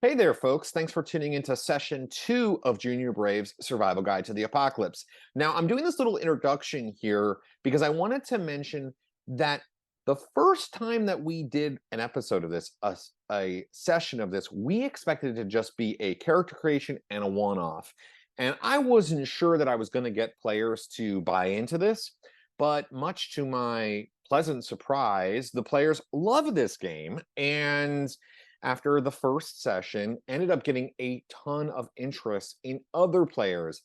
Hey there, folks. Thanks for tuning into session 2 of Junior Brave's Survival Guide to the Apocalypse. Now, I'm doing this little introduction here because I wanted to mention that the first time that we did an episode of this, a session of this, we expected it to just be a character creation and a one-off. And I wasn't sure that I was going to get players to buy into this, but much to my pleasant surprise, the players love this game, and after the first session, ended up getting a ton of interest in other players.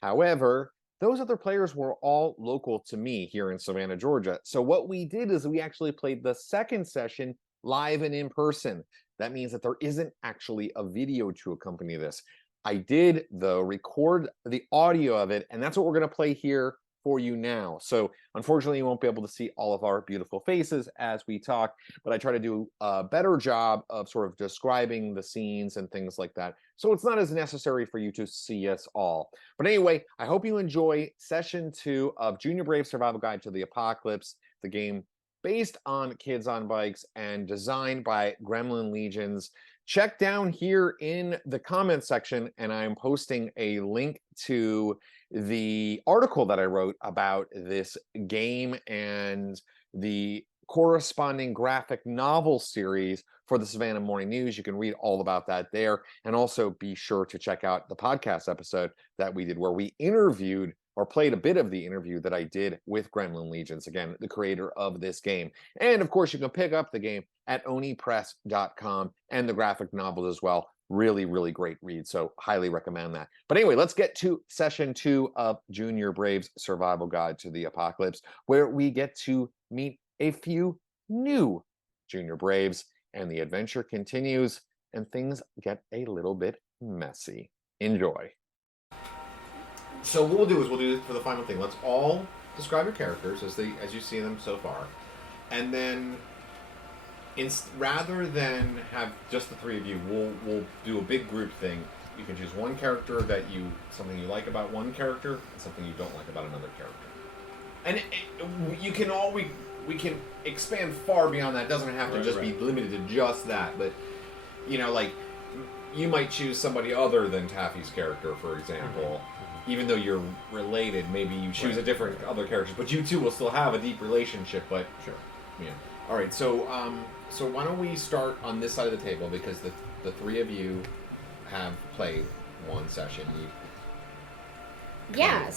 However, those other players were all local to me here in Savannah, Georgia. So what we did is we actually played the second session live and in person. That means that there isn't actually a video to accompany this. I did, though, record the audio of it, and that's what we're going to play here for you now. So unfortunately, you won't be able to see all of our beautiful faces as we talk, but I try to do a better job of sort of describing the scenes and things like that. So it's not as necessary for you to see us all. But anyway, I hope you enjoy session 2 of Junior Brave Survival Guide to the Apocalypse, the game based on Kids on Bikes and designed by GremlinLegions. Check down here in the comment section, and I'm posting a link to the article that I wrote about this game and the corresponding graphic novel series for the Savannah Morning News. You can read all about that there. And also be sure to check out the podcast episode that we did where we interviewed or played a bit of the interview that I did with GremlinLegions, again, the creator of this game. And of course, you can pick up the game at onipress.com and the graphic novels as well. Really, really great read. So highly recommend that. But anyway, let's get to session 2 of Junior Brave's Survival Guide to the Apocalypse, where we get to meet a few new Junior Braves, and the adventure continues and things get a little bit messy. Enjoy. So what we'll do is we'll do this for the final thing. Let's all describe your characters as you see them so far, and then rather than have just the three of you, we'll do a big group thing. You can choose one character something you like about one character, and something you don't like about another character. And we can expand far beyond that. It doesn't have to be limited to just that. But like you might choose somebody other than Tafy's character, for example. Even though you're related, maybe you choose a different other character, but you two will still have a deep relationship. But sure, yeah. All right, so why don't we start on this side of the table, because the three of you have played one session. I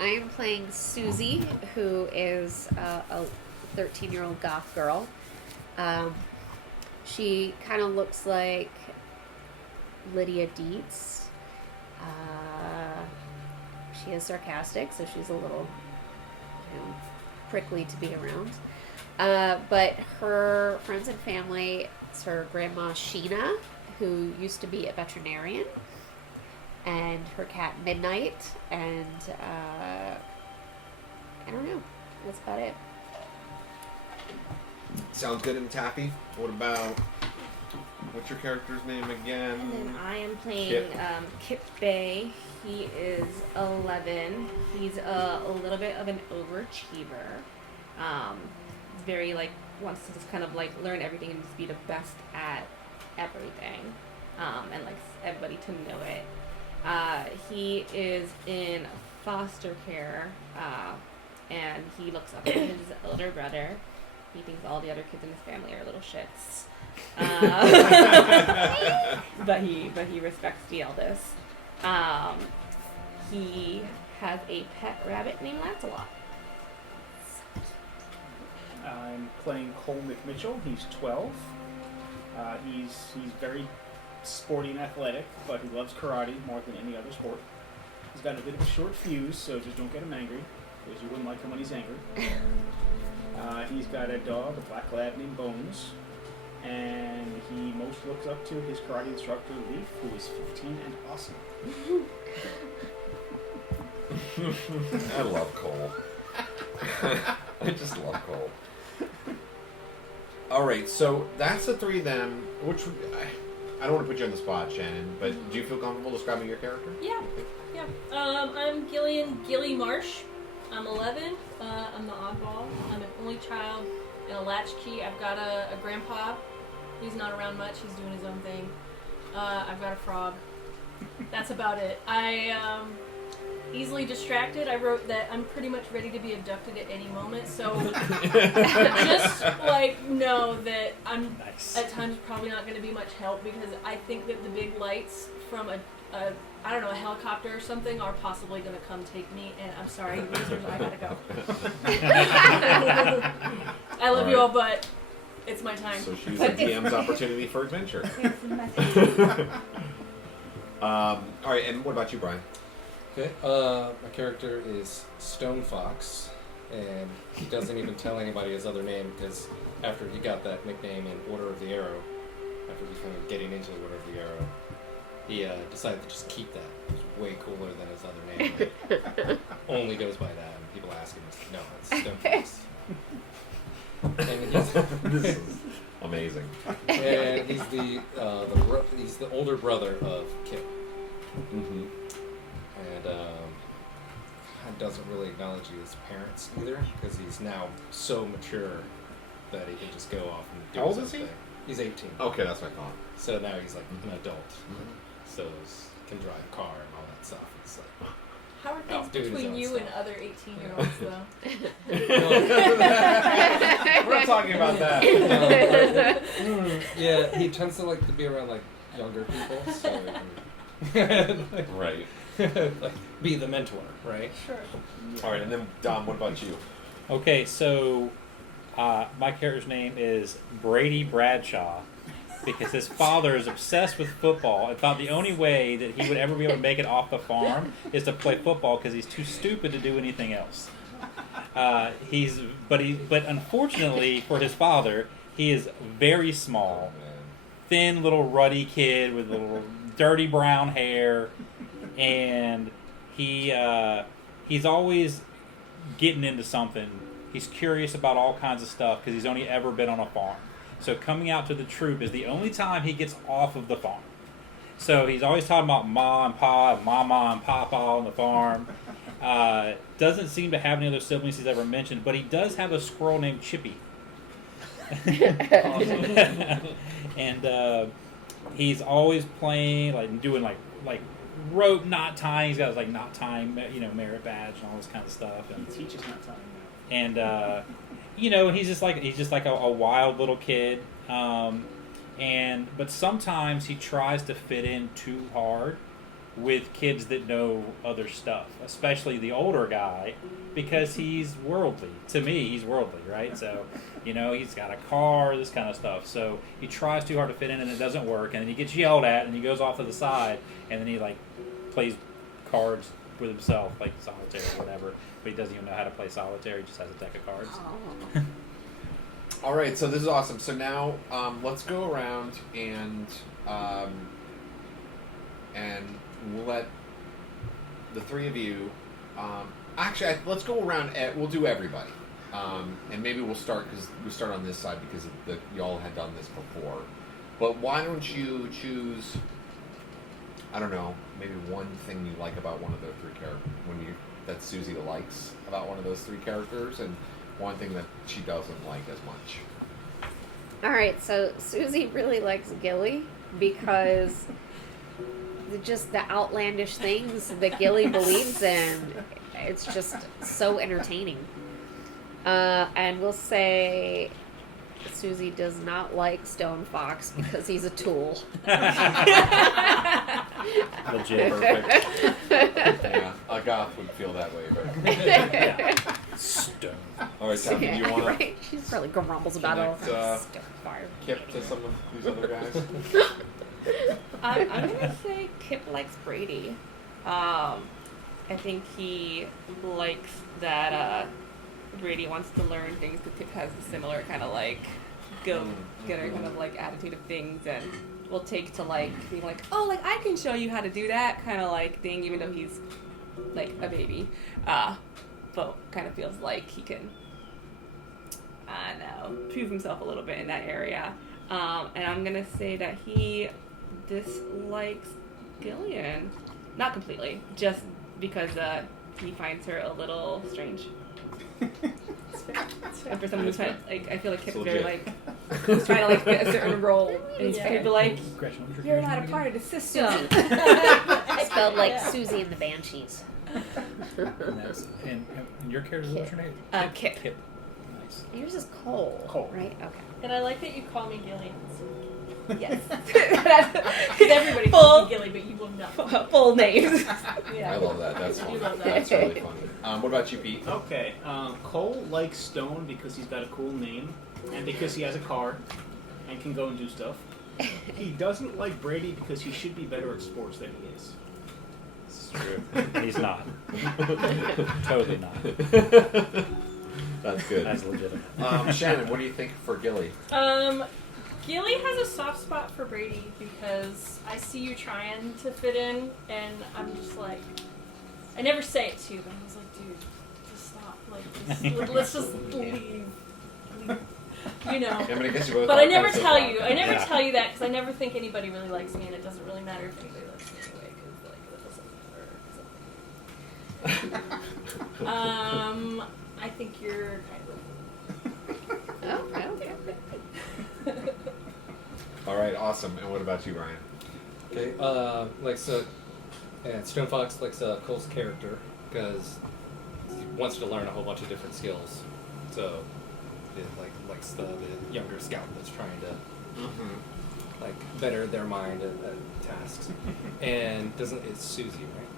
am playing Siouxie, who is a 13-year-old goth girl. She kind of looks like Lydia Dietz. She is sarcastic, so she's a little, prickly to be around. But her friends and family, it's her grandma Sheena, who used to be a veterinarian, and her cat Midnight, and I don't know. That's about it. Sounds good. And Tafy, what's your character's name again? And then I am playing Kip Bay. He is 11. He's a little bit of an overachiever. Very wants to just kind of learn everything and just be the best at everything, and everybody to know it. He is in foster care, and he looks up to his older brother. He thinks all the other kids in his family are little shits. But he respects the eldest. He has a pet rabbit named Lancelot. I'm playing Cole McMitchell. He's 12. He's very sporty and athletic, but he loves karate more than any other sport. He's got a bit of a short fuse, so just don't get him angry, because you wouldn't like him when he's angry. He's got a dog, a black lab named Bones, and he most looks up to his karate instructor, Leaf, who is 15 and awesome. I love Cole. I just love Cole. All right, so that's the three of them. I don't want to put you on the spot, Shannon, but do you feel comfortable describing your character? Yeah. I'm Gillian, Gilly Marsh. I'm 11. I'm the oddball. I'm an only child and a latchkey. I've got a grandpa. He's not around much. He's doing his own thing. I've got a frog. That's about it. I easily distracted. I wrote that I'm pretty much ready to be abducted at any moment. So just know that I'm at times probably not going to be much help because I think that the big lights from a helicopter or something are possibly going to come take me. And I'm sorry, losers, I gotta go. I love you all, but it's my time. So she's a DM's opportunity for adventure. All right, and what about you, Brian? Okay, my character is Stone Fox, and he doesn't even tell anybody his other name because after he got that nickname in Order of the Arrow, after he kind of getting into the Order of the Arrow, he decided to just keep that. It was way cooler than his other name. Only goes by that, and people ask him, no, it's Stone Fox. And This is amazing. and he's he's the older brother of Kip. Mm-hmm. And doesn't really acknowledge his parents either because he's now so mature that he can just go off and do How old his is he? own thing. He's 18. Okay, that's what I thought. So now he's like an adult. So can drive a car and all that stuff. It's like, How are Oh, things doing his between own you stuff. and other 18-year-olds, though? We're not talking about that. yeah, he tends to like to be around like younger people. So Right. like be the mentor, right? Sure. All right, and then Dom, what about you? Okay, so my character's name is Brady Dradshaw because his father is obsessed with football and thought the only way that he would ever be able to make it off the farm is to play football because he's too stupid to do anything else. But unfortunately for his father, he is very small, thin little ruddy kid with little dirty brown hair, and he's always getting into something. He's curious about all kinds of stuff because he's only ever been on a farm. So coming out to the troop is the only time he gets off of the farm. So he's always talking about ma and pa, mama and papa on the farm. Doesn't seem to have any other siblings he's ever mentioned, but he does have a squirrel named Chippy. And he's always playing, like doing like rope knot tying. He's got his like knot tying, merit badge and all this kind of stuff. And He teaches not time. and he's just like a wild little kid. But sometimes he tries to fit in too hard with kids that know other stuff, especially the older guy, because he's worldly. To me, he's worldly, right? So, he's got a car, this kind of stuff. So he tries too hard to fit in, and it doesn't work. And then he gets yelled at, and he goes off to the side, and then he plays cards with himself, like solitaire or whatever. But he doesn't even know how to play solitaire. He just has a deck of cards. Oh. All right, so this is awesome. So now let's go around and we'll let the three of you. Let's go around. We'll do everybody, and maybe we'll start because we start on this side because y'all had done this before. But why don't you choose? I don't know. Maybe one thing you like about one of the three characters that Siouxsie likes about one of those three characters, and one thing that she doesn't like as much. All right, so Siouxsie really likes Gilly because just the outlandish things that Gilly believes in. It's just so entertaining. And we'll say Siouxsie does not like Stone Fox because he's a tool. Legit. Perfect. Yeah, a goth would feel that way, but Stone. all right, Tafy, do you want to Right? She's probably grumbles about it all the connect, time. Stone fire. Kip to some of these other guys? I'm gonna say Kip likes Brady. I think he likes that Brady wants to learn things because Kip has a similar kind of go-getter kind of attitude of things, and will take to being I can show you how to do that kind of thing, even though he's a baby. But kind of feels like he can, I don't know, prove himself a little bit in that area. And I'm gonna say that he dislikes Gillian. Not completely, just because he finds her a little strange. And for someone who's I feel like Kip's very He's trying to like get a certain role, and he's Yeah. trying to be like, Gretchen, what was your "You're character not a name part of the system." Spelled like Susie and the Banshees. And your character, what's your name? Kip. Kip. Nice. Yours is Cole. Cole. Right? Okay. And I like that you call me Gillian. Yes. Because Everybody calls me Gilly, but you will not. full names. Yeah. I love that. That's I fun. do love that. That's really funny. What about you, Pete? Okay, Cole likes Stone because he's got a cool name, and because he has a car, and can go and do stuff. He doesn't like Brady because he should be better at sports than he is. It's true. He's not. Totally not. That's good. That's legitimate. Shannon, what do you think for Gilly? Gilly has a soft spot for Brady because I see you trying to fit in, and I'm just like, I never say it to you, but I was like, dude, just stop. Like, let's just leave. You know. I'm gonna get you both But I all never kinds of tell fun. you. I never Yeah. tell you that because I never think anybody really likes me, and it doesn't really matter if anybody likes me anyway, because like that doesn't matter. I think you're kind of. Okay. All right, awesome. And what about you, Ryan? Okay, and Stone Fox likes Cole's character because he wants to learn a whole bunch of different skills. So, it likes the younger scout that's trying to better their mind at tasks. And it's Siouxie, right?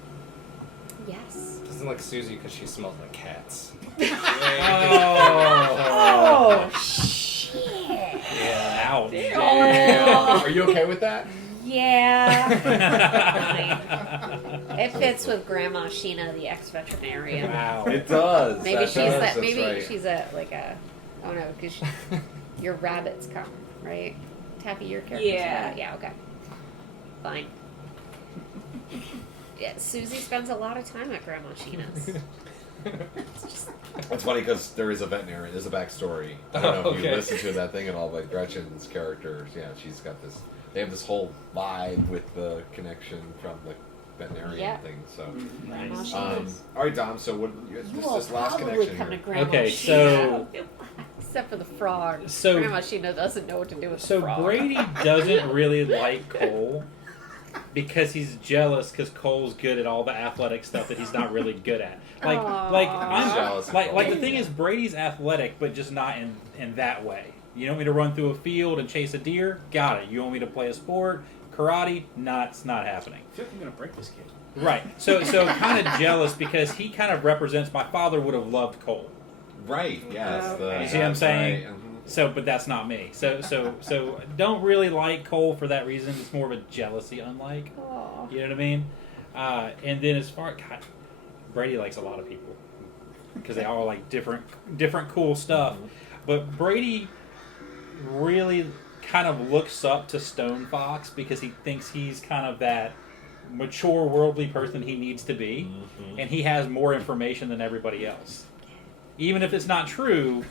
Yes. Doesn't like Siouxie because she smells like cats. Oh, shit. Yeah. Ouch. Are you okay with that? Yeah. Fine. It fits with Grandma Sheena, the ex-veterinarian. Wow. It does. Maybe That she's does, that. that's Maybe right. she's oh no, because your rabbits come, right? Taffy, your character. Yeah. Yeah. Okay. Fine. Yeah, Susie spends a lot of time at Grandma Sheena's. It's funny because there is a veterinarian. There's a backstory. I don't know if you Okay. listen to that thing at all, but Gretchen's character, yeah, she's got this. They have this whole vibe with the connection from the veterinarian Yeah. thing. So, Grandma Nice. Sheena's. all right, Dom. So what? You This will last probably connection come to here. Grandma Okay, Sheena. so- Except for the frog. So- Grandma Sheena doesn't know what to do with the So frog. Brady doesn't really like Cole because he's jealous because Cole's good at all the athletic stuff that he's not really good at. Like I'm Jealous of like Cole. the thing is Brady's athletic, but just not in that way. You want me to run through a field and chase a deer? Got it. You want me to play a sport? Karate? It's not happening. I feel like I'm gonna break this kid. Right. So kind of jealous because he kind of represents. My father would have loved Cole. Right. Yes. Okay. You see what I'm that's saying? right, mhm. So, but that's not me. So don't really like Cole for that reason. It's more of a jealousy unlike. Aw. You know what I mean? And then as far God, Brady likes a lot of people because they all like different cool stuff. But Brady really kind of looks up to Stone Fox because he thinks he's kind of that mature, worldly person he needs to be, and he has more information than everybody else. Even if it's not true,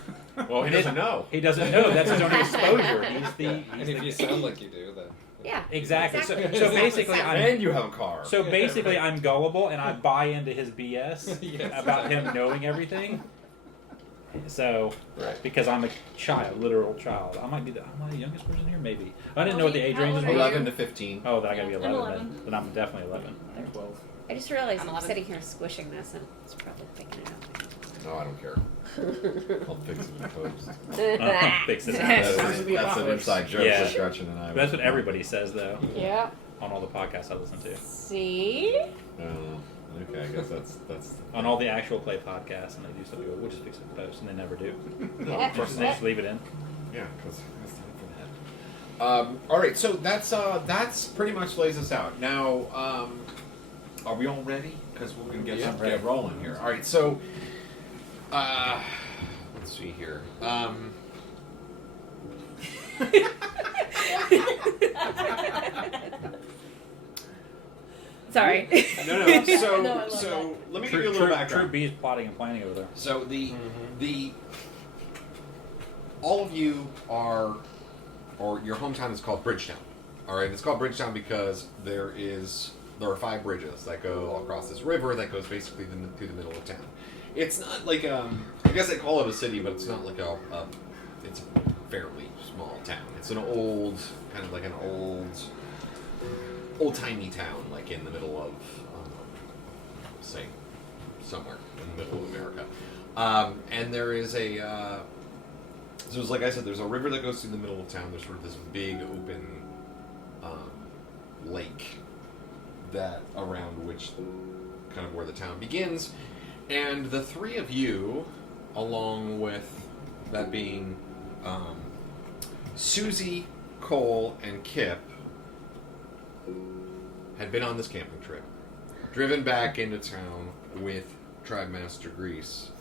Well, he doesn't know. he doesn't know. That's his own exposure. And if you sound like you do, then Yeah. Exactly. Exactly. So basically, And you have a car. So basically, I'm gullible and I buy into his BS Yes. about him knowing everything. So, Right. because I'm a child, literal child, am I the youngest person here? Maybe. I didn't know what the age How range old was. are you? 11 to 15. Oh, then I gotta be I'm 11. 11. Then I'm definitely 11. I'm 12. I just realized I'm I'm 11. sitting here squishing this and it's probably picking it up. No, I don't care. I'll fix it in post. Fix it. That's, Sounds like the that's an apocalypse. inside joke Yeah. with Gretchen and I. That's what everybody says, though, Yeah. on all the podcasts I listen to. See? Okay, I guess that's. On all the actual play podcasts, and they do stuff, we go, we'll just fix it in post, and they never do. Yeah. of course They just leave it in. Yeah, because it's time for that. All right, so that's pretty much lays us out. Now, are we all ready? Because we're gonna get rolling here. All right, so let's see here. Sorry. No. So No, I love so let me give you a little Troop background. B is plotting and planning over there. So the all of you are, or your hometown is called Bridgetown. All right, it's called Bridgetown because there are 5 bridges that go across this river that goes basically through the middle of town. It's not like I guess they call it a city, but it's not like it's fairly small town. It's an old, kind of like an old-timey town, like in the middle of, say, somewhere in the middle of America. And there is so it's like I said, there's a river that goes through the middle of town. There's sort of this big open lake that around which kind of where the town begins. And the three of you, along with that being Siouxsie, Cole, and Kip, had been on this camping trip, driven back into town with Tribe Master Grease,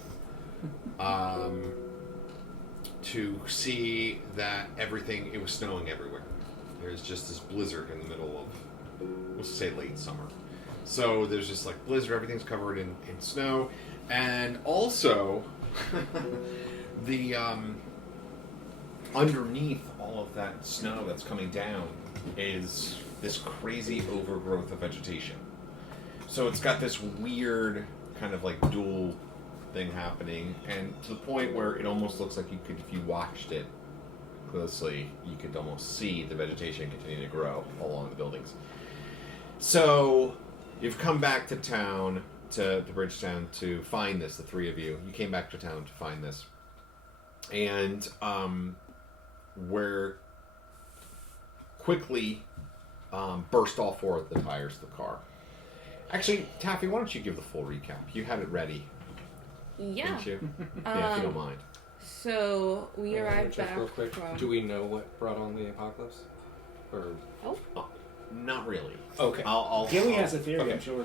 to see that it was snowing everywhere. There's just this blizzard in the middle of, let's say, late summer. So there's just like blizzard, everything's covered in snow. And also, the underneath all of that snow that's coming down is this crazy overgrowth of vegetation. So it's got this weird kind of like dual thing happening, and to the point where it almost looks like you could, if you watched it closely, you could almost see the vegetation continue to grow along the buildings. So you've come back to town, to Bridgetown, to find this, the three of you. You came back to town to find this. And we're quickly burst all four of the tires of the car. Actually, Tafy, why don't you give the full recap? You had it ready, Yeah. didn't you? Yeah, if you don't mind. So we arrived Just back real quick, from... do we know what brought on the apocalypse? Or Not really. okay. I'll Gilly has a theory, okay. I'm sure.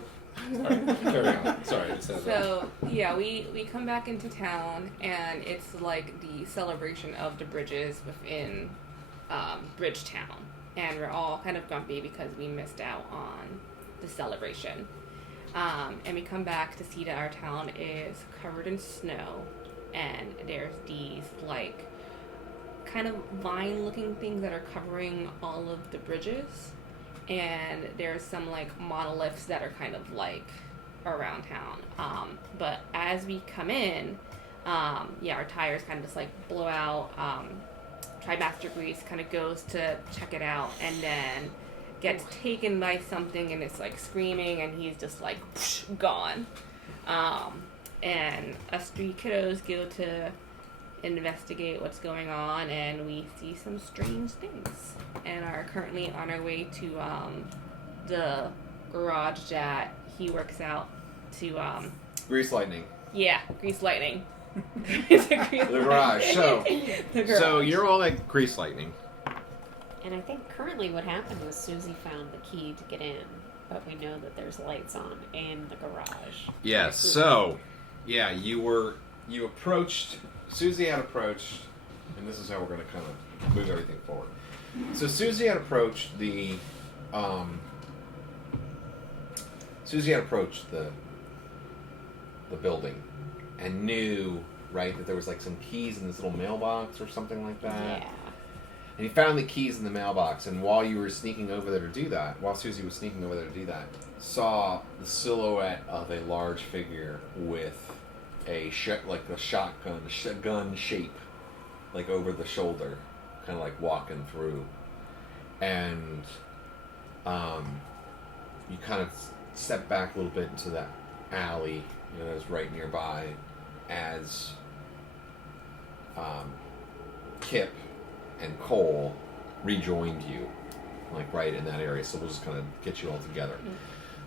Carry on. Sorry, it said that. So, yeah, we come back into town, and it's like the celebration of the bridges within Bridgetown. And we're all kind of grumpy because we missed out on the celebration. And we come back to see that our town is covered in snow, and there's these, like, kind of vine-looking things that are covering all of the bridges. And there's some like monoliths that are kind of like around town. But as we come in, our tires kind of just like blow out. Tribe Master Grease kind of goes to check it out and then gets taken by something and it's like screaming and he's just like gone. And us three kiddos go to investigate what's going on, and we see some strange things and are currently on our way to the garage that he works out to Grease Lightning. Grease Lightning. The garage. So The garage. So you're all at Grease Lightning. And I think currently what happened was Siouxsie found the key to get in, but we know that there's lights on in the garage. Yeah, so you approached, Siouxsie had approached, and this is how we're going to kind of move everything forward. So Siouxsie had approached the building and knew, right, that there was like some keys in this little mailbox or something like that. Yeah. And he found the keys in the mailbox, and while you were sneaking over there to do that, while Siouxsie was sneaking over there to do that, saw the silhouette of a large figure with a shotgun shape, like over the shoulder, kind of like walking through, and you kind of step back a little bit into that alley, that was right nearby, as Kip and Cole rejoined you, like right in that area. So we'll just kind of get you all together. Mm-hmm.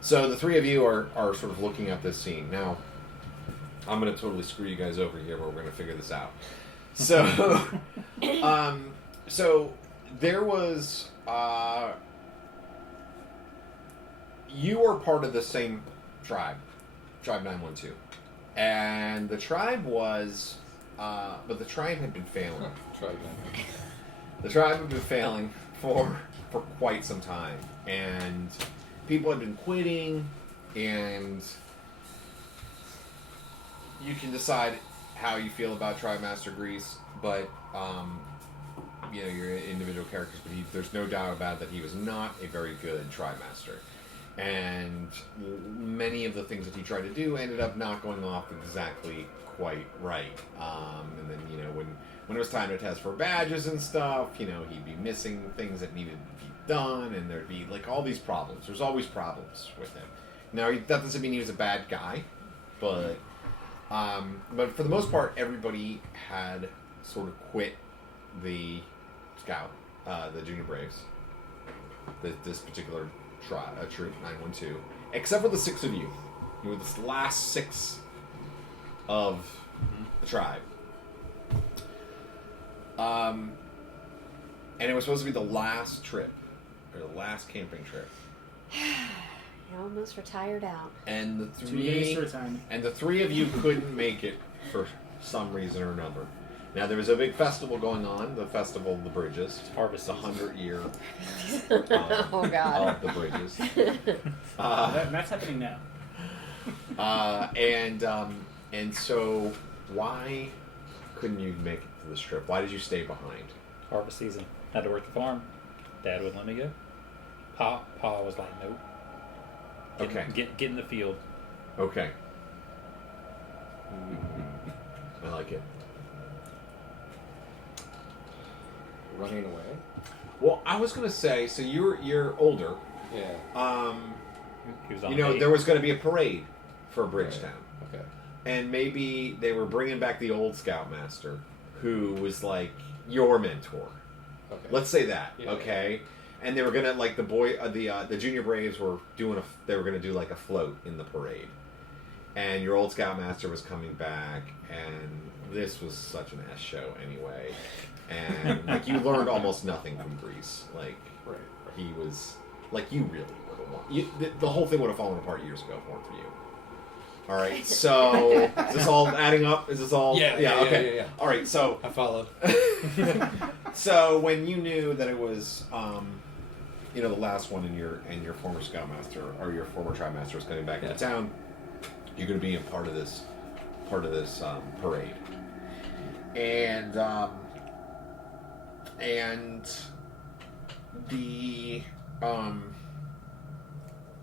So the three of you are sort of looking at this scene now. I'm going to totally screw you guys over here, but we're going to figure this out. So, so there was, you were part of the same tribe, Tribe 912. And the tribe was, but the tribe had been failing. The tribe had been failing for quite some time. And people had been quitting, and you can decide how you feel about Tribe Master Grease, but your individual characters. But there's no doubt about it that he was not a very good Tribe Master. and many of the things that he tried to do ended up not going off exactly quite right. And then, you know, when it was time to test for badges and stuff, you know, he'd be missing things that needed to be done, and there'd be like all these problems. There's always problems with him. Now, that doesn't mean he was a bad guy, but for the most part, everybody had sort of quit the Scout, the Junior Braves, this particular troop, 912, except for the 6 of you. You were the last 6 of the tribe. And it was supposed to be the last trip, or the last camping trip. You almost retired out. And the 2 days for time. And the 3 of you couldn't make it for some reason or another. Now, there was a big festival going on, the Festival of the Bridges. Harvest. It's 100-year Oh, God. of the bridges. That's happening now. And so, why couldn't you make it to this trip? Why did you stay behind? Harvest season. Had to work the farm. Dad wouldn't let me go. Pa was like, nope. Get in the field. Okay. I like it. Running away? Well, I was gonna say, so you're older. Yeah. He was on You know, eight. there was gonna be a parade for Bridgetown. Okay. And maybe they were bringing back the old Scoutmaster, who was like your mentor. Okay. Let's say that, Yeah. okay? And they were gonna like the Junior Braves were they were gonna do like a float in the parade, and your old Scoutmaster was coming back, and this was such an S show anyway, and like you learned almost nothing from Grease. Like Right. he was like you really would have won. The whole thing would have fallen apart years ago if it weren't for you. All right, so is this all adding up? Is this all? Yeah, Okay. yeah. All right, so I followed. so when you knew that it was, the last one and your former Scoutmaster or your former Tribe Master was coming back into town, you're going to be a part of this parade, and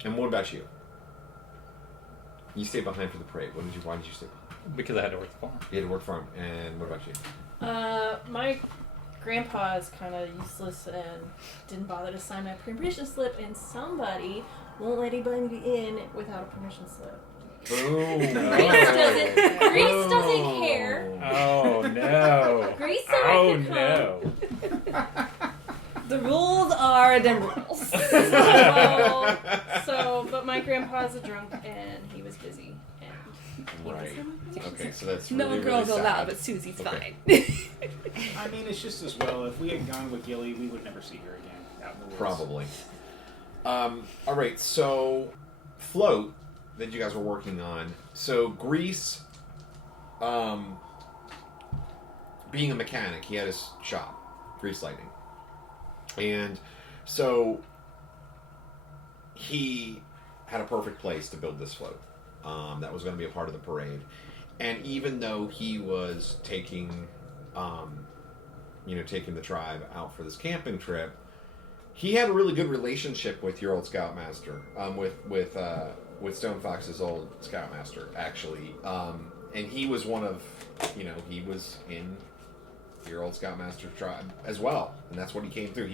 and what about you? You stayed behind for the parade. Why did you stay behind? Because I had to work the farm. You had to work for him. And what about you? My grandpa is kind of useless and didn't bother to sign my permission slip, and somebody won't let anybody in without a permission slip. Boom. Grease doesn't care. Oh no. Grease said Oh I could come. no. The rules are the rules. But my grandpa's a drunk and he was busy. And Right. Okay, so that's No really, girls really allowed, sad. but Susie's Okay. fine. I mean, it's just as well. If we had gone with Gilly, we would never see her again out in the woods. Probably. All right, so float that you guys were working on. So Grease, being a mechanic, he had his shop, Grease Lightning, and so he had a perfect place to build this float. That was going to be a part of the parade, and even though he was taking the tribe out for this camping trip, he had a really good relationship with your old Scoutmaster, with Stone Fox's old Scoutmaster, actually. And he was he was in your old Scoutmaster tribe as well, and that's what he came through.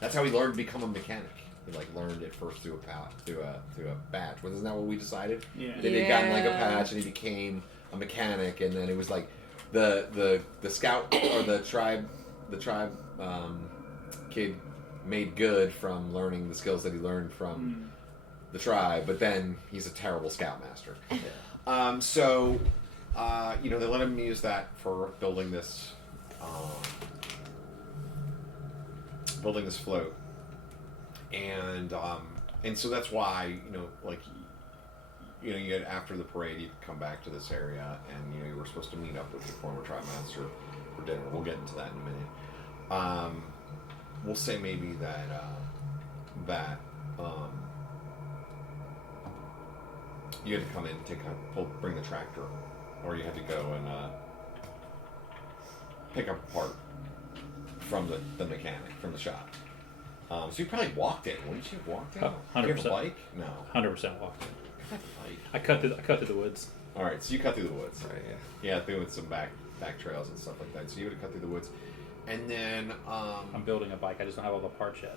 That's how he learned to become a mechanic. He learned it first through a badge. Wasn't that what we decided? Yeah. Then he'd gotten a patch, and he became a mechanic, and then it was like the scout or the tribe kid made good from learning the skills that he learned from the tribe, but then he's a terrible Scoutmaster. So they let him use that for building this float, and so that's why you had after the parade you'd come back to this area, and you were supposed to meet up with your former tribe master for dinner. We'll get into that in a minute. We'll say maybe that you had to come in and bring the tractor, or you had to go and pick up a part from the mechanic from the shop. So you probably walked in. Wouldn't you have walked in? 100%. Do you have a bike? No. 100% walked. Bike. I cut through the woods. All right, so you cut through the woods. Right, yeah. Yeah, through with some back trails and stuff like that. So you would have cut through the woods, and then I'm building a bike. I just don't have all the parts yet.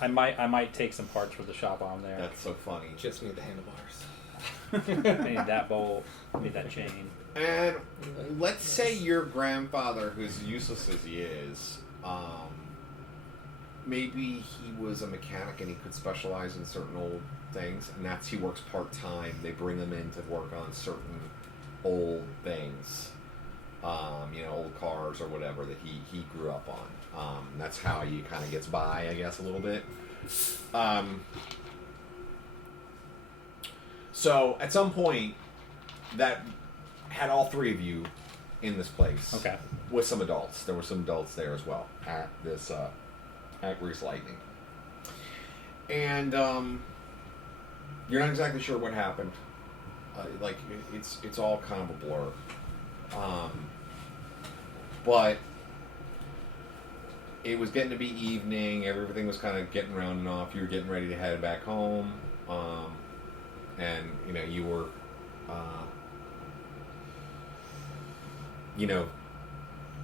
I might take some parts for the shop on there. that's so funny. Just need the handlebars. I need that bolt. I need that chain. And let's say your grandfather, who's useless as he is, maybe he was a mechanic and he could specialize in certain old things, and he works part-time. They bring him in to work on certain old things, old cars or whatever that he grew up on. That's how he kind of gets by, I guess, a little bit. So at some point, that had all three of you in this place. Okay. With some adults. There were some adults there as well at this at Grease Lightning. And you're not exactly sure what happened. It's all kind of a blur. But it was getting to be evening. Everything was kind of getting rounding off. You were getting ready to head back home. And you were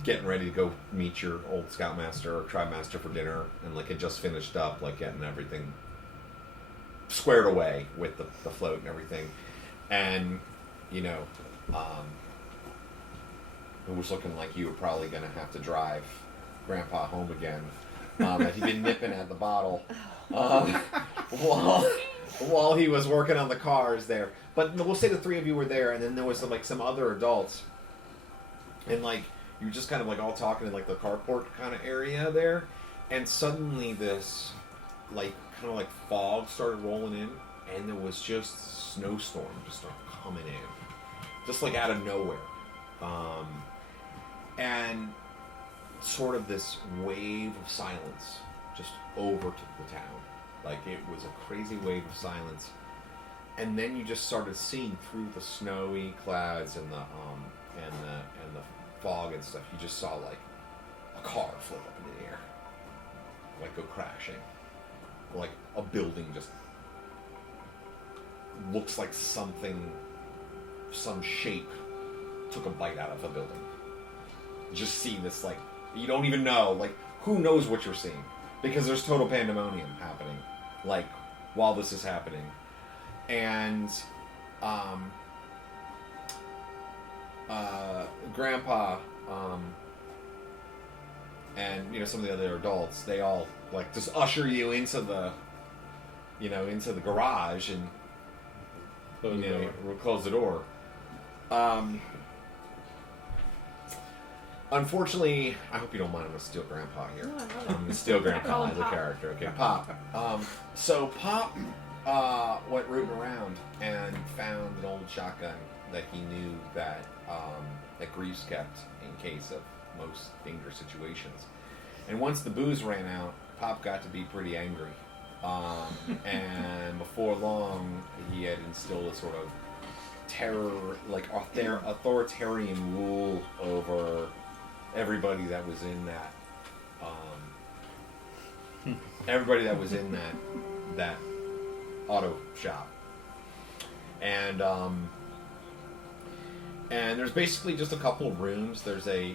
getting ready to go meet your old scoutmaster or tribe master for dinner, and had just finished up getting everything squared away with the float and everything, and it was looking like you were probably going to have to drive Grandpa home again. That he'd been nipping at the bottle while he was working on the cars there. But we'll say the three of you were there, and then there was some other adults, and you were just kind of all talking in the carport kind of area there, and suddenly this fog started rolling in, and there was just snowstorm just started coming in, just out of nowhere, and sort of this wave of silence just overtook the town. It was a crazy wave of silence, and then you just started seeing through the snowy clouds and the fog and stuff. You just saw a car float up in the air, go crashing. A building just looks like some shape took a bite out of a building. You just see this you don't even know who knows what you're seeing, because there's total pandemonium happening while this is happening. And Grandpa and some of the other adults, they all just usher you into the garage and close the door. Unfortunately, I hope you don't mind, I'm going to steal Grandpa here. No, I love it. I'm going to steal Grandpa as a Pop. character. Okay, Pop. So Pop went rooting around and found an old shotgun that he knew that Greaves kept in case of most dangerous situations. And once the booze ran out, Pop got to be pretty angry. And before long, he had instilled a sort of terror, authoritarian rule over everybody that was in that. Everybody that was in that auto shop. And there's basically just a couple of rooms. There's the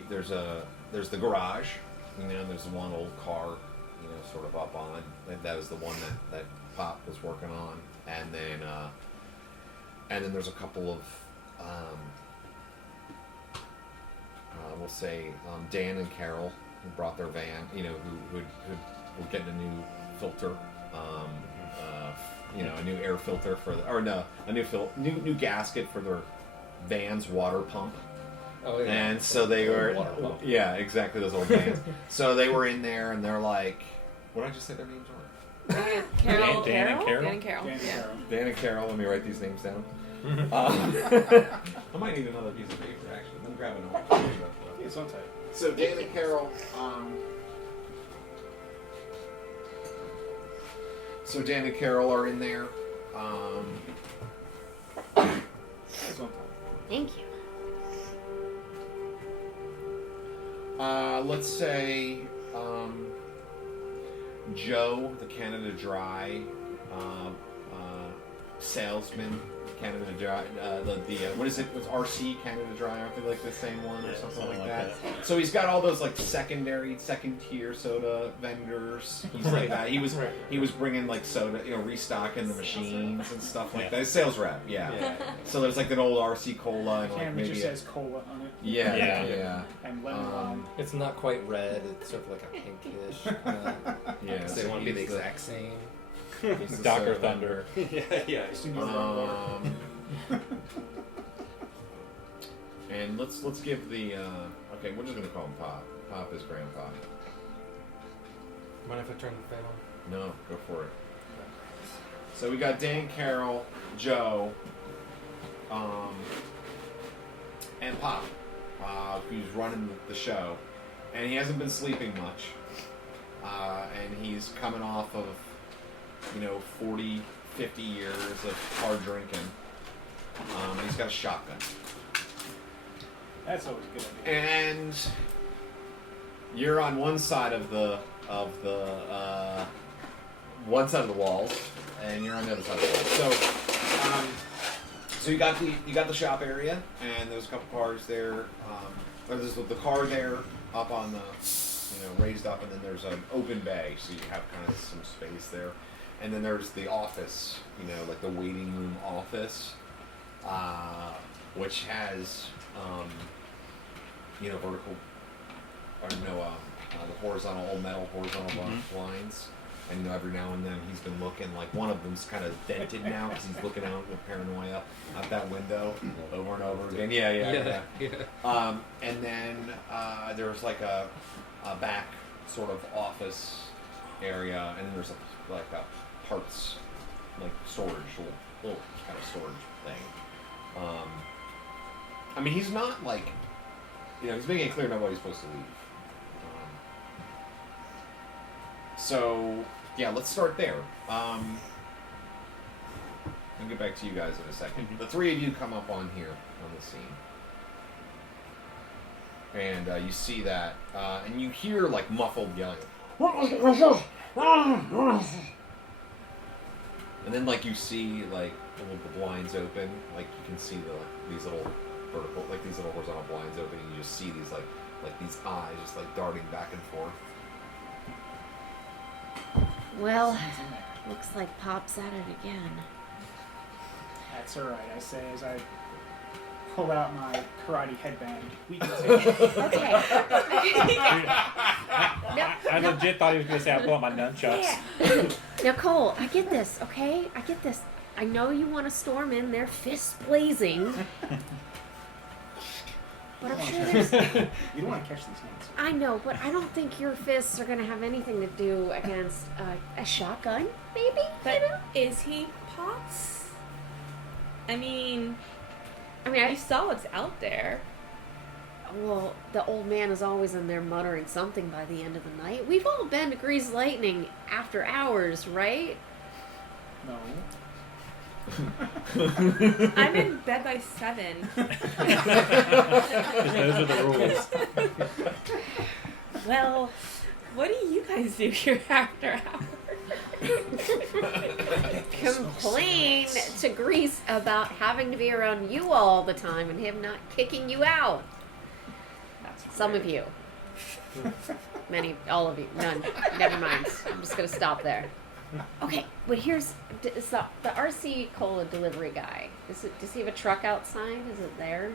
garage, there's one old car, sort of up on. That was the one that Pop was working on, and then there's a couple of we'll say Dan and Carol, who brought their van, who were getting a new filter, a new air filter new gasket for their van's water pump. Oh, yeah. And so they were, Water pump. yeah, exactly, those old vans. So they were in there, and they're what did I just say their names were? Carol. Dan and Carol? Dan and Carol. Dan and Yeah. Carol. Dan and Carol, let me write these names down. I might need another piece of paper, actually. Let me grab an orange. It's on tight. So Dan and Carol, are in there. It's on tight. Thank you. Let's say Joe, the Canada Dry salesman. Canada Dry, what is it? What's RC Canada Dry? Aren't they like the same one or something like that? So he's got all those like second tier soda vendors. He's like that. He was bringing like soda, restocking the machines and stuff like that. Sales rep, yeah. So there's like an old RC cola and like Can maybe just says cola on it. yeah. And lemon lime. It's not quite red. It's sort of like a pinkish. Yeah. Because they want to be the exact same. He's the Dr. soda Thunder. yeah. As soon as they're And let's give the okay. We're just gonna call him Pop. Pop is Grandpa. Mind if I turn the fan on? No, go for it. So we got Dan, Carol, Joe, and Pop, who's running the show, and he hasn't been sleeping much, and he's coming off of 40, 50 years of hard drinking. He's got a shotgun. That's always a good idea. And you're on one side of the one side of the walls, and you're on the other side of the walls. So you got the shop area, and there's a couple cars there. There's the car there up on the raised up, and then there's an open bay, so you have kind of some space there. And then there's the office, like the waiting room office, which has vertical, or the horizontal, all metal horizontal lines. And every now and then he's been looking, like one of them's kind of dented now because he's looking out with paranoia out that window over and over again. Yeah. And then there's like a back sort of office area, and then there's a parts, like storage, little kind of storage thing. I mean, he's not like, he's making it clear nobody's supposed to leave. So, yeah, let's start there. I'll get back to you guys in a second. The three of you come up on here on the scene. And you see that, and you hear like muffled yelling. And then like you see like the blinds open, like you can see these little vertical, like these little horizontal blinds open, and you just see these like these eyes just like darting back and forth. Well, looks like Pop's at it again. That's alright, I say as I pull out my karate headband. We can take it. Okay. I legit thought he was going to say I pull out my nunchucks. Yeah. Now, Cole, I get this, okay? I get this. I know you want to storm in there, fists blazing. But I'm sure there's... You don't want to catch these hands. I know, but I don't think your fists are going to have anything to do against a shotgun, maybe? But is he Pops? I mean, I saw what's out there. Well, the old man is always in there muttering something by the end of the night. We've all been to Grease Lightning after hours, right? No. I'm in bed by 7. Those are the rules. Well, what do you guys do here after hours? Complain to Grease about having to be around you all the time and him not kicking you out. Some of you. Many, all of you. None. Never mind. I'm just going to stop there. Okay, but here's the RC Cola delivery guy. Does he have a truck outside? Is it there?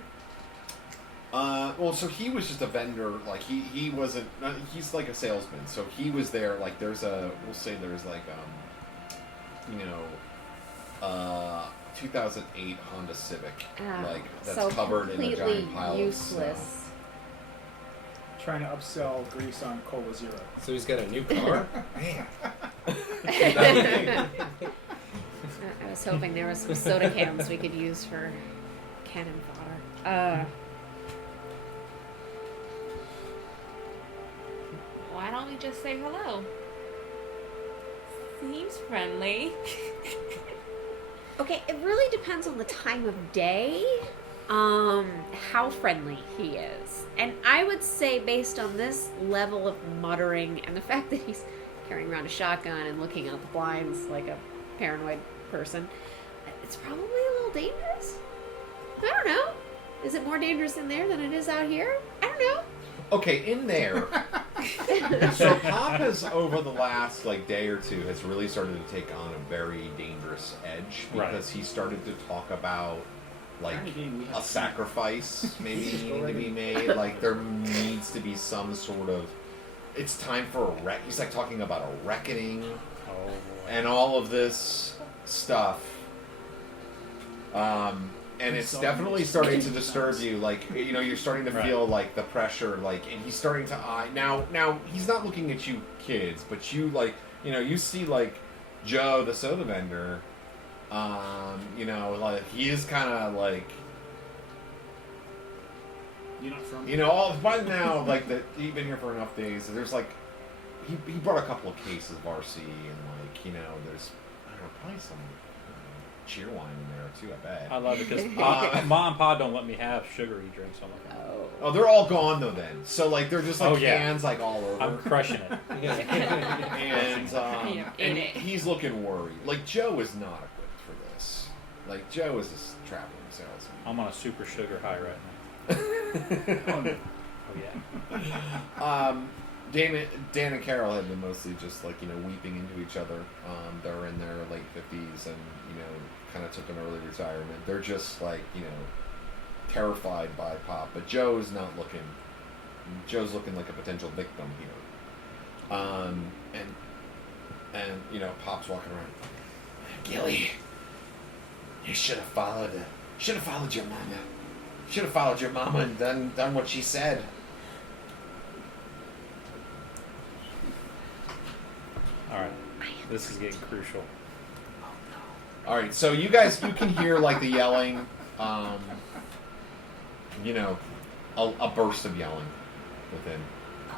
Well, so he was just a vendor. Like he wasn't. He's like a salesman. So he was there. Like there's we'll say there's like 2008 Honda Civic, like that's so covered in a giant pile useless. of snow. Trying to upsell Grease on Cola Zero. So he's got a new car? Man. I was hoping there was some soda cans we could use for cannon fodder. Why don't we just say hello? Seems friendly. Okay, it really depends on the time of day. how friendly he is. And I would say, based on this level of muttering and the fact that he's carrying around a shotgun and looking out the blinds like a paranoid person, it's probably a little dangerous. I don't know. Is it more dangerous in there than it is out here? I don't know. Okay, in there. So Pop has, over the last day or two, has really started to take on a very dangerous edge because he started to talk about a sacrifice maybe needing to be made. Like there needs to be some sort of. It's time for a wreck. He's talking about a reckoning, and all of this stuff. And it's definitely starting to disturb you. You're starting to feel the pressure. And he's starting to eye now. He's not looking at you kids, but you you see Joe the soda vendor. He is kind of You're not from. all by now that he's been here for enough days. So there's he brought a couple of cases of RC and there's I don't know probably some. Cheer wine in there too, I bet. I love it because Mom and Pa don't let me have sugary drinks. So I'm like, oh, they're all gone though. Then, so they're just cans all over. I'm crushing it. and he's looking worried. Joe is not equipped for this. Joe is a traveling salesman. I'm on a super sugar high right now. Oh yeah. Dan and Carol had been mostly just weeping into each other. They're in their late 50s and kind of took an early retirement. They're just terrified by Pop, but Joe's not looking. Joe's looking like a potential victim here. And Pop's walking around. Gilly, you should have followed your mama. Should have followed your mama and done what she said. All right, this is getting crucial. All right, so you can hear the yelling, a burst of yelling within.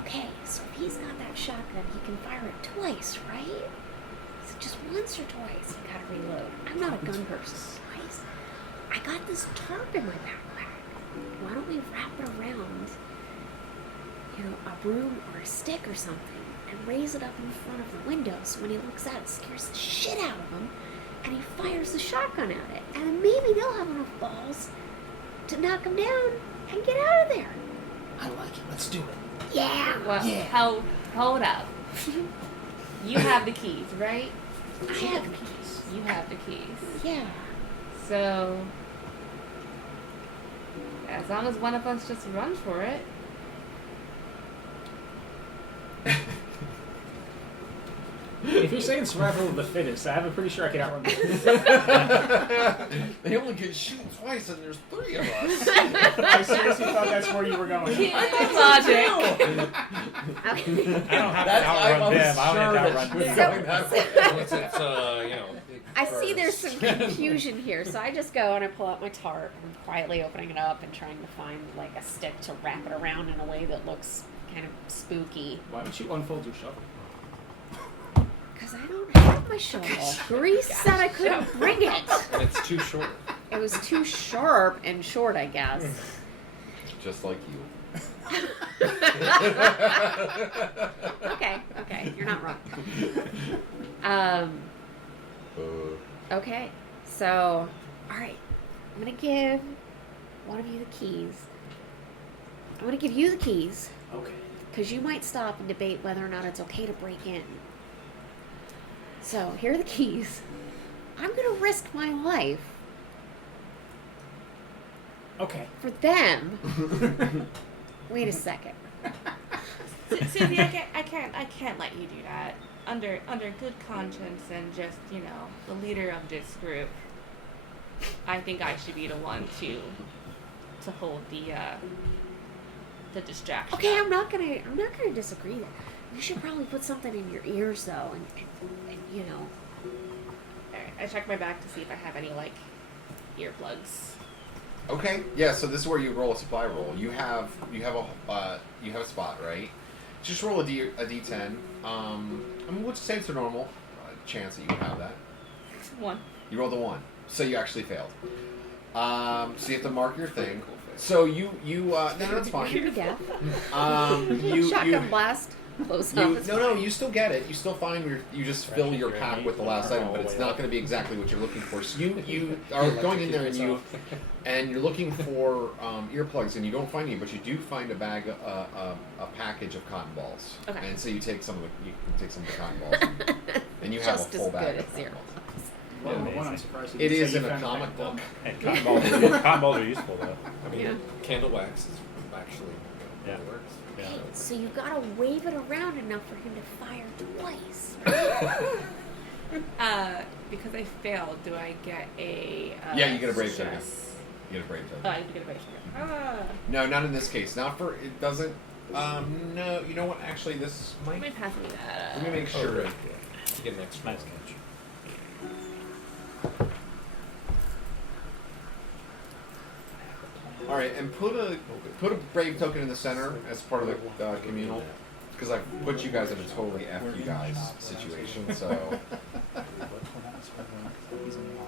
Okay, so if he's got that shotgun, he can fire it twice, right? Is it just once or twice? You gotta reload. I'm not a gun person, guys. I got this tarp in my backpack. Why don't we wrap it around, a broom or a stick or something, and raise it up in front of the window so when he looks out, it scares the shit out of him, and he fires the shotgun at it, and then maybe they'll have enough balls to knock him down and get out of there. I like it. Let's do it. Yeah. Well, Yeah. Hold up. You have the keys, right? I have the keys. You have the keys. Yeah. So, as long as one of us just runs for it. If you're saying survival of the fittest, I'm pretty sure I can outrun them. They only can shoot twice, and there's 3 of us. I seriously thought that's where you were going. Logic. I don't have to outrun them. I don't have to outrun them. I see there's some confusion here, so I just go and I pull out my tarp and I'm quietly opening it up and trying to find a stick to wrap it around in a way that looks kind of spooky. Why don't you unfold your shovel? Because I don't have my shovel. Grease said I couldn't bring it. And it's too short. It was too sharp and short, I guess. Just like you. Okay, you're not wrong. Okay, so, alright, I'm gonna give one of you the keys. I'm gonna give you the keys. Okay. Because you might stop and debate whether or not it's okay to break in. So, here are the keys. I'm gonna risk my life Okay. for them. Wait a second. Susie, I can't let you do that. Under good conscience and just, the leader of this group, I think I should be the one to hold the distraction. Okay, I'm not gonna disagree there. You should probably put something in your ears though, and Alright, I check my back to see if I have any earplugs. Okay, yeah. So this is where you roll a supply roll. You have a spot, right? Just roll a d10. We'll just say it's a normal chance that you have that. 1. You rolled a 1, so you actually failed. So you have to mark your thing. So you no, that's fine. Yeah. You Shotgun blast. Close up. no, you still get it. You still find you just fill your pack with the last item, but it's not going to be exactly what you're looking for. So you are going in there and you're looking for earplugs, and you don't find any, but you do find a bag, a package of cotton balls. Okay. And so you take some of the cotton balls, and you have Just a full as bag good of as cotton zero. balls. Well, one I'm surprised you It didn't is say in you a found comic bag book. And cotton balls are useful though. I mean, Yeah. candle wax is actually Yeah. it works. Yeah. Hey, so you gotta wave it around enough for him to fire twice. Because I failed, do I get a? Yeah, you get a brave token. stress? You get a brave token. Oh, I need to get a brave token. No, not in this case. Not for it doesn't. No, you know what? Actually, this Let me might. pass me that. Let me make Oh, sure. right, yeah. You get an extra. Nice catch. All right, and put a brave token in the center as part of the communal, because I put you guys in a totally f you guys situation. So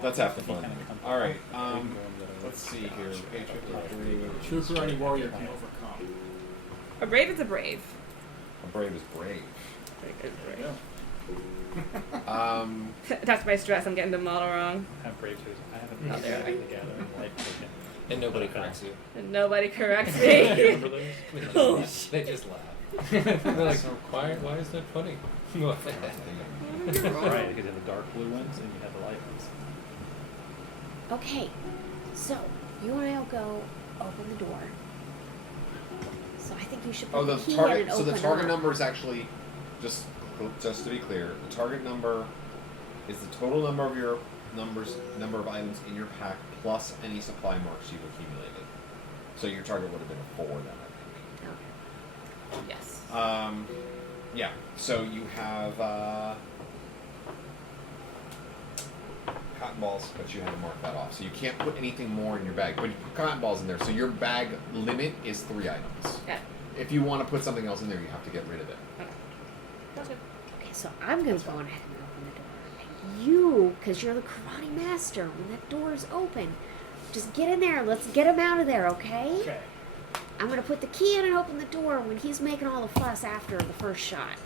that's half the fun. All right. Let's see here. Page 53. True karate warrior can overcome. A brave is a brave. A brave is brave. Brave is There brave. you go. That's my stress. I'm getting the model wrong. I'm brave too. I haven't Oh, put there. it together. Like, token. And nobody corrects you. And nobody corrects me. Remember those? They just laugh. They're like, why is that funny? Right, because you have the dark blue ones and you have the light ones. Okay, so you and I'll go open the door. So I think you should put Oh, the the key in target. and So open the target up. number is actually just to be clear. The target number is the total number of your number of items in your pack plus any supply marks you've accumulated. So your target would have been a 4 then, I think. Yes. Yeah. So you have cotton balls, but you had to mark that off. So you can't put anything more in your bag. But you put cotton balls in there. So your bag limit is 3 items. Okay. If you want to put something else in there, you have to get rid of it. That's good. Okay, so I'm gonna go ahead and open the door. And you, because you're the karate master, when that door is open, just get in there. Let's get him out of there, okay? Okay. I'm gonna put the key in and open the door when he's making all the fuss after the first shot.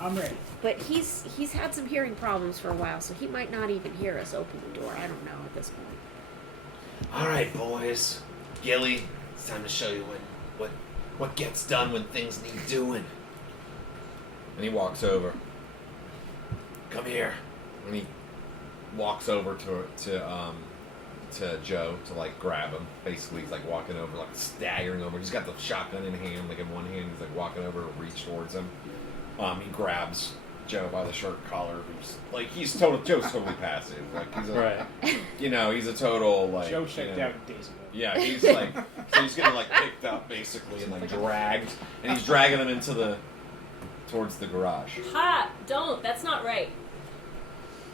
I'm ready. But he's had some hearing problems for a while, so he might not even hear us open the door. I don't know at this point. All right, boys. Gilly, it's time to show you what gets done when things need doing. And he walks over. Come here. And he walks over to Joe to like grab him. Basically, he's like walking over, like staggering over. He's got the shotgun in hand, like in one hand. He's like walking over to reach towards him. He grabs Joe by the shirt collar. Joe's totally passive. Like he's a, he's a total like. Joe checked out days ago. Yeah, he's like, so he's getting like picked up basically and like dragged, and he's dragging them towards the garage. Ha! Don't. That's not right.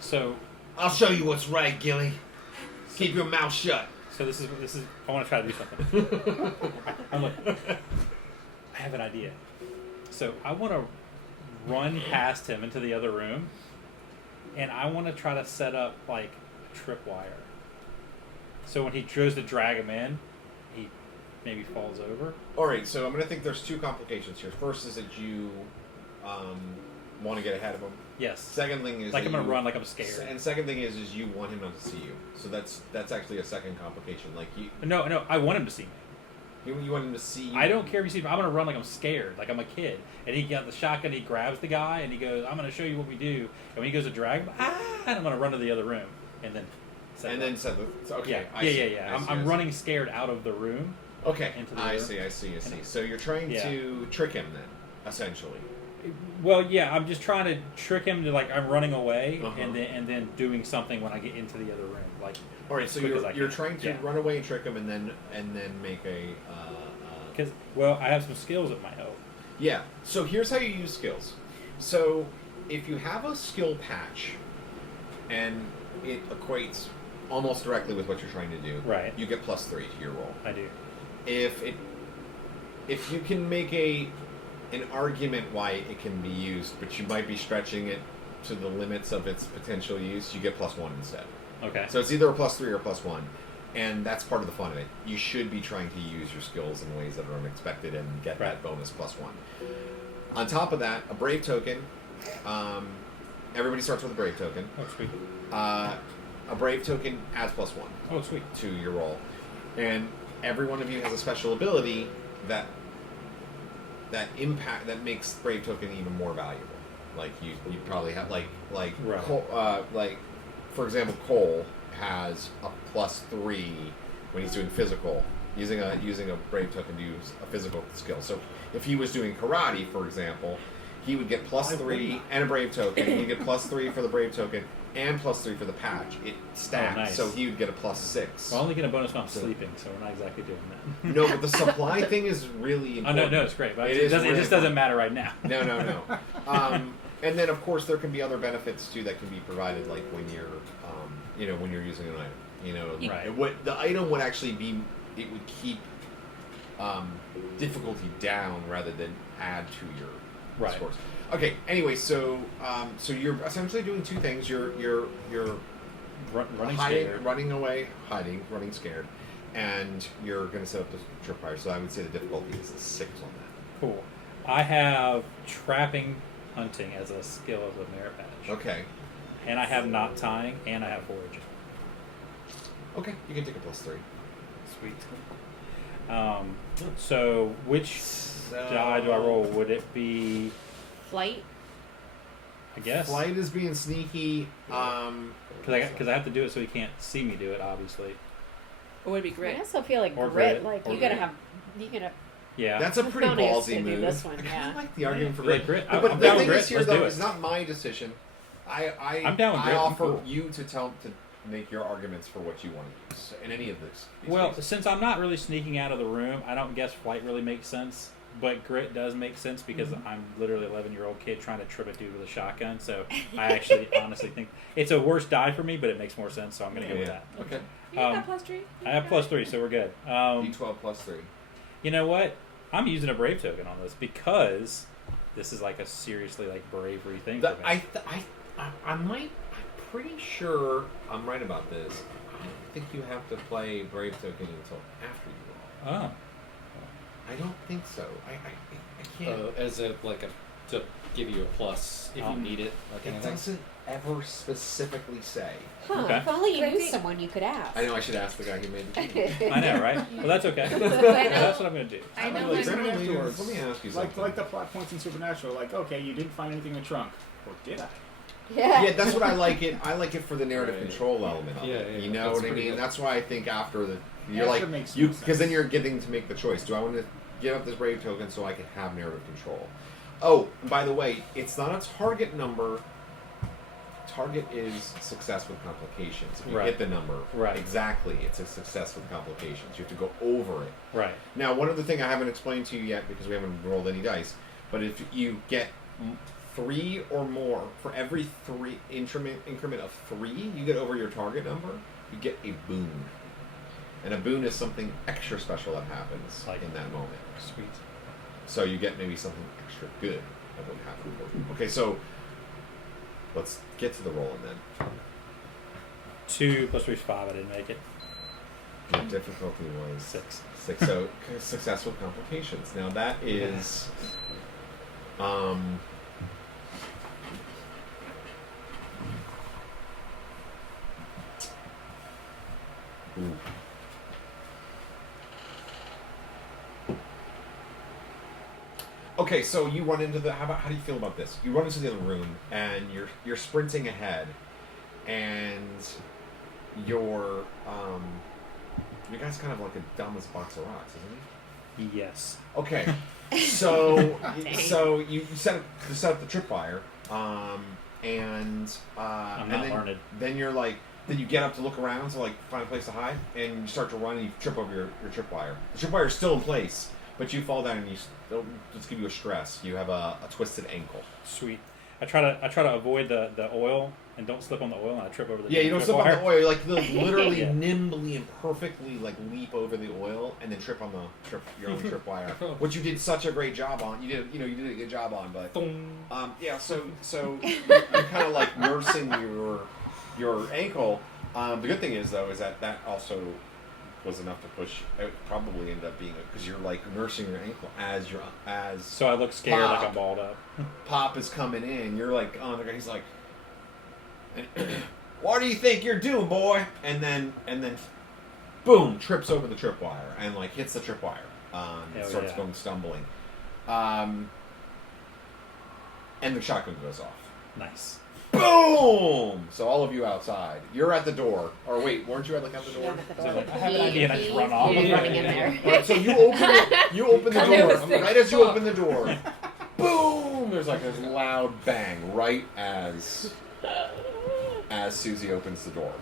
So I'll show you what's right, Gilly. Keep your mouth shut. So this is. I want to try to do something. I'm like, I have an idea. So I want to run past him into the other room, and I want to try to set up like a tripwire. So when he goes to drag him in, he maybe falls over. All right, so I'm gonna think there's 2 complications here. First is that you want to get ahead of him. Yes. Second thing is Like that I'm gonna run like I'm scared. And second thing is you want him not to see you. So that's actually a second complication. Like No, I want him to see me. you want him to see you. I don't care if he sees me. I'm gonna run like I'm scared, like I'm a kid. And he got the shotgun. He grabs the guy and he goes, "I'm gonna show you what we do." And when he goes to drag him, and I'm gonna run to the other room and then. Okay. Yeah. I'm running scared out of the room. Okay. Into the I room. see. So you're trying to trick him then, essentially. Well, yeah, I'm just trying to trick him to like I'm running away Uh-huh. and then doing something when I get into the other room. Like, all right, so quick as I you're can. trying to Yeah. run away and trick him, and then make a. because I have some skills that might help. Yeah. So here's how you use skills. So if you have a skill patch, and it equates almost directly with what you're trying to do, Right. You get +3 to your roll. I do. If you can make an argument why it can be used, but you might be stretching it to the limits of its potential use, you get +1 instead. Okay. So it's either a +3 or a +1, and that's part of the fun of it. You should be trying to use your skills in ways that are unexpected and get that bonus +1. On top of that, a brave token. Everybody starts with a brave token. Oh, sweet. A brave token adds +1. Oh, sweet. To your roll, and every one of you has a special ability that makes brave token even more valuable. Like you probably have like Right. Cole, for example, Cole has a +3 when he's doing physical, using a brave token to use a physical skill. So if he was doing karate, for example, he would get +3 and a brave token. He'd get +3 for the brave token and +3 for the patch. It stacks, nice. so he would get a +6. Well, I only get a bonus when I'm sleeping, so we're not exactly doing that. No, but the supply thing is really Oh, important. no, it's great. But It it, is doesn't, really it just doesn't important. matter right now. No. And then, of course, there can be other benefits too that can be provided, like when you're, when you're using an item. Right. The item would actually be, it would keep difficulty down rather than add to your scores. Okay. Anyway, so you're essentially doing two things. You're Running hiding, scared. running scared, and you're going to set up the tripwire. So I would say the difficulty is a 6 on that. Cool. I have trapping hunting as a skill of a merit badge. Okay. And I have knot tying, and I have foraging. Okay, you can take a +3. Sweet. So which die do I roll? Would it be, Flight. I guess? Flight is being sneaky. Because I have to do it so he can't see me do it, obviously. Or would it be I grit? also feel like Or grit. grit. Like Or you gotta grit. have. You gotta. Yeah. That's a pretty Cojones to ballsy do move. this one, I kind yeah. of like the argument for You like grit. grit? But I'm the down thing with is grit. here, Let's though, do it. it's not my decision. I'm down with I grit. offer Cool. you to make your arguments for what you want to use in any of this. Well, cases. since I'm not really sneaking out of the room, I don't guess flight really makes sense. But grit does make sense because I'm literally an 11-year-old kid trying to trip a dude with a shotgun. So I actually honestly think it's a worse die for me, but it makes more sense. So I'm going to go with that. Okay. You got +3? I have +3, so we're good. D12 +3. You know what? I'm using a brave token on this because this is like a seriously like bravery thing for me. I'm pretty sure I'm right about this. I don't think you have to play brave token until after you roll. Oh. I don't think so. I can't. As a to give you a plus if you need it. Like It anything. doesn't ever specifically say. Huh? Okay. If only you But I knew think- someone you could ask. I know I should ask the guy who made the game. I know, right? Well, that's okay. I know. That's what I'm going to do. I know. Like, when- afterwards. Let me ask you Like something. the plot points in Supernatural, like, okay, you didn't find anything in the trunk. Or did I? Yeah. Yeah, that's what I like it. I like it for the narrative Right. control element of it. Yeah, You know that's what I pretty mean? good. That's why I think after the you're After like makes you more because then sense. you're getting to make the choice. Do I want to give up this brave token so I can have narrative control? Oh, and by the way, it's not a target number. Target is success with complications. If you Right. hit the number Right. exactly, it's a success with complications. You have to go over it. Right. Now, one other thing I haven't explained to you yet because we haven't rolled any dice, but if you get 3 or more, for every 3 increment of 3, you get over your target number, you get a boon. And a boon is something extra special that happens Like- in that moment. Sweet. So you get maybe something extra good that would happen for you. Okay, so let's get to the rolling then. 2 + 3 is 5. I didn't make it. The difficulty was 6. 6. So success with complications. Now that is ooh. Okay, so you run into the. How do you feel about this? You run into the other room, and you're sprinting ahead, and your guy's kind of like a dumb as a box of rocks, isn't he? Yes. Okay, so Dang. you set up the tripwire, and I'm and not then, learned. then you're like. Then you get up to look around to like find a place to hide, and you start to run and you trip over your tripwire. The tripwire is still in place, but you fall down and let's give you a stress. You have a twisted ankle. Sweet. I try to avoid the oil and don't slip on the oil, and I trip over the Yeah, you don't slip on the tripwire. oil. Like literally Yeah. nimbly and perfectly like leap over the oil and then trip on your own tripwire, which you did such a great job on. You did a good job on, but yeah. So you're kind of like nursing your ankle, The good thing is though is that also was enough to push. It probably ended up being because you're like nursing your ankle as So I look scared Pop. like I'm balled up. Pop is coming in. You're like, oh, the guy's like, what do you think you're doing, boy? And then, boom, trips over the tripwire and like hits the tripwire. And starts going stumbling. And the shotgun goes off. Nice. Boom! So all of you outside. You're at the door. Or wait, weren't you at the door? So like, I have an idea and I just run off. He's running in there. All right, so you open the There was door. six Right as you bucks. open the door, boom! There's like this loud bang right as Siouxsie opens the door.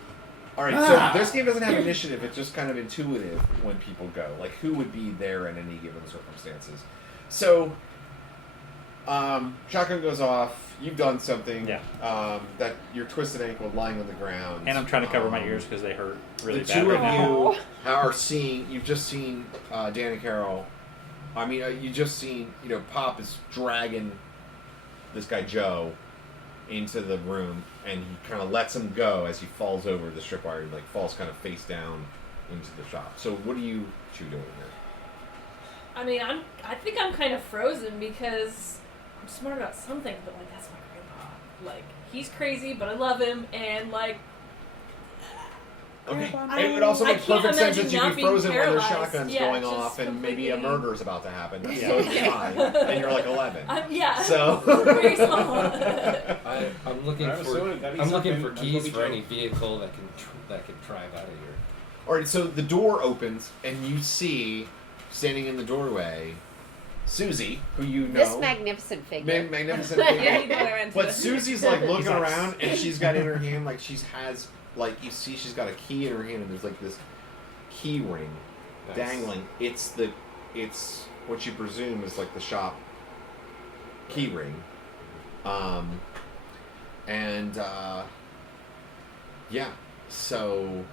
All right, so this game doesn't have initiative. It's just kind of intuitive when people go. Like who would be there in any given circumstances. So, shotgun goes off. You've done something. Yeah. That your twisted ankle lying on the ground. And I'm trying to cover my ears because they hurt really The bad two right of now. you are seeing. You've just seen Dan and Carol. I mean, you just seen. Pop is dragging this guy Joe into the room, and he kind of lets him go as he falls over the tripwire. He falls kind of face down into the shop. So, what are you two doing here? I mean, I think I'm kind of frozen because I'm smart about some things, but like that's my grandpa. Like he's crazy, but I love him, and like. Okay. I- It would also I make can't perfect sense imagine that you'd not be being frozen when there's paralyzed. shotguns Yeah, going just off and maybe a completely- murder's about to happen. That's Yeah. totally fine. And you're like 11. Yeah. So very small. I'm looking Alright, for so that'd be I'm looking something- for that's keys what we for do. any vehicle that can drive out of here. All right, so the door opens and you see standing in the doorway Siouxsie, who you know. This magnificent figure. Magnificent Yeah, figure. you know what I meant to But do. Susie's like looking He's like- around and she's got in her hand you see she's got a key in her hand and there's like this key ring Nice. dangling. It's what you presume is like the shop key ring. Yeah. So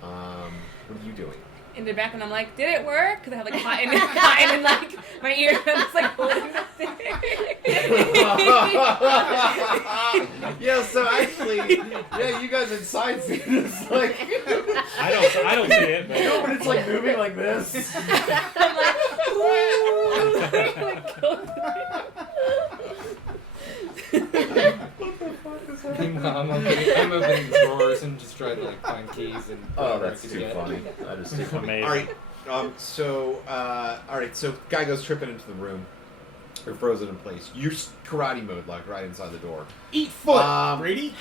what are you doing? In the back, and I'm like, did it work? Because I have like cotton in like my ear. I'm just like holding the thing. Yeah, so actually, yeah, you guys inside see this like I don't see it, but but it's like moving like this. I'm like, ooh. Meanwhile, I'm opening drawers and just trying to find keys and. Oh, whatever I that's can too get. funny. That is too funny. Amazing. All right. So guy goes tripping into the room. You're frozen in place. You're karate mode, like right inside the door. Eat foot, Um, Brady.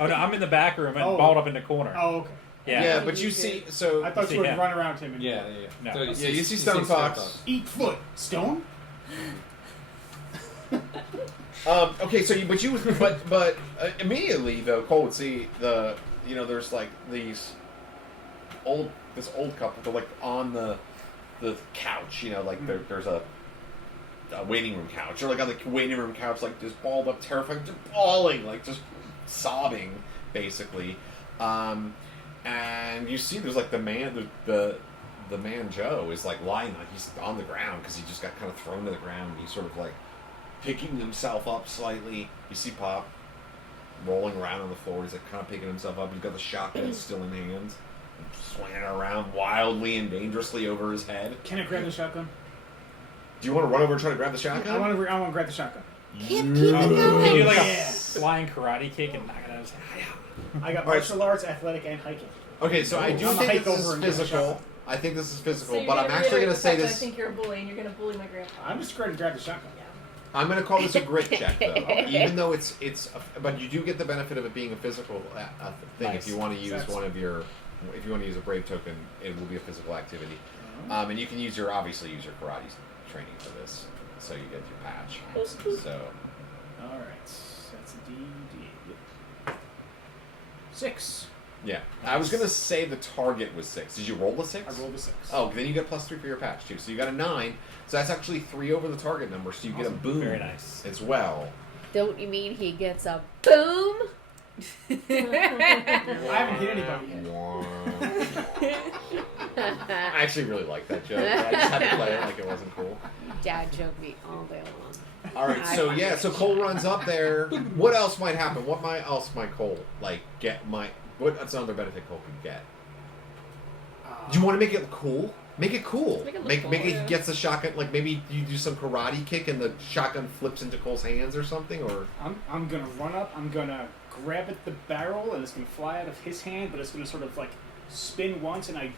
Oh no, I'm in the back room and Oh. balled up in the corner. Oh, okay. Yeah, but you see, so I thought see you would him. run around him. And Yeah. No. So yeah, you see Stone Fox. Eat foot, Stone. Okay, so but immediately though, Cole would see there's like this old couple. They're like on the couch. There's a waiting room couch. They're like on the waiting room couch, like just balled up, terrified, just bawling, like just sobbing, basically. And you see, there's like the man Joe is like lying, like he's on the ground because he just got kind of thrown to the ground. And he's sort of like picking himself up slightly. You see Pop rolling around on the floor. He's like kind of picking himself up. He's got the shotgun still in hand, swinging it around wildly and dangerously over his head. Can I grab the shotgun? Do you want to run over and try to grab the shotgun? I want to grab the shotgun. Keep it going. You do like Yeah. a flying karate kick and knock it out of his head. I got All right. martial arts, athletic, and hiking. Okay, so I do I'm a think hike this over is and get the physical. shotgun. I think this is physical, So you're but I'm gonna actually reiterate going to the say fact that I this. think you're a bully, and you're going to bully my grandpa. I'm just going to grab the shotgun. I'm going to call this a grit check, though, even though but you do get the benefit of it being a physical thing. Nice. If you want to use if you want to use a brave token, it will be a physical activity, and you can obviously use your karate training for this, so you get your patch. So All right, that's a D8. 6. yeah, I was going to say the target was 6. Did you roll a 6? I rolled a 6. Oh, then you get +3 for your patch too. So you got a 9. So that's actually 3 over the target number. So you get a boom. Very nice. As well. Don't you mean he gets a boom? I haven't hit anybody yet. I actually really like that joke. I just had to play it like it wasn't cool. Dad joked me all day long. All right, so Cole runs up there. What else might happen? Else might Cole get? What's another benefit Cole could get? Do you want to make it cool? Make it cool. Make it yeah. gets the shotgun. Like maybe you do some karate kick and the shotgun flips into Cole's hands or something. Or I'm gonna run up. I'm gonna grab at the barrel and it's gonna fly out of his hand, but it's gonna sort of spin once and I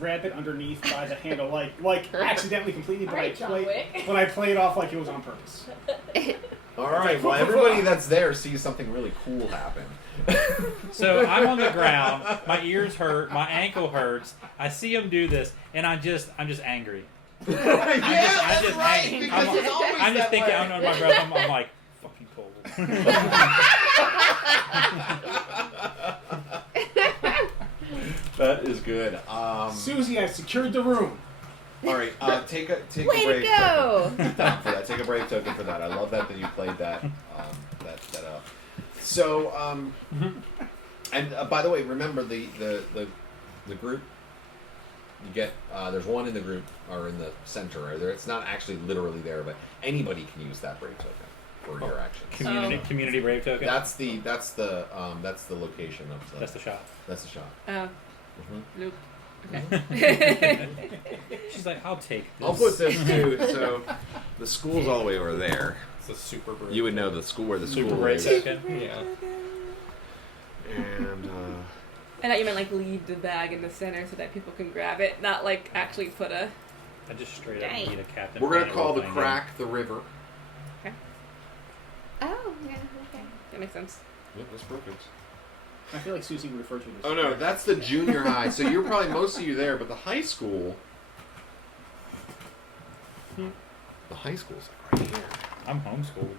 grab it underneath by the handle, like accidentally completely, but Alright, John Wick. I play it off like it was on purpose. all right, well everybody that's there sees something really cool happen. So I'm on the ground. My ears hurt. My ankle hurts. I see him do this, and I'm just angry. That's just right. hanging. Because it's always I'm just that thinking way. under my breath. I'm like, fucking Cole. That is good. Siouxsie, I've secured the room. All right, take a Way brave to go! token. Stop for that. Take a brave token for that. I love that you played that that up. So, and by the way, remember the group. You get there's one in the group or in the center. Or there, it's not actually literally there, but anybody can use that brave token for your actions. Community brave token. That's the location of the. That's the shot. That's the shot. Oh. Nope. She's like, I'll take this. I'll put this too. So the school's all the way over there. It's a super brave. You would know the school where the Super school brave is. token. Yeah. And I thought you meant leave the bag in the center so that people can grab it, not actually put a. I just straight up need a captain. we're gonna Planet call the role-playing crack the river. Oh, yeah, okay. That makes sense. Yep, that's perfect. I feel like Siouxsie would refer to it as. Oh no, that's the junior high. So you're probably most of you there, but the high school. The high school's right here. game. I'm homeschooled.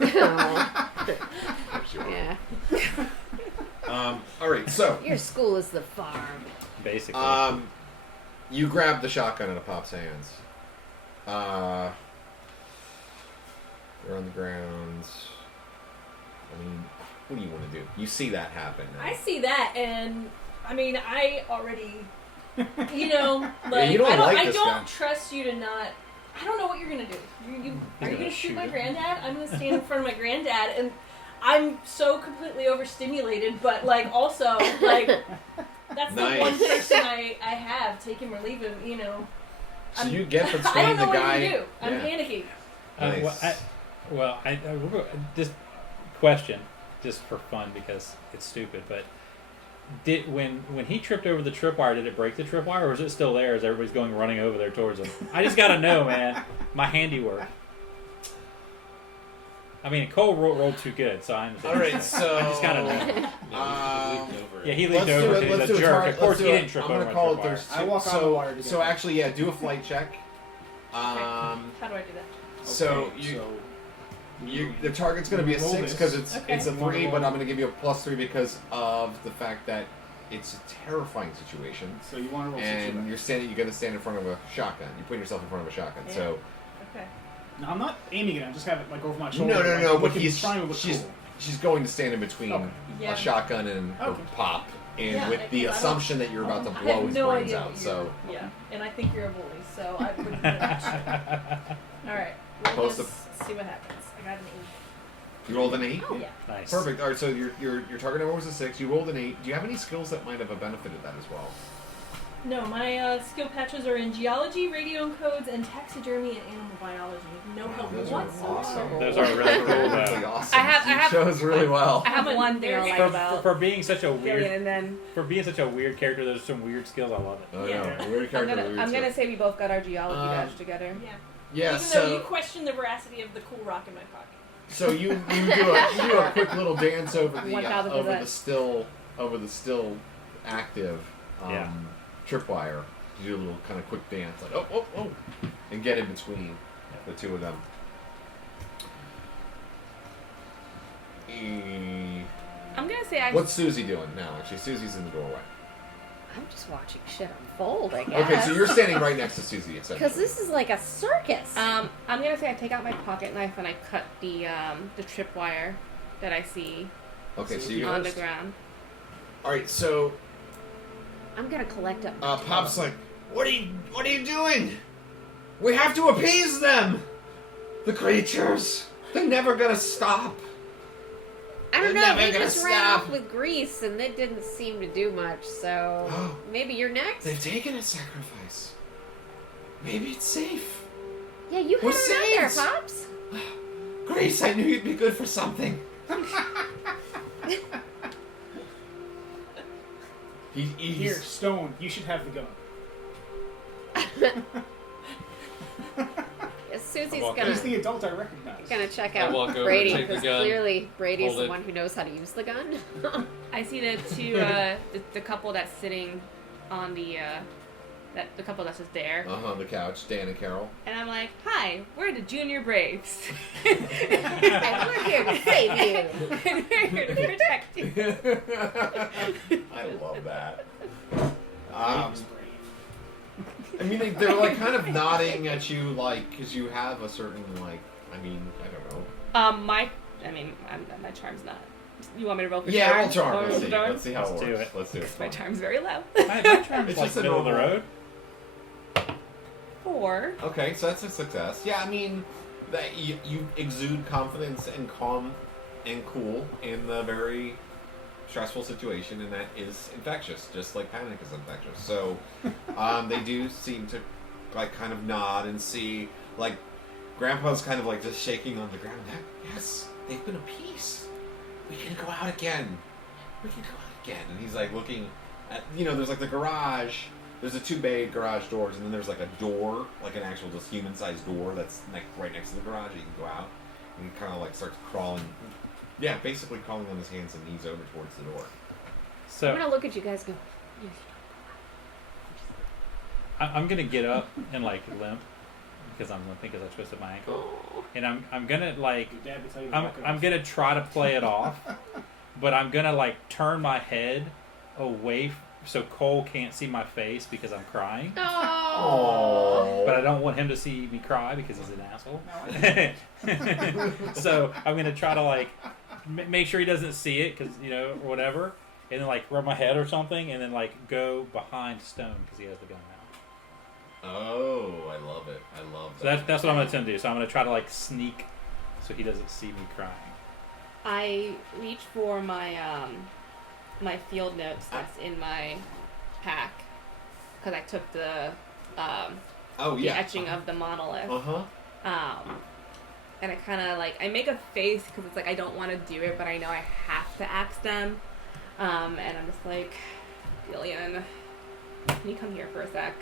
Yes, you are. Yeah. All right, so Your school is the farm. Basically. you grab the shotgun out of Pop's hands. They're on the ground. I mean, what do you want to do? You see that happen. I see that, and I mean, I already, you don't Yeah, you don't like I this don't guy. trust you to not. I don't know what you're gonna do. Are you gonna gonna shoot shoot my him. granddad? I'm gonna stand in front of my granddad, and I'm so completely overstimulated, but also that's the one Nice. person I have. Take him or leave him. So you get between I don't know the what guy. to do. I'm Yeah. panicking. Nice. This question, just for fun because it's stupid, but when he tripped over the tripwire, did it break the tripwire, or is it still there as everybody's going running over there towards him? I just gotta know, man. My handiwork. I mean, Cole rolled too good, so I'm. All right, so I just gotta know. Yeah, he leaped let's over do it. because Let's he's do a a jerk. tar- Of course, let's he do didn't it. trip I'm over gonna a call it. tripwire. There's I walk on the wire together. So actually, yeah, do a flight check. How do I do that? So the target's going to be a roll 6 this. because Okay. it's a You wanna 3, roll? but I'm going to give you a +3 because of the fact that it's a terrifying situation, So you want to roll and 6 you're going to stand in front of a shotgun. You put yourself in front of a shotgun. Yeah. So Okay. No, I'm not aiming it. I just have it over my shoulder. no. But trying to look she's cool. she's going to stand in between Okay. Yeah. a shotgun and her Okay. pop, and Yeah, with the because I don't- assumption that you're about to I blow have his no brains idea out. what So you're- yeah, and I think you're a bully, so I wouldn't. All right, we'll Post just see what happens. I got an you rolled an 8. 8. Yeah. Nice. Perfect. All right. So your target number was a 6. You rolled an 8. Do you have any skills that might have benefited that as well? No, my skill patches are in geology, radio codes, and taxidermy and animal biology. No help Those are whatsoever. awesome. Those are really cool, really though. awesome. I have- You chose really well. I have I'm a one thing I very- like For, about for being such a Gillian, weird and then character, there's some weird skills. I love it. Oh, Yeah. no. Weird I'm character. gonna, weird I'm gonna stuff. say we both got our geology Um, badge together. Yeah. Yeah. Even though you So question the veracity of the cool rock in my pocket. so you do a quick little dance over the 1000%. over the still active Yeah. tripwire. You do a little kind of quick dance, like oh, and get in between the two of them. I'm gonna say What's Siouxsie doing now? Actually, Susie's in the doorway. I'm just watching shit unfold, I guess. Okay, so you're standing right next to Siouxsie, essentially. Because this is like a circus. I'm gonna say I take out my pocket knife and I cut the tripwire that I see Okay, so you on the first. ground. All right, so I'm gonna collect up. Pop's like, what are you doing? We have to appease them. The creatures! They're never gonna stop! I don't They're know. never They gonna just ran stop. off with Grease, and that didn't seem to do much. So maybe you're next. They've taken a sacrifice. Maybe it's safe. Yeah, you We're had it out there, saints. Pops. Grace, I knew you'd be good for something. Here, Stone, you should have the gun. Susie's walk He's gonna the adult I recognize. check I out walk over, Brady take the because gun, clearly Brady's hold the it. one who knows how to use the gun. I see the two, the couple that's sitting on the couple that's just there. On the couch, Dan and Carol. And I'm like, hi, we're the Junior Braves. And we're here to save you. And we're here to protect you. I love that. Braves brave. I mean, they're like kind of nodding at you, like, because you have a certain, like, I don't know. My charm's not. You want me to roll for Yeah, charm? we'll charm. Or Let's roll see. for charm? Let's see how Let's it do works. it. Let's do it. My charm's very low. My charm's It's like just a middle of the normal- road. 4. Okay, so that's a success. Yeah, I mean, that you exude confidence and calm and cool in the very stressful situation, and that is infectious, just like panic is infectious. So they do seem to like kind of nod and see, like, Grandpa's kind of like just shaking on the ground. Yes, they've been a piece. We can go out again. We can go out again. And he's like looking at, there's like the garage. There's the 2 bay garage doors, and then there's like a door, like an actual just human-sized door that's right next to the garage. You can go out, and he kind of like starts crawling. Yeah, basically crawling on his hands and knees over towards the door. I'm So gonna look at you guys. And go. I'm gonna get up and like limp because I'm limping because I twisted my ankle, and I'm gonna like Your dad would tell you to I'm knock it I'm off. gonna try to play it off, but I'm gonna like turn my head away so Cole can't see my face because I'm crying. Oh. But I don't want him to see me cry because he's an asshole. So I'm gonna try to like make sure he doesn't see it because or whatever, and then like rub my head or something, and then like go behind Stone because he has the gun now. Oh, I love it. I love So that's what I'm gonna attempt to do. So I'm gonna try to like sneak so he doesn't see me crying. I reach for my my field notes that's in my pack because I took the the etching of the monolith. And I kind of like I make a face because it's like I don't want to do it, but I know I have to ask them. And I'm just like, Gillian, can you come here for a sec?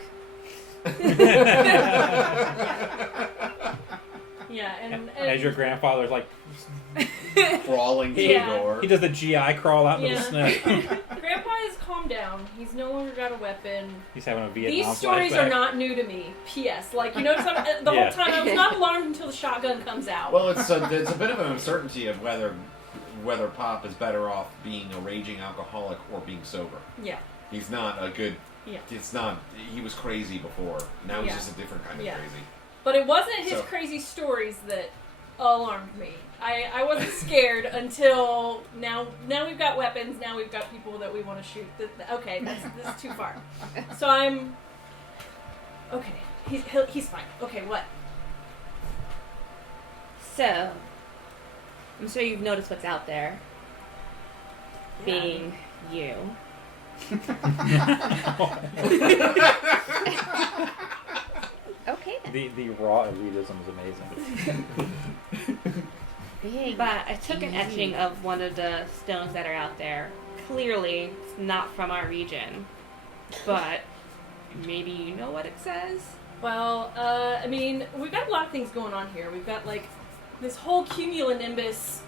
Yeah, and As your grandfather's like Crawling to Yeah. the door. he does the GI crawl out into the snow. Grandpa has calmed down. He's no longer got a weapon. He's having a Vietnam These stories flashback. are not new to me. P.S. Like, the Yeah. whole time I was not alarmed until the shotgun comes out. Well, it's a bit of an uncertainty of whether Pop is better off being a raging alcoholic or being sober. Yeah. He's not a good. Yeah. It's not. He was crazy before. Now he's Yeah. just a different kind of Yeah. crazy. But it wasn't his So- crazy stories that alarmed me. I wasn't scared until now. Now we've got weapons. Now we've got people that we want to shoot. Okay, this is too far. So I'm okay. He's fine. Okay, what? So, I'm sure you've noticed what's out there. Being you. Okay. The raw elitism is amazing. Big. But I took an etching of one of the stones that are out there. Clearly, it's not from our region. But maybe you know what it says? Well, I mean, we've got a lot of things going on here. We've got, like, this whole cumulonimbus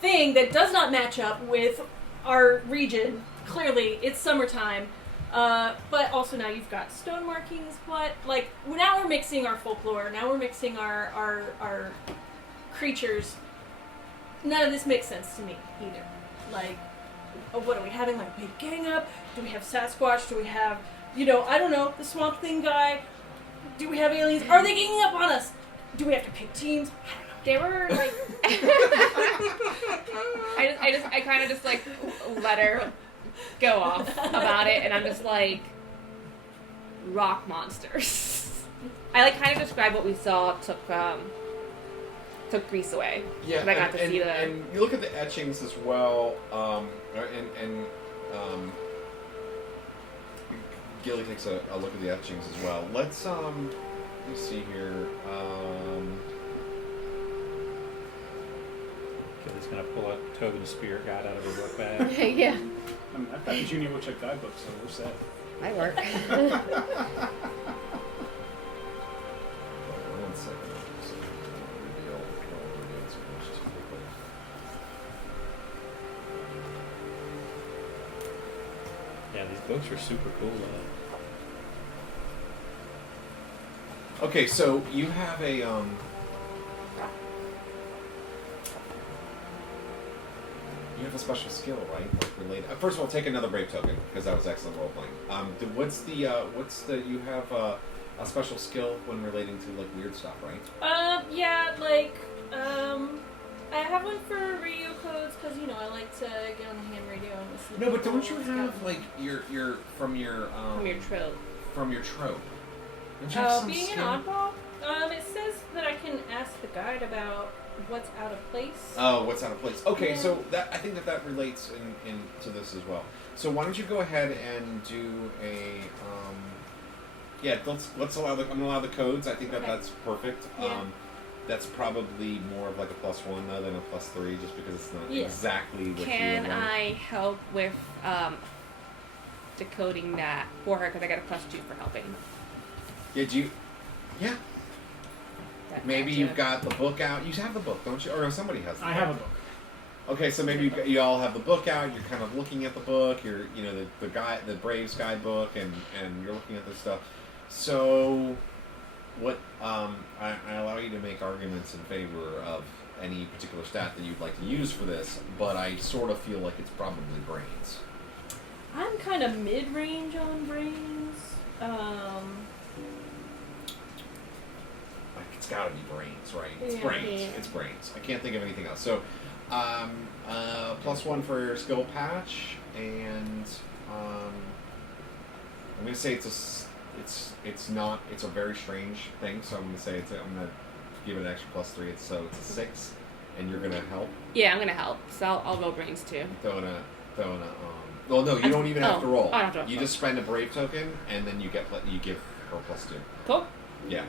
thing that does not match up with our region. Clearly, it's summertime. But also now you've got stone markings. What? Like, now we're mixing our folklore. Now we're mixing our creatures. None of this makes sense to me, either. Like, what are we having, like, a big gang up? Do we have Sasquatch? Do we have, I don't know, the Swamp Thing guy? Do we have aliens? Are they ganging up on us? Do we have to pick teams? They were like, I kind of just like let her go off about it, and I'm just like, rock monsters. I like kind of described what we saw. Took took grease away. Yeah, And I got to see the. and you look at the etchings as well, Gilly takes a look at the etchings as well. Let me see here. Gilly's gonna pull a Tobin Spirit Guide out of her book bag. Yeah, I've got the Junior Woodchuck guidebook, so we're set. might work. One second. Reveal first. Yeah, these books are super cool though. Okay, so you have a you have a special skill, right? Like related. First of all, take another brave token because that was excellent role playing. What's the you have a special skill when relating to like weird stuff, right? Yeah, like, I have one for radio codes because, you know, I like to get on the ham radio and listen to No, but don't people you and have stuff. like your from your trope. from your trope? Don't you have some Being skill? an oddball, it says that I can ask the guide about what's out of place. Oh, what's out of place? Okay, Yeah. so I think that relates in to this as well. So why don't you go ahead and do a let's allow I'm gonna allow the codes. I think Okay. that's perfect. Yeah. That's probably more of like a +1 though than a +3, just because it's not Yeah. exactly what Can you want. I help with decoding that for her? Because I got a +2 for helping. Did you? Yeah. That Maybe gotcha. you've got the book out. You have the book, don't you? Or no, somebody has. The I book. have a book. Okay, so maybe you all have the book out. You're kind of looking at the book. You're, the Braves guidebook, and you're looking at this stuff. So, what I allow you to make arguments in favor of any particular stat that you'd like to use for this, but I sort of feel like it's probably brains. I'm kind of mid-range on brains. Like it's got to be brains, right? It's Yeah. brains. Yeah. It's brains. I can't think of anything else. So, +1 for your skill patch, and I'm gonna say it's a very strange thing. So I'm gonna say I'm gonna give it an extra +3. It's a 6, and you're gonna help. Yeah, I'm gonna help. So I'll roll brains too. Throw in a. Well, no, you don't even have to roll. I don't have to You roll. just spend a brave token, and then you give her +2. Cool. Yeah.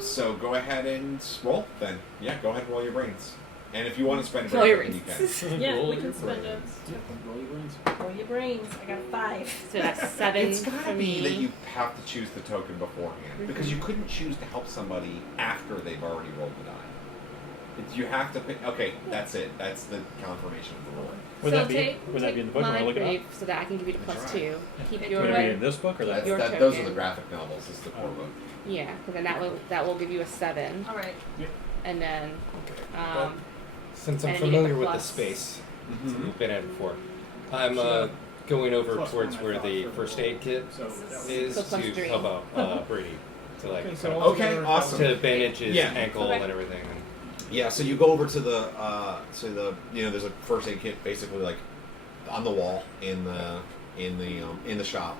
So go ahead and roll then. Yeah, go ahead and roll your brains. And if you want to spend a Roll your brave token, you brains. can. Yeah, Roll we your can spend a brains. Roll your brains. roll your brains. I got a 5. So that's 7 It's for gotta me. be that you have to choose the token beforehand because you couldn't choose to help somebody after they've already rolled the die. You have to pick. Okay, that's it. That's the confirmation of the rule. Would so that be in the book? my Wanna look it up? brave so that I can give you the That's +2. right. Keep Would your Would it be in this book or that? Your Those are token. the graphic novels. It's the core book. Yeah, because then that will give you a 7, All right. and then Well, since I'm and then you get familiar the with the plus. space, Mm-hmm. since we've been at it before, I'm going over towards where the first aid kit So that was is So +3. to help out Brady to like Okay, kind so of- Okay, awesome. to bandage his Yeah. ankle Okay. and everything. Yeah, so you go over to the there's a first aid kit basically like on the wall in the shop.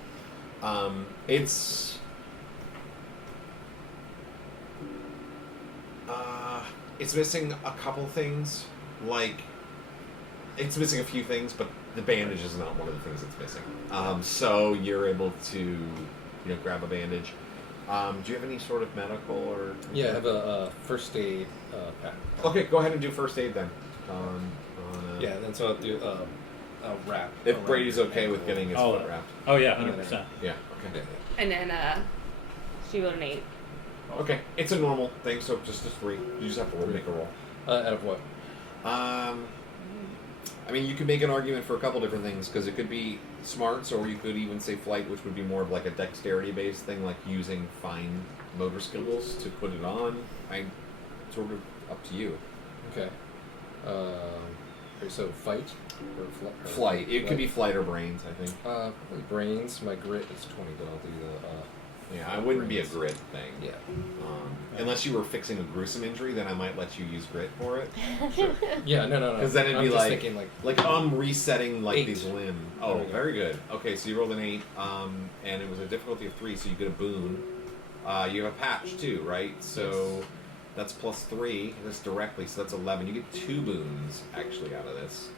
It's missing a couple things, like it's missing a few things, but the bandage is not one of the things it's missing. So you're able to grab a bandage. Do you have any sort of medical or? Yeah, I have a first aid pack. Okay, go ahead and do first aid then. Yeah, and then so I'll do a wrap. If around Brady's his okay with ankle. getting his Oh, foot wrapped. Oh yeah, 100%. Yeah. Okay. and then she rolled an 8. Okay. It's a normal thing, so just a 3. You just have to make a roll. Out of what? I mean, you could make an argument for a couple different things because it could be smarts, or you could even say flight, which would be more of like a dexterity-based thing, like using fine motor skills to put it on. Sort of up to you. Okay. So fight or Flight. It could be flight or brains, I think. Probably brains. My grit is 20, but I'll do the. Yeah, it wouldn't be a brains. grit thing. Yeah. Unless you were fixing a gruesome injury, then I might let you use grit for it. Sure. Yeah. No. Because then it'd I'm be just like, thinking I'm resetting like 8. these limbs. There Oh, we go. very good. Okay, so you rolled an 8, and it was a difficulty of 3, so you get a boon. You have a patch too, right? So That's +3. That's directly, so that's 11. You get 2 boons actually out of this.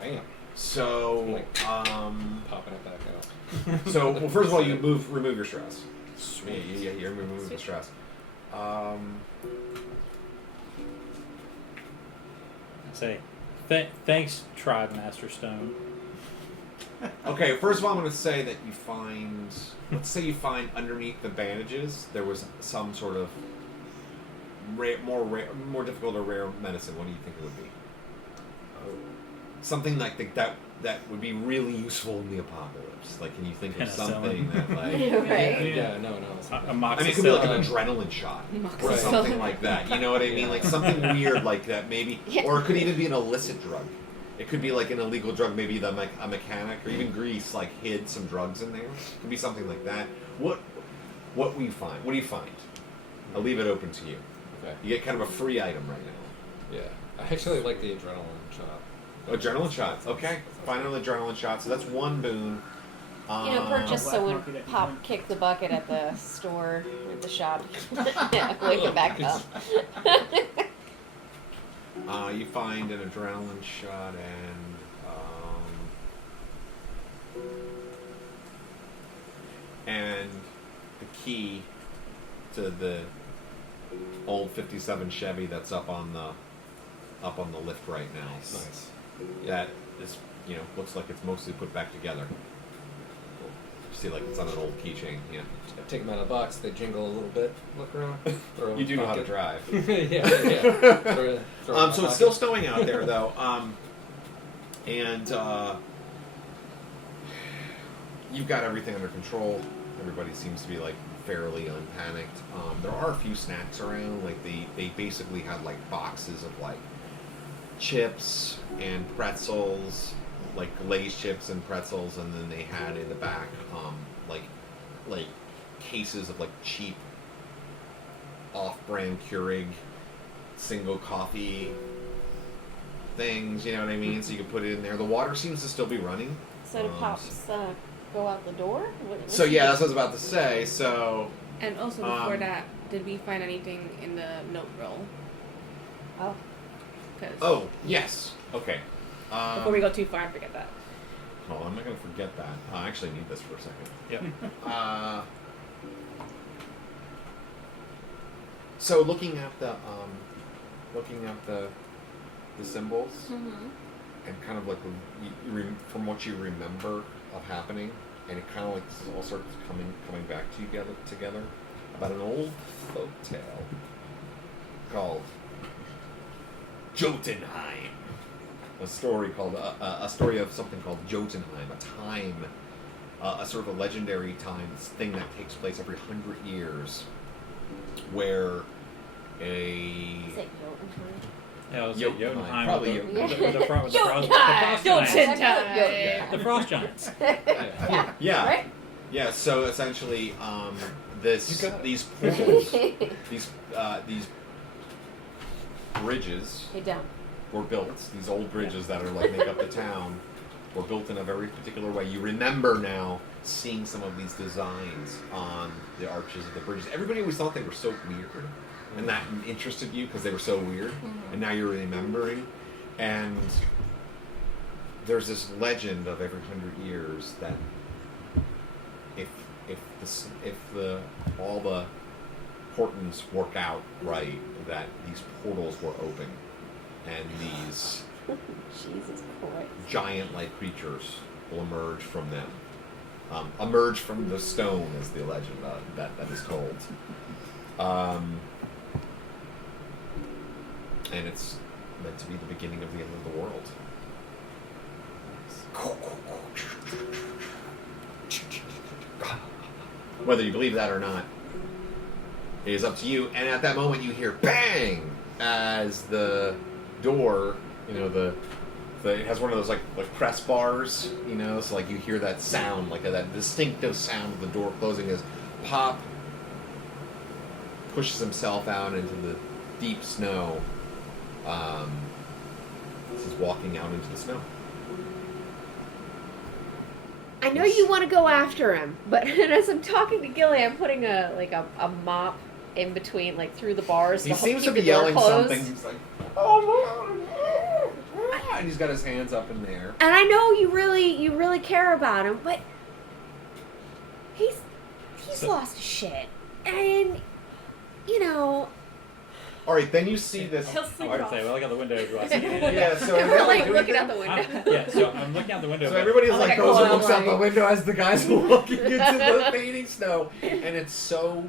Bam. So, Popping it back out. so well, first of all, you remove your stress. Sweet. Yeah, you remove the stress. Say, thanks, Tribe Master Stone. Okay, first of all, I'm going to say that you find, let's say you find underneath the bandages, there was some sort of more difficult or rare medicine. What do you think it would be? Something like that would be really useful in the apocalypse. Like, can you think of Penicillin. something that, like... Right? Yeah, no. A I mean, it could be like an Amoxicillin. adrenaline shot or Right. something like that. You know what I mean? Like something weird like that, maybe. Yeah. Or it could even be an illicit drug. It could be like an illegal drug, maybe a mechanic or even Grease like hid some drugs in there. It could be something like that. What will you find? What do you find? I'll leave it open to you. Okay. You get kind of a free item right now. Yeah. I actually like the adrenaline shot. Adrenaline shot. Okay. Find an adrenaline shot. So that's 1 boon. Purchase Black so when market at Pop point. kicked the bucket at the store, at the shop, wake it back up. You find an adrenaline shot and the key to the old '57 Chevy that's up on the lift right now. Nice. That is, looks like it's mostly put back together. See, like it's on an old keychain. Yeah. I take them out of the box, they jingle a little bit, look around. Throw You do know how to bucket. drive. yeah. Throw it in So my it's still pocket. snowing out there, though, and you've got everything under control. Everybody seems to be like fairly unpanicked. There are a few snacks around. Like they basically had like boxes of like chips and pretzels, like Lay's chips and pretzels, and then they had in the back like cases of like cheap off-brand Keurig single coffee things, you know what I mean? So you can put it in there. The water seems to still be running. So did Pops go out the door? So yeah, that's what I was about to say. So And also before that, did we find anything in the note roll? Oh. oh yes, okay. Before we go too far and forget that. Hold on, I'm not gonna forget that. I actually need this for a second. Yep. So looking at the symbols and kind of like from what you remember of happening, and it kind of like all sorts of coming back together about an old folk tale called Jotunheim. A story of something called Jotunheim, a time, a sort of a legendary time, this thing that takes place every 100 years, where Is it Yeah, it was Jotunheim. Jotunheim. Probably with the, Jotunheim. with the frost Jotunheim. giants. Jotunheim. The frost giants. Yeah. yeah, Right? yeah. So essentially, You got it. these portals, these bridges Hey, down. were built. These old bridges that are like make up the town were built in a very particular way. You remember now seeing some of these designs on the arches of the bridges. Everybody always thought they were so weird, and that interested you because they were so weird. And now you're remembering, and there's this legend of every 100 years that if all the portents work out right, that these portals will open, and these Jesus Christ. giant-like creatures will emerge from them. Emerge from the stone is the legend that is told. And it's meant to be the beginning of the end of the world. Whether you believe that or not is up to you. And at that moment you hear bang as the door, it has one of those like press bars, so like you hear that sound, like that distinctive sound of the door closing as Pop pushes himself out into the deep snow. This is walking out into the snow. I know you want to go after him, but as I'm talking to Gilly, I'm putting a mop in between, like through the bars. He to seems to keep be the door yelling closed. something. He's like, oh, and he's got his hands up in the air. And I know you really care about him, but he's lost his shit, and you know. All right, then you see this. He'll sleep I it would off. say, well, I got the window as well. Yeah, so We're like everybody- looking out the window. So I'm looking out the window. So but- everybody's Oh, like like, goes and oh, looks out the like- window as the guys are walking into the fading snow, and it's so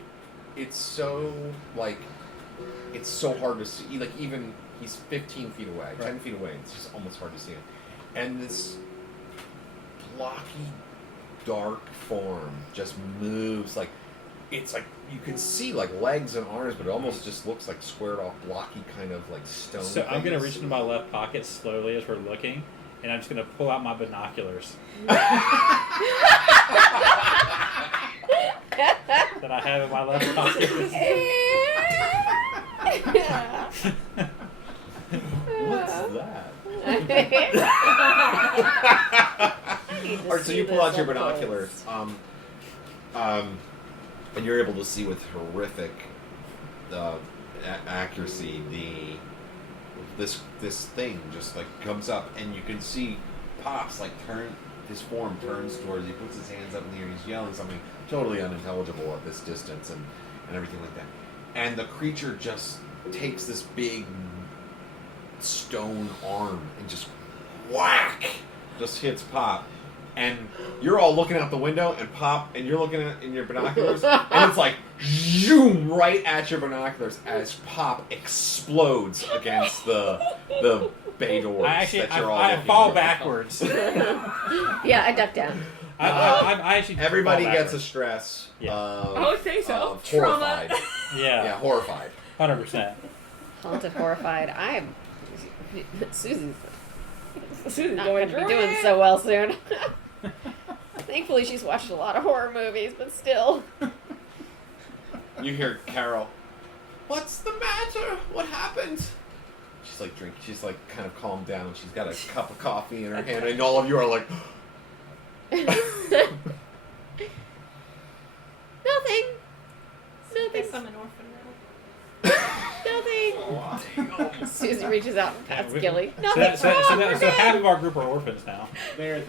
hard to see. Like even he's 15 feet away, 10 feet away. It's just almost hard to see him. And this blocky, dark form just moves like it's like you can see like legs and arms, but it almost just looks like squared off, blocky kind of like stone. So I'm gonna things. reach into my left pocket slowly as we're looking, and I'm just gonna pull out my binoculars that I have in my left pocket. What's that? I need to Alright, so see you pull this out your up close. binoculars, and you're able to see with horrific accuracy this thing just like comes up, and you can see Pops like his form turns towards. He puts his hands up in the air. And he's yelling something totally unintelligible at this distance, and everything like that. And the creature just takes this big stone arm and just whack, just hits Pop. And you're all looking out the window, and Pop, and you're looking at in your binoculars, and it's like zoom right at your binoculars as Pop explodes against the bay doors that you're all I looking fall at. backwards. Yeah, I duck down. I actually Everybody fall gets a backwards. stress. Yeah. I would say so. Of horrified. Yeah, Yeah, horrified. 100%. Haunted, horrified. I am. Susie's not going going to be through doing it. so well soon. Thankfully, she's watched a lot of horror movies, but still. You hear Carol. What's the matter? What happened? She's like drinking. She's like kind of calmed down. She's got a cup of coffee in her hand, and all of you are like, Nothing. Guess Nothing. I'm an orphan now. Nothing. Susie reaches out and pats Gilly. So, Nothing. that, so, so, that, so half of our group are orphans now. There.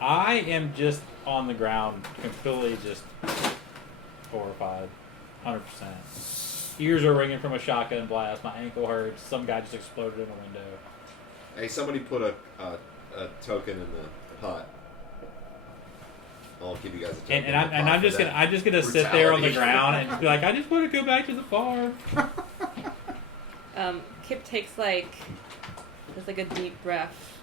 I am just on the ground, completely just horrified, 100%. Ears are ringing from a shotgun blast. My ankle hurts. Some guy just exploded in a window. "Hey, somebody put a token in the hut. I'll give you guys a token." And I'm just gonna sit there on the ground and just be like, I just want to go back to the farm. Kip takes just a deep breath,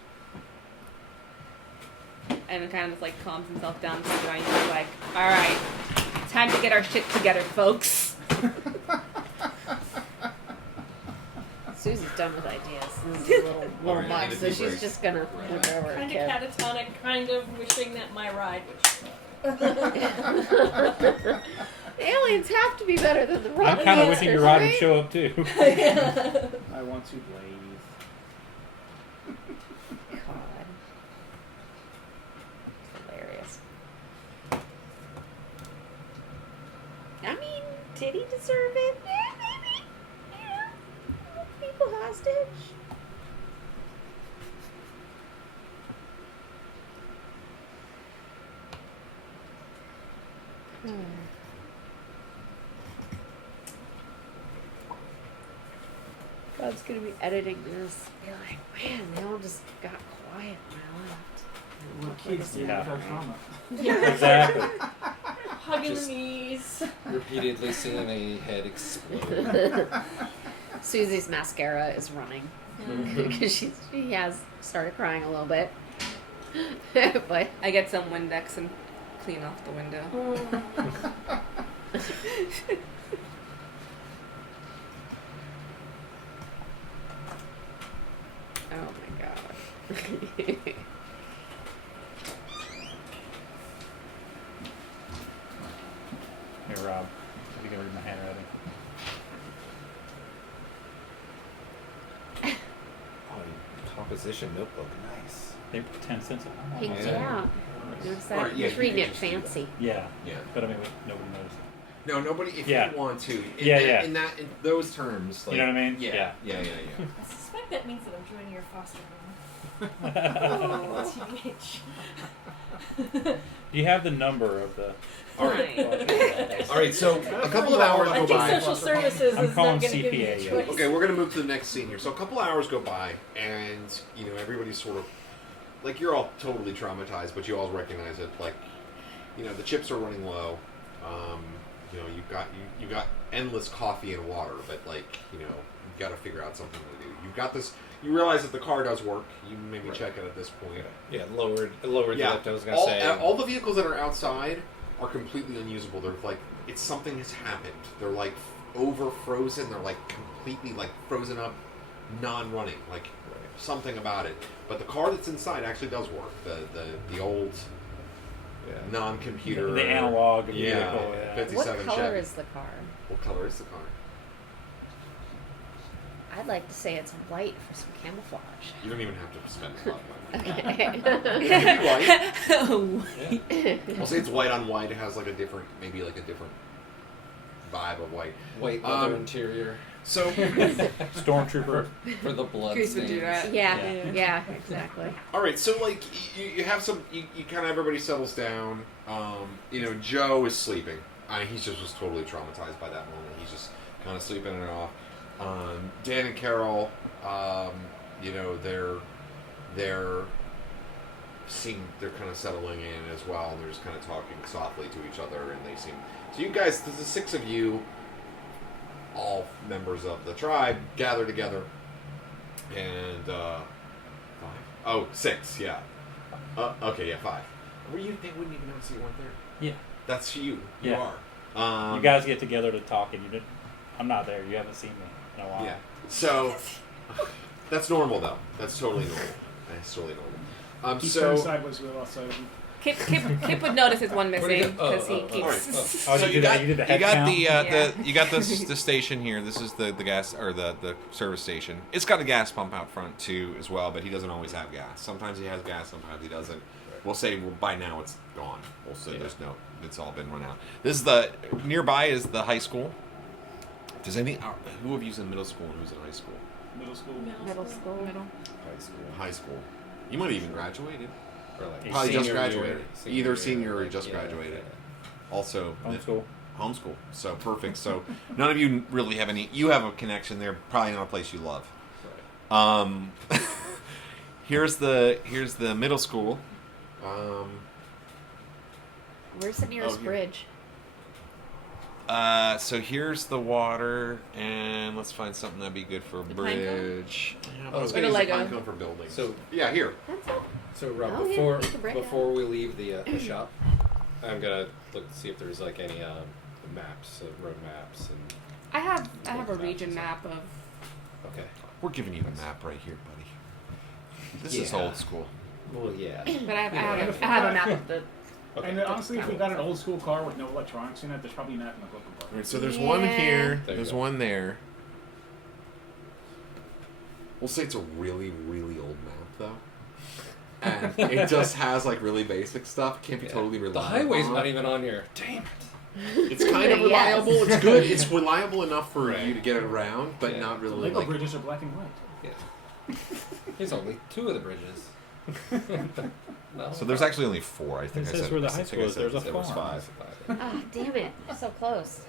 and kind of just like calms himself down. And he's like, "All right, time to get our shit together, folks." Susie's done with ideas. This is a little Alright, I much, need so a she's break. just gonna look over at Kind of Kip. catatonic, kind of wishing that my ride would The aliens have to be better than the I'm rock kind of wishing your ride would right? show up too. I want to blaze. God. It's hilarious. I mean, did he deserve it? Yeah, maybe. Yeah. People hostage. Bob's gonna be editing this. Be like, man, they all just got quiet when I left. Kids do Yeah. without trauma. Exactly. Hugging Just- the knees. Repeatedly seeing a head explode. Susie's mascara is running because she has started crying a little bit. But I get some Windex and clean off the window. oh my god. Hey Rob, if you can read my handwriting. Oh, composition notebook, nice. They 10 cents. Pink, Yeah. yeah. Notice that? Alright, yeah, He's you reading can it just do that. fancy. Yeah. Yeah. But I mean, nobody knows. No, nobody. If Yeah. you want to. Yeah. In those terms, like, You know what I mean? Yeah. Yeah. I suspect that means that I'm joining your foster home. TBH. Do you have the number of the? All right. All right. So a couple of hours I go think by. social services I'm is calling not going to give me CPA, a yeah. choice. Okay, we're gonna move to the next scene here. So a couple of hours go by, and everybody's sort of like you're all totally traumatized, but you all recognize it. Like, the chips are running low. You've got endless coffee and water, but you've got to figure out something to do. You've got this. You realize that the car does work. You maybe check it at this point. Yeah, lowered the lift. I was gonna say. All the vehicles that are outside are completely unusable. They're it's something has happened. They're over frozen. They're completely frozen up, non-running. Something about it. But the car that's inside actually does work. The old non-computer, the analog vehicle. Yeah. 57 What color Chevy. is the car? What color is the car? I'd like to say it's white for some camouflage. You don't even have to spend a lot of money. Okay. It can be white. I'll say it's white on white. It has a different vibe of white. White leather interior So, Stormtrooper. for the blood Grace would stains. do that. Yeah, exactly. all right. So, you have some. You kind of everybody settles down. Joe is sleeping. He just was totally traumatized by that moment. He's just kind of sleeping it off. Dan and Carol, they're kind of settling in as well. They're just kind of talking softly to each other, and they seem. So you guys, there's the 6 of you, all members of the tribe, gather together, and 5. Oh, 6, yeah. Okay, yeah, 5. They wouldn't even know you weren't there. Yeah. That's you. You Yeah. are. You guys get together to talk, and you didn't. I'm not there. You haven't seen me in a while. Yeah. So that's normal, though. That's totally normal. That's totally normal. He's So turned sideways with us, so Kip would notice his one Where'd he missing go? because he Oh, keeps. Oh, So you did the head count? you got the station here. This is the gas or the service station. It's got a gas pump out front too as well, but he doesn't always have gas. Sometimes he has gas, sometimes he doesn't. We'll say by now it's gone. We'll say there's no. It's all been run out. This is nearby is the high school. Does who of you's in middle school and who's in high school? middle school. Middle school. High school. High school. You might have even graduated. Or like Probably just senior year. graduated. Senior Either year, senior or like, just yeah, graduated. yeah. Also Homeschool. Homeschool. So perfect. So none of you really have any. You have a connection there. Probably not a place you love. Right. Here's the middle school. Where's the nearest here. bridge? So here's the water, and let's find something that'd be good for a The pine cone? bridge. Yeah, Oh, I was like gonna a use the Lego. pine cone for buildings. So- yeah, here. That's it. So Rob, Oh, yeah, before we can break before we leave the shop, I'm gonna look to see if there's any maps, road maps, and I have a region map of. okay. We're giving you the map right here, buddy. This is Yeah. old school. Well, yeah. But I have a map of the. Okay. And honestly, if we got an old school car with no electronics in it, there's probably not in the local car. All right, so there's one Yeah. here. There you There's go. one there. We'll say it's a really, really old map, though. And it just has really basic stuff. Can't be Yeah. totally The reliable. highway's on. not even on here. Damn it. It's kind of Yes. reliable. It's good. It's reliable enough for Right. you to get it around, but Yeah. not The really Lego bridges are black and white. Yeah. There's only 2 of the bridges. No. So there's actually only 4. I think It I says said. where the I high think school I is. said There's a there was farm. 5. Ah, damn it. So close.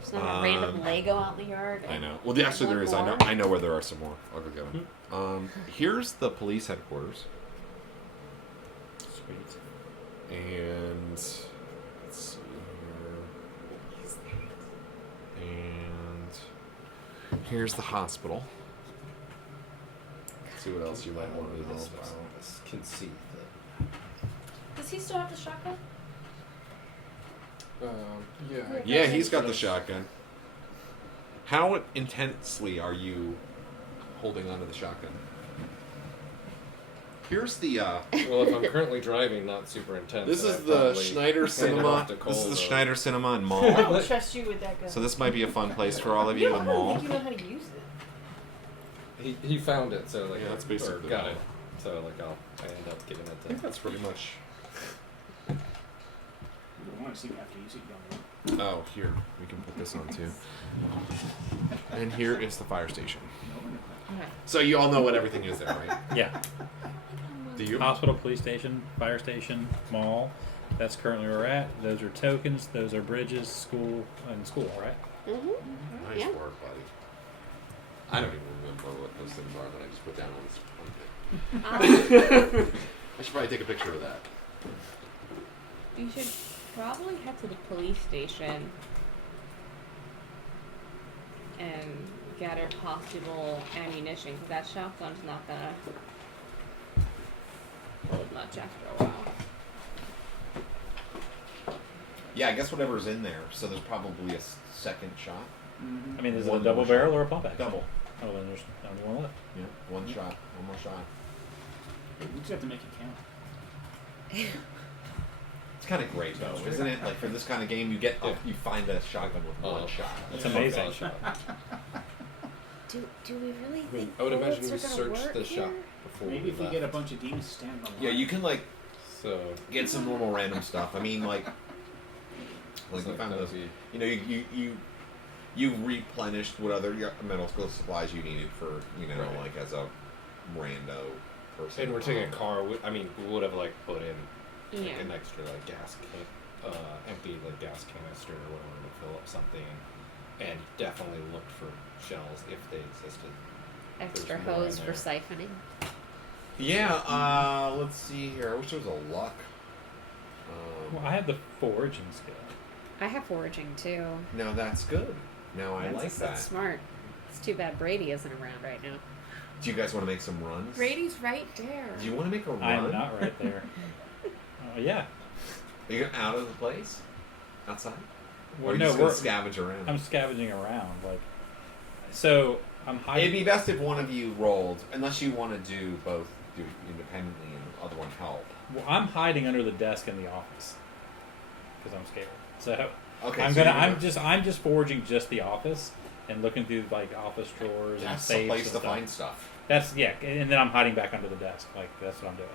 There's not a random Lego out in the yard. I know. Well, actually, there One is. more. I know where there are some more. I'll go get them. Here's the police headquarters, Sweet. and let's see here. And here's the hospital. Let's see what else you might want to know this about. this can see Does he still have the shotgun? Yeah, he's got the shotgun. How intensely are you holding onto the shotgun? Here's the. Well, if I'm currently driving, not super intense. This then is I the probably Schneider hand it Cinema. off to This is Cole, the though. Schneider Cinema and I Mall. don't trust you with that gun. So this might be a fun place for all of you you don't, in I don't Mall. think you know how to use it. He found it, so Yeah, that's or basically got the it. So I end up giving it I think to. that's pretty much. want to see after you see it. Oh, here we can put this on too. And here is the fire station. Okay. So you all know what everything is there, right? Yeah. Do you? Hospital, police station, fire station, mall. That's currently where we're at. Those are tokens. Those are bridges, school, and school, right? Mm-hmm. Nice Yeah. work, buddy. I don't even remember what those things are that I just put down on this one thing. I should probably take a picture of that. You should probably head to the police station and gather possible ammunition, because that shotgun's not gonna hold much after a while. Yeah, I guess whatever's in there. So there's probably a second shot. Mm-hmm. I mean, is it One a double more barrel shot. or a pump action? Double. Oh, then there's only one left. Yeah, one shot, one more shot. We just have to make it count. It's kind of great though, isn't it? Like for this kind of game, you get you find a shotgun with one shot. That's amazing. Do we really I mean, think I would bullets imagine we are gonna searched work the here? shop before Maybe if we left. get a bunch of demons to stand on the Yeah, line. you can like So get some normal random stuff. I mean, like you found that those. would be- You know, you replenished what other medical supplies you needed for Right. like as a rando person. And we're taking a car. I mean, we would have like put in like, Yeah. an extra like gas can, empty like gas canister or whatever to fill up something, and definitely looked for shells if they existed. Extra There's more in hose for there. siphoning. Yeah. Let's see here. I wish there was a luck. Well, I have the foraging skill. I have foraging too. No, that's good. No, I like That's that. smart. It's too bad Brady isn't around right now. Do you guys want to make some runs? Brady's right there. Do you want to make a run? I'm not right there. Yeah. Are you out of the place? Outside? Or Well, are you no, just gonna scavenge around? I'm scavenging around. Like, so I'm hiding. It'd be best if one of you rolled, unless you want to do both, do it independently and the other one help. Well, I'm hiding under the desk in the office because I'm scared. So Okay, I'm so gonna. you're I'm just foraging just the office and looking through like office drawers and That's safes the place and to stuff. find stuff. That's and then I'm hiding back under the desk. Like that's what I'm doing.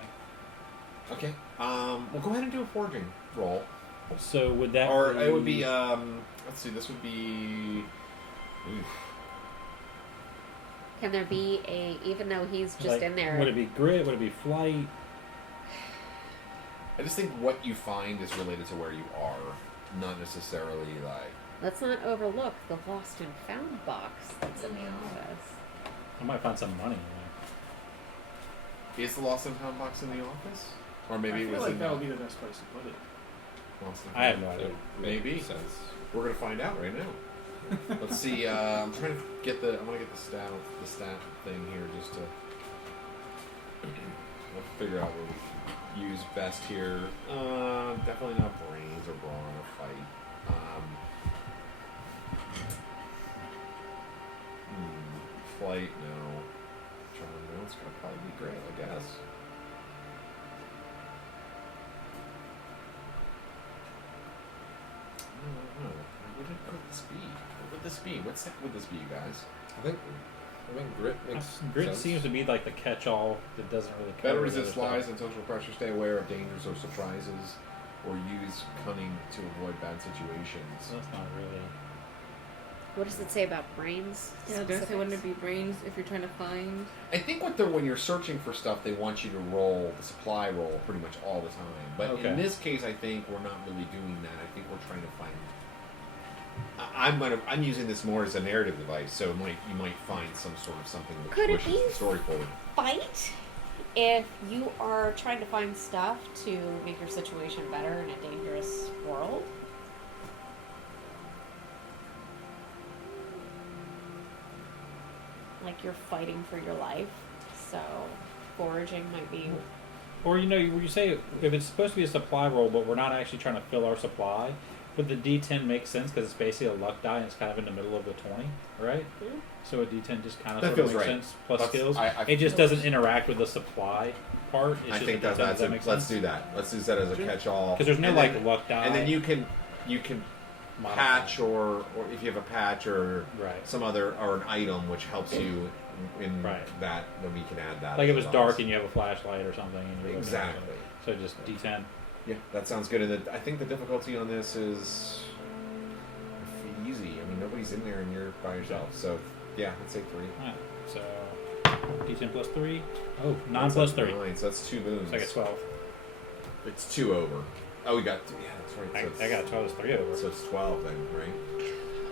Okay. Well, go ahead and do a foraging roll, So would that or it would be. Let's see. This would be. Oof. Can there be even though he's just like, in there? Would it be grit? Would it be flight? I just think what you find is related to where you are, not necessarily like. Let's not overlook the lost and found box that's in the office. I might find some money. Is the lost and found box in the office, or maybe I it feel was like in that the would be the best place to put it. lost and I have found. no idea. It Maybe. makes sense. We're gonna find out right now. Let's see. I'm trying to get the. I want to get the stat thing here just to. We'll figure out what we can use best here. Definitely not brains or brawn or fight. Flight, no. Charm, no. It's gonna probably be great, I guess. I don't know. What did put the speed? What would this be? What's that would this be, you guys? I think grit makes Grit sense. seems to be like the catch-all that doesn't really cover Better the other resist stuff. lies and social pressure. Stay aware of dangers or surprises, or use cunning to avoid bad situations. So that's not really. What does it say about brains? Yeah, I say wouldn't it be brains if you're trying to find? I think when you're searching for stuff, they want you to roll the supply roll pretty much all the time. But Okay. in this case, I think we're not really doing that. I think we're trying to find. I'm using this more as a narrative device, so you might find some sort of something that Could it pushes be the story forward. Fight if you are trying to find stuff to make your situation better in a dangerous world. Like you're fighting for your life, so foraging might be. Or you say if it's supposed to be a supply roll, but we're not actually trying to fill our supply, but the D10 makes sense because it's basically a luck die and it's kind of in the middle of the 20, right? Yeah. So a D10 just kind of That sort of feels makes right. sense plus That's- skills. I it just feel doesn't interact with the supply part. It's I just think a D10. that's Does that it. make Let's sense? do that. Let's use that as a Sure. catch-all. Because there's no And like then- luck die. And then you can modify. patch or if you have a patch or Right. some other or an item which helps you in Right. that, then we can add that. Like if as it's well. dark and you have a flashlight or something. And you're looking at Exactly. something. So just D10. Yeah, that sounds good. And I think the difficulty on this is easy. I mean, nobody's in there and you're by yourself. So, yeah, let's say 3. Alright, so D10 plus 3. Oh, 9 plus 3. 9, so that's 2 boons. So I get 12. It's 2 over. Oh, we got... Yeah, that's right. So I got 12 is 3 over. So it's 12 then, right?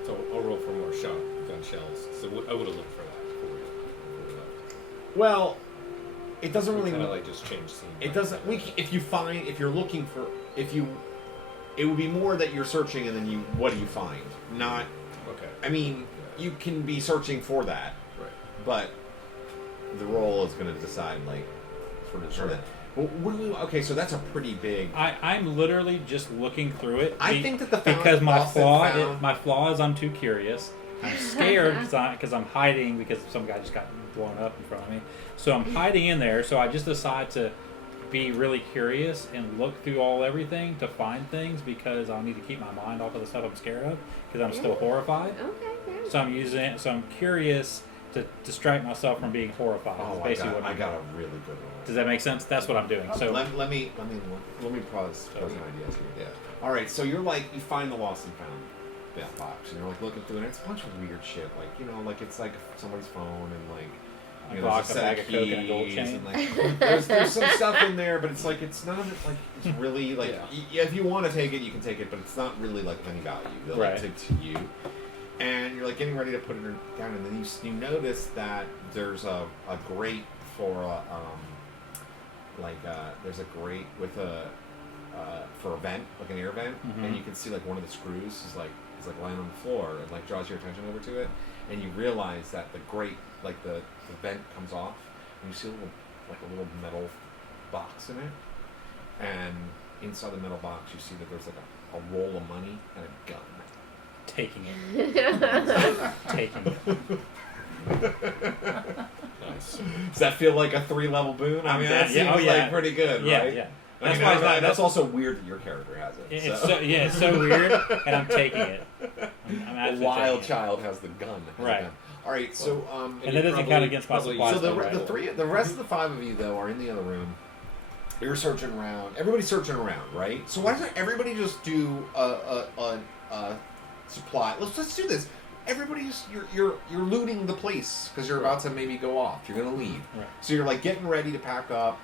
So I'll roll for more shotgun shells. So I would have looked for that before we left. Well, it doesn't really... Kind of like just change scene. It doesn't... If you're looking for... It would be more that you're searching and then what do you find? Not... Okay. I mean, you can be searching for that. Right. But the roll is going to decide, like, for that. Well, okay, so that's a pretty big... I'm literally just looking through it. I think that because my flaw is I'm too curious. I'm scared because I'm hiding because some guy just got blown up in front of me. So I'm hiding in there. So I just decide to be really curious and look through everything to find things because I need to keep my mind off of the stuff I'm scared of because I'm still horrified. Okay. Yeah. So I'm curious to distract myself from being horrified. Oh, That's basically I got a really good one. Does that make sense? That's what I'm doing. So let me pause an idea here. Yeah. All right. So you find the lost and found that box, and you're like looking through it. And it's a bunch of weird shit, like it's like somebody's phone and like box, a bag of Coke, and a gold chain. And, like, there's some stuff in there, but it's like it's not like it's really like if you want to take it, you can take it, but it's not really like of any value to you. And you're like getting ready to put it down, and then you notice that there's a grate for there's a grate with for a vent, like an air vent, and you can see like one of the screws is like lying on the floor and like draws your attention over to it, and you realize that the grate, like the vent comes off, and you see a little metal box in it, and inside the metal box you see that there's like a roll of money and a gun. Taking it. Taking it. Nice. Does that feel like a 3-level boon? I mean, that seems like pretty good, right? Yeah. That's also weird that your character has it. It's so weird, and I'm taking it. I'm a wild child has the gun. Right. All right. So and that doesn't count against my supplies. So the rest of the 5 of you though are in the other room. You're searching around. Everybody's searching around, right? So why doesn't everybody just do a supply? Let's do this. Everybody's you're looting the place because you're about to maybe go off. You're gonna leave. Right. So you're like getting ready to pack up.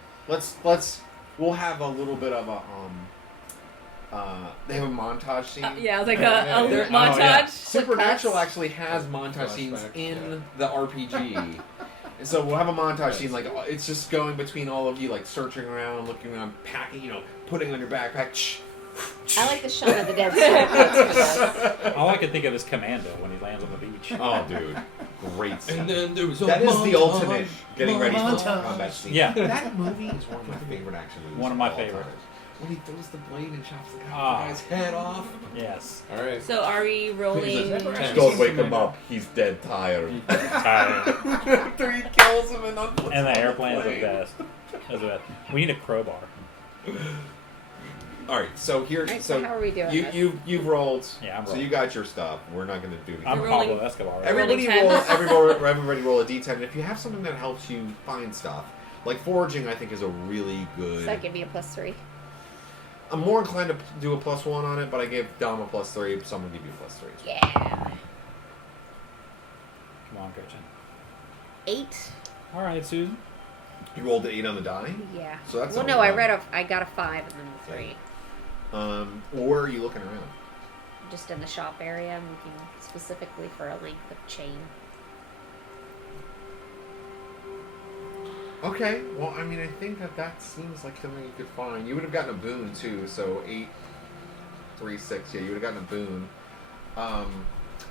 We'll have a little bit of a they have a montage scene. Yeah, it's like a loot montage. Oh, yeah. Supernatural actually has montage scenes in the RPG. And so we'll have a montage scene, like it's just going between all of you, like searching around, looking around, packing, putting on your backpack. I like the Shaun of the Dead. All I can think of is Commando when he lands on the beach. Oh, dude, great scene. And then there was that is the ultimate getting ready for combat scene. Yeah, that movie is one of my favorite action movies. One of my favorites. When he throws the blade and chops the guy's head off. Yes. All right. So are we rolling? Don't wake him up. He's dead tired. After he kills him and the airplane is the best. We need a crowbar. All right, so here. Right, so how are we doing? You've rolled. Yeah, I'm so you got your stuff. We're not going to do anything. I'm rolling- Pablo Escobar. Right? Everybody Rolling roll a d10. If you have something that helps you find stuff, like foraging, I think is a really good. Does that give me a +3? I'm more inclined to do a +1 on it, but I gave Dom a +3, so I'm gonna give you a +3. Yeah. Come on, Gretchen. 8. All right, Susan. You rolled an 8 on the die. Yeah. So that's well, a no, one. I got a 5 and then a 3. Where are you looking around? Just in the shop area, I'm looking specifically for a length of chain. Okay, well, I mean, I think that seems like something you could find. You would have gotten a boon, too, so 8, 3, 6, yeah, you would have gotten a boon. I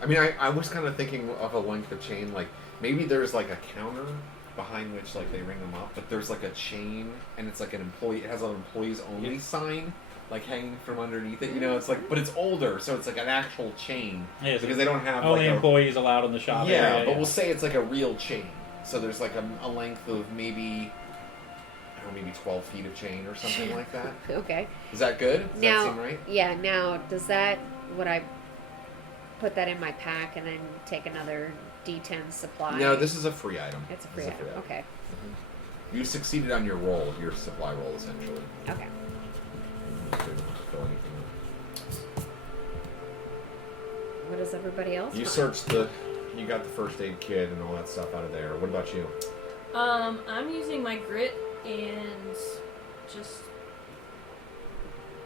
mean, I was kind of thinking of a length of chain, like, maybe there's, like, a counter behind which, like, they ring them up, but there's, like, a chain, and it's, like, it has an employees-only sign, like, hanging from underneath it, it's, like, but it's older, so it's, like, an actual chain, because they don't have, only like, employees allowed in the shop area. But we'll say it's, like, a real chain. So there's like a length of maybe 12 feet of chain or something like that. Okay. Is that good? Does that seem right? Yeah, now, would I put that in my pack and then take another D10 supply? No, this is a free item. It's a free item, okay. Mm-hmm. You succeeded on your roll, your supply roll, essentially. Okay. fill anything up. What does everybody else You want? searched you got the first aid kit and all that stuff out of there. What about you? I'm using my grit and just.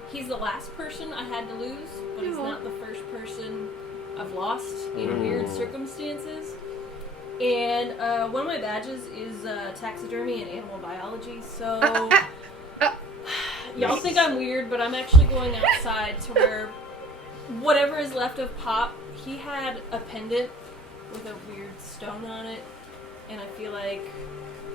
He's the last person I had to lose, but he's Aw. not the first person I've lost in Ooh. weird circumstances. And one of my badges is taxidermy and animal biology, so. Y'all think I'm weird, but I'm actually going outside to where whatever is left of Pop, he had a pendant with a weird stone on it, and I feel like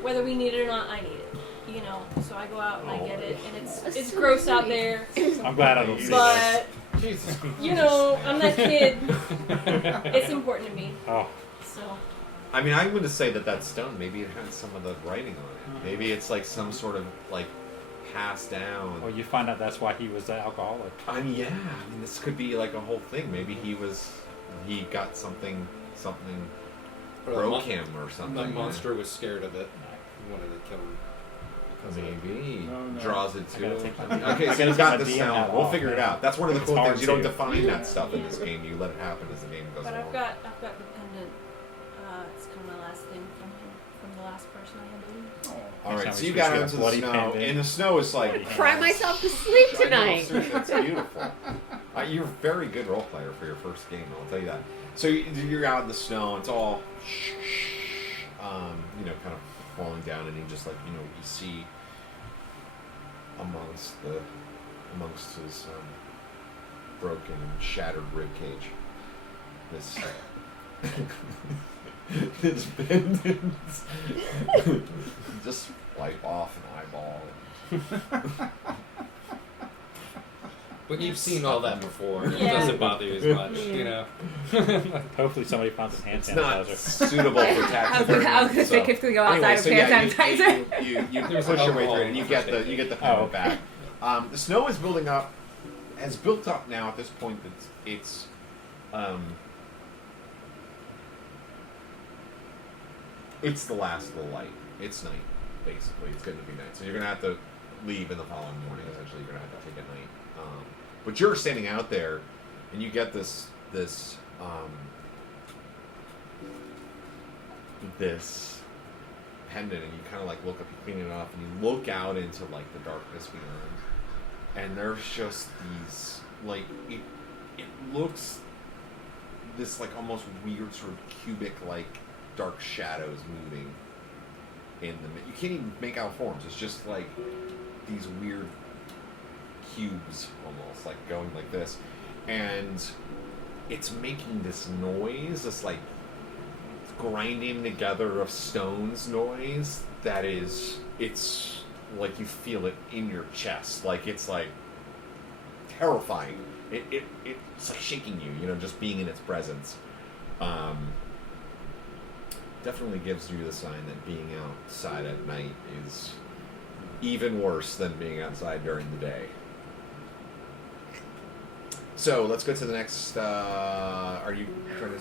whether we need it or not, I need it. You know, so I go out and I get it, and it's so gross out sweet. there, I'm glad I don't see but Jesus. you know, I'm that kid. It's important to me, Oh, so I mean, I'm going to say that stone, maybe it has some of the writing on it. Maybe it's like some sort of like passed down. well, you find out that's why he was the alcoholic. I mean, yeah. I mean, this could be like a whole thing. Maybe he got something Or broke him or something. The monster was scared of it. He wanted to kill him. Because of it. Maybe Oh, no. draws it I to gotta him. take my- Okay, I so gotta you take got my the DM sound. hat We'll off, figure it man. out. That's one of the It's cool hard things. You don't to. define that stuff in this game. You let it happen as the game goes but along. I've got the pendant. It's kind of my last thing from the last person I had to lose. All right, Next so time you we got should out get into a the bloody snow, pendant. and the snow is like Cry myself to sleep I know, tonight. seriously, it's beautiful. You're a very good role player for your first game, I'll tell you that. So you're out in the snow, and it's all, kind of falling down, and you just you see amongst his broken and shattered rib cage, this this pendant. Just wipe off an eyeball. But you've seen all that before. It Yeah. doesn't bother you as much, you know. Hopefully somebody found some hand It's not sanitizer. suitable for taxidermy. I was gonna say, Kip's gonna go outside so with hand yeah, sanitizer. you There's push your way alcohol through it, and you in get the the first you get the Oh, pendant okay. back. The snow is building up. Has built up now at this point. It's the last of the light. It's night, basically. It's going to be night. So you're going to have to leave in the following morning. Essentially, you're going to have to take a night. But you're standing out there, and you get this pendant, and you kind of look up, you clean it up, and you look out into the darkness beyond, and there's just these it looks this almost weird sort of cubic dark shadows moving in the. You can't even make out forms. It's just these weird cubes almost going like this, and it's making this noise, this grinding together of stones noise that is, it's you feel it in your chest, it's terrifying. It's shaking you, just being in its presence. Definitely gives you the sign that being outside at night is even worse than being outside during the day. So let's go to the next. Are you trying to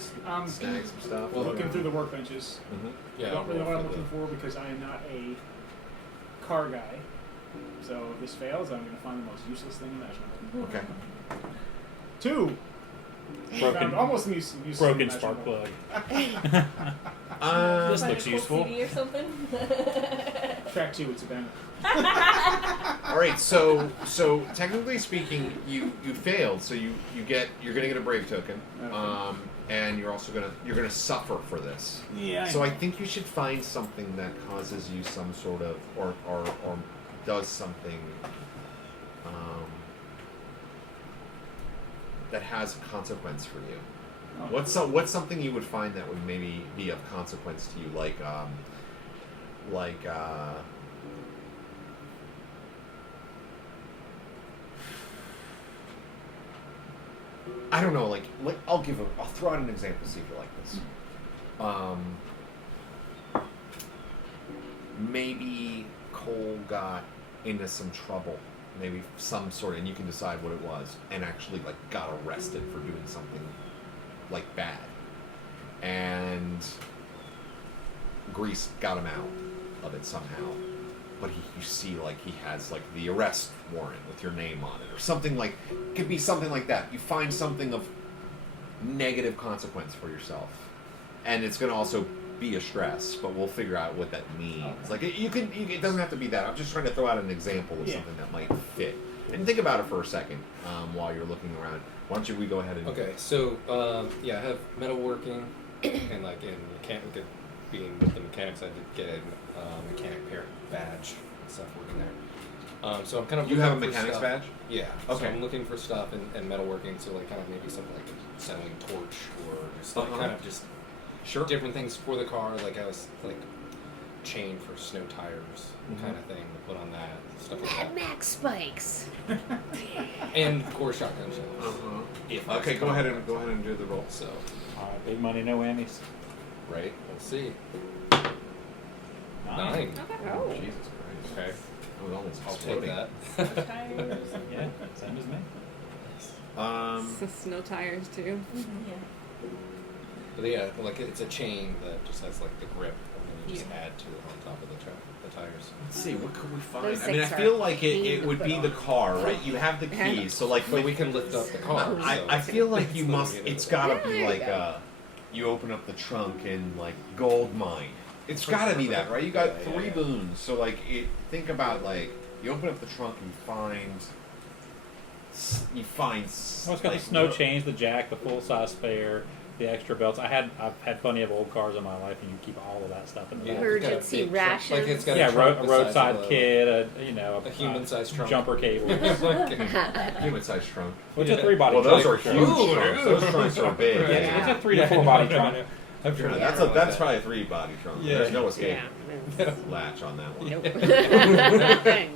snag some stuff? Well, Looking through the workbenches. Mm-hmm. I Yeah. don't really know what I'm we'll looking for because I am not a car guy. So if this fails, I'm going to find the most useless thing imaginable. Okay. 2. Broken- Found almost useless. Broken imaginable. spark plug. This Find looks a cool useful. CD or something. Track 2, it's a banger. All right. So technically speaking, you failed. So you're gonna get a brave token, Okay. and you're also gonna suffer for this. Yeah. So I think you should find something that causes you some sort of or does something that has a consequence for you. What's something you would find that would maybe be of consequence to you, I don't know, I'll throw out an example, see if you like this. Maybe Cole got into some trouble, maybe some sort of, and you can decide what it was, and actually got arrested for doing something bad, and Grease got him out of it somehow, but you see like he has like the arrest warrant with your name on it, or something like. It could be something like that. You find something of negative consequence for yourself, and it's going to also be a stress, but we'll figure out what that means. Like it doesn't have to be that. I'm just trying to throw out an example of something that might fit. And think about it for a second while you're looking around. Why don't we go ahead and... Okay, so, I have metalworking, and, like, in mechanic, being with the mechanics, I did get a mechanic parent badge and stuff working there. So I'm kind of You looking have a for mechanics stuff. badge? Yeah. Okay. So I'm looking for stuff in metalworking, so, like, kind of maybe something like a settling torch, or just, like, kind of just different things for the car, like, I was, like, chain for snow tires kind of thing to put on that, stuff like that. Mad Max spikes. And of course shotgun shells. Okay, go ahead and do the roll. So, Alright, big money, no whammies. right, we'll see. 9. 9. Oh. Jesus Christ. Okay, I was almost I'll exploding. take that. Tires. Yeah, same as me. So snow tires too. Yeah. But yeah, like it's a chain that just has like the grip, and then you just add to it on top of the tires. Let's see, what could we find? Those I mean, I things feel are like pain it to would put be the on. car, right? You have the keys, so like But we can lift up the car. I feel like you it's must. literally It's the- got to Yeah, be there you like go. you open up the trunk and like gold mine. It's got to be that, right? You got Yeah, 3 yeah. boons, so like think about like you open up the trunk and you find. Well, it's got the snow chains, the jack, the full size spare, the extra belts. I've had plenty of old cars in my life, and you keep all of that stuff in the Yeah, back. it's got a Emergency big trunk. rations. Like it's got Yeah, a, trunk a the size roadside of a- kit, a human-sized trunk. jumper cable. Human sized trunk. Which is a 3-body Well, trunk. those are for huge sure. trunks. Those trunks are big. Yeah, Yeah. it's a 3 to 4 body trunk. I'm sure That's like that's that. probably a 3-body trunk. Yeah. There's no escape Yeah. latch on that one. Nope.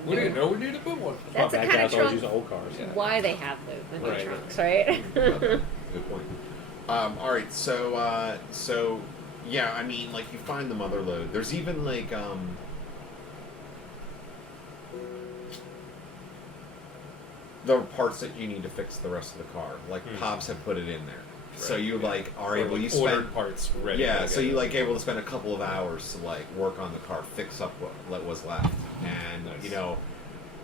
We didn't know we needed to put one. That's the Bad kind guys of always trunk. use old cars. Yeah. Why they have the new Right. trunks, right? Good point. All right, so yeah, I mean, like you find the mother load. There's even like the parts that you need to fix the rest of the car. Like Pops have put it in there, so you like are able. You ordered spend parts ready. yeah, to so go. you like able to spend a couple of hours to like work on the car, fix up what was left, and Nice. you know,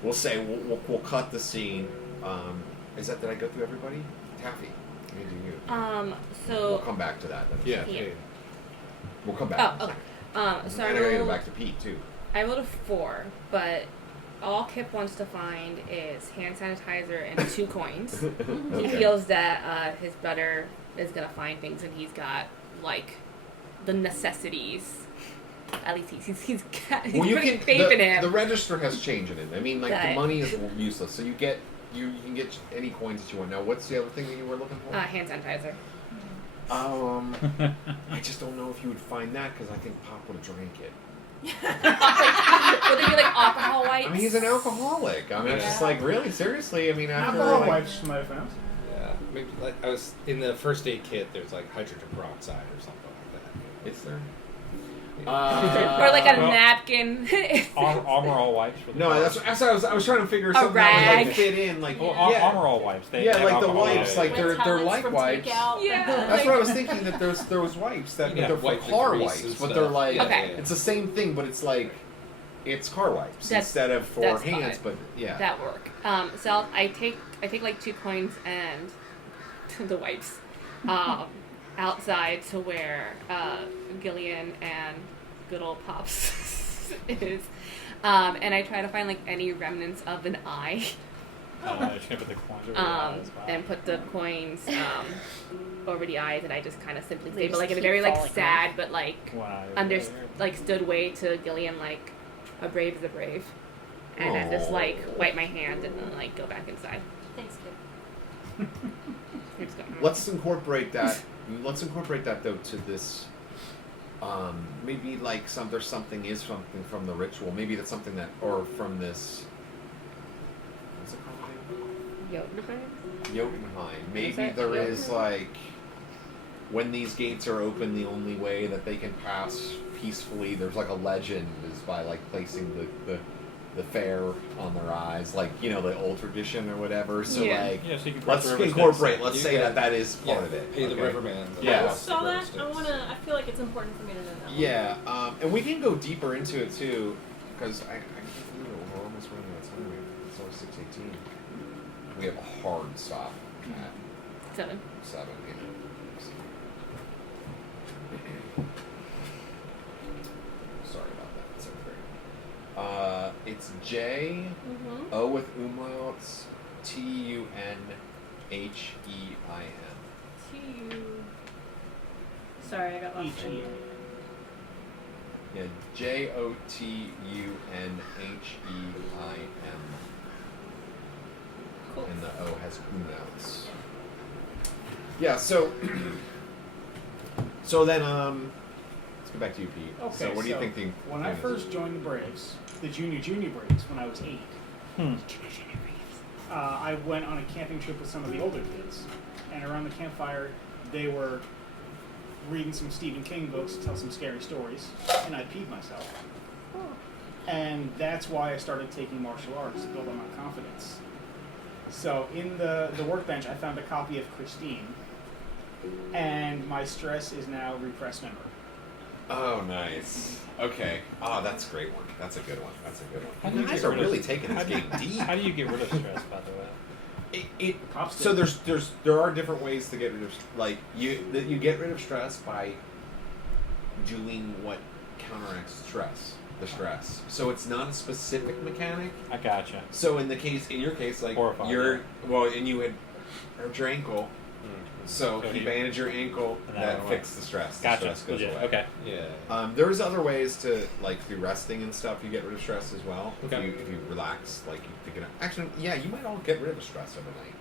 we'll say we'll cut the scene. Is that did I go through everybody? Taffy, me do you. We'll So come back to that. Then. Yeah. Yeah. We'll come back. oh, to okay. that. So and I I gotta go rolled, back to Pete too. I rolled a 4, but all Kip wants to find is hand sanitizer and 2 coins. He Okay. feels that his brother is gonna find things, and he's got like the necessities. At least he's Well, you putting can. faith in him. The register has changed in it. I mean, like the Okay. money is useless, so you can get any coins that you want. Now, what's the other thing that you were looking for? Hand sanitizer. I just don't know if you would find that because I think Pop would have drank it. Would they be like alcohol wipes? I mean, he's an alcoholic. I mean, it's just like really seriously. I mean, after Alcohol like, wipes might have found. Yeah, maybe like I was in the first aid kit. There's like hydrogen peroxide or something like that. is there? Or like a Well- napkin. Armor all wipes for the No, cars. that's what I was trying to figure something that would rag. like fit in, like Well, yeah, armor all wipes. They yeah, have like the alcohol in wipes, it. like they're With pellets like from wipes. takeout. Yeah. That's what I was thinking that there was wipes that Yeah, they're for wipe the car grease wipes, and but stuff. they're like Okay. it's the same thing, but it's like it's car wipes That's- instead of for that's hands. fine. But yeah, That work. So I take like 2 coins and the wipes outside to where Gillian and good old Pops is, and I try to find like any remnants of an eye, Just gonna put the coins over the eyes. Wow. and put the coins over the eyes, and I just kind of simply They say, but just like in a keep very like falling sad, but like Wow. stood way to Gillian like a brave, and then just like wipe my hand and then like go back inside. Thanks, kid. You're just going, let's incorporate that. Let's incorporate that though to this. Maybe like there's something from the ritual. Maybe that's something that or from this. What's it called? Jotunheim? Jotunheim. Maybe that there is Jotunheim? like when these gates are open, the only way that they can pass peacefully. There's like a legend is by like placing the fair on their eyes, like you know the old tradition or whatever. So Yeah. like Yeah, so you can let's cross the river incorporate. Styx. Let's You say can- that is part of it. Pay the okay? riverman. Yeah. I saw that. I feel like it's important for me to know that. Yeah, and we can go deeper into it too, because we're almost running out of time. It's only 6:18. We have a hard stop at 7. 7. Yeah. Sorry about that. It's okay. It's J, Mm-hmm. O with umlauts, TUNHEIM. T-U. Sorry, I got lost. E-G. Yeah, JOTUNHEIM. Cool. And the O has umlauts. Yeah, so then let's go back to you, Pete. Okay, so what do you think the when I plan is? first joined the Braves, the junior Braves, when I was 8, I went on a camping trip with some of the older kids, and around the campfire, they were reading some Stephen King books, tell some scary stories, and I peed myself. And that's why I started taking martial arts to build on my confidence. So in the workbench, I found a copy of Christine, and my stress is now repressed memory. Oh, nice. Okay. Oh, that's a great one. That's a good one. How do you You guys get are rid of- really taking this game deep. How do you get rid of stress, by the way? So there are different ways to get rid of you get rid of stress by doing what counteracts the stress. So it's not a specific mechanic. I gotcha. So in your case, like Horrifying, and you had hurt your ankle. So he bandaged your ankle. And That fixed the stress. Gotcha. The stress goes Legit. away. Okay. Yeah. There's other ways to through resting and stuff. You get rid of stress as well. Okay. If you relax, you pick it up. Actually, yeah, you might all get rid of stress overnight.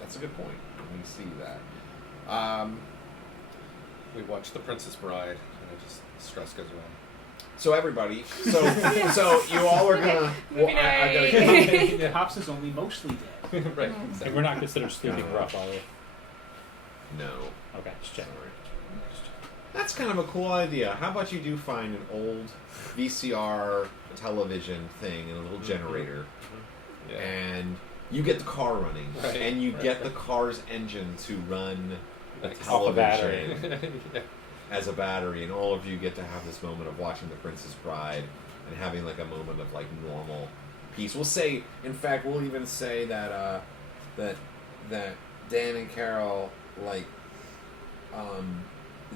That's a good point. Let me see that. We watched The Princess Bride, and stress goes away. So everybody, so you all are gonna. Movie night. Pops is only mostly dead. Right. And we're not considered sleeping rough, are we? No. Okay, just checking. That's kind of a cool idea. How about you do find an old VCR television thing and a little generator, Yeah. and you get the car running, Right, and you right, get right. the car's engine to run the Off the battery. television Yeah. as a battery, and all of you get to have this moment of watching The Princess Bride and having a moment of normal peace. We'll say, in fact, we'll even say that that Dan and Carol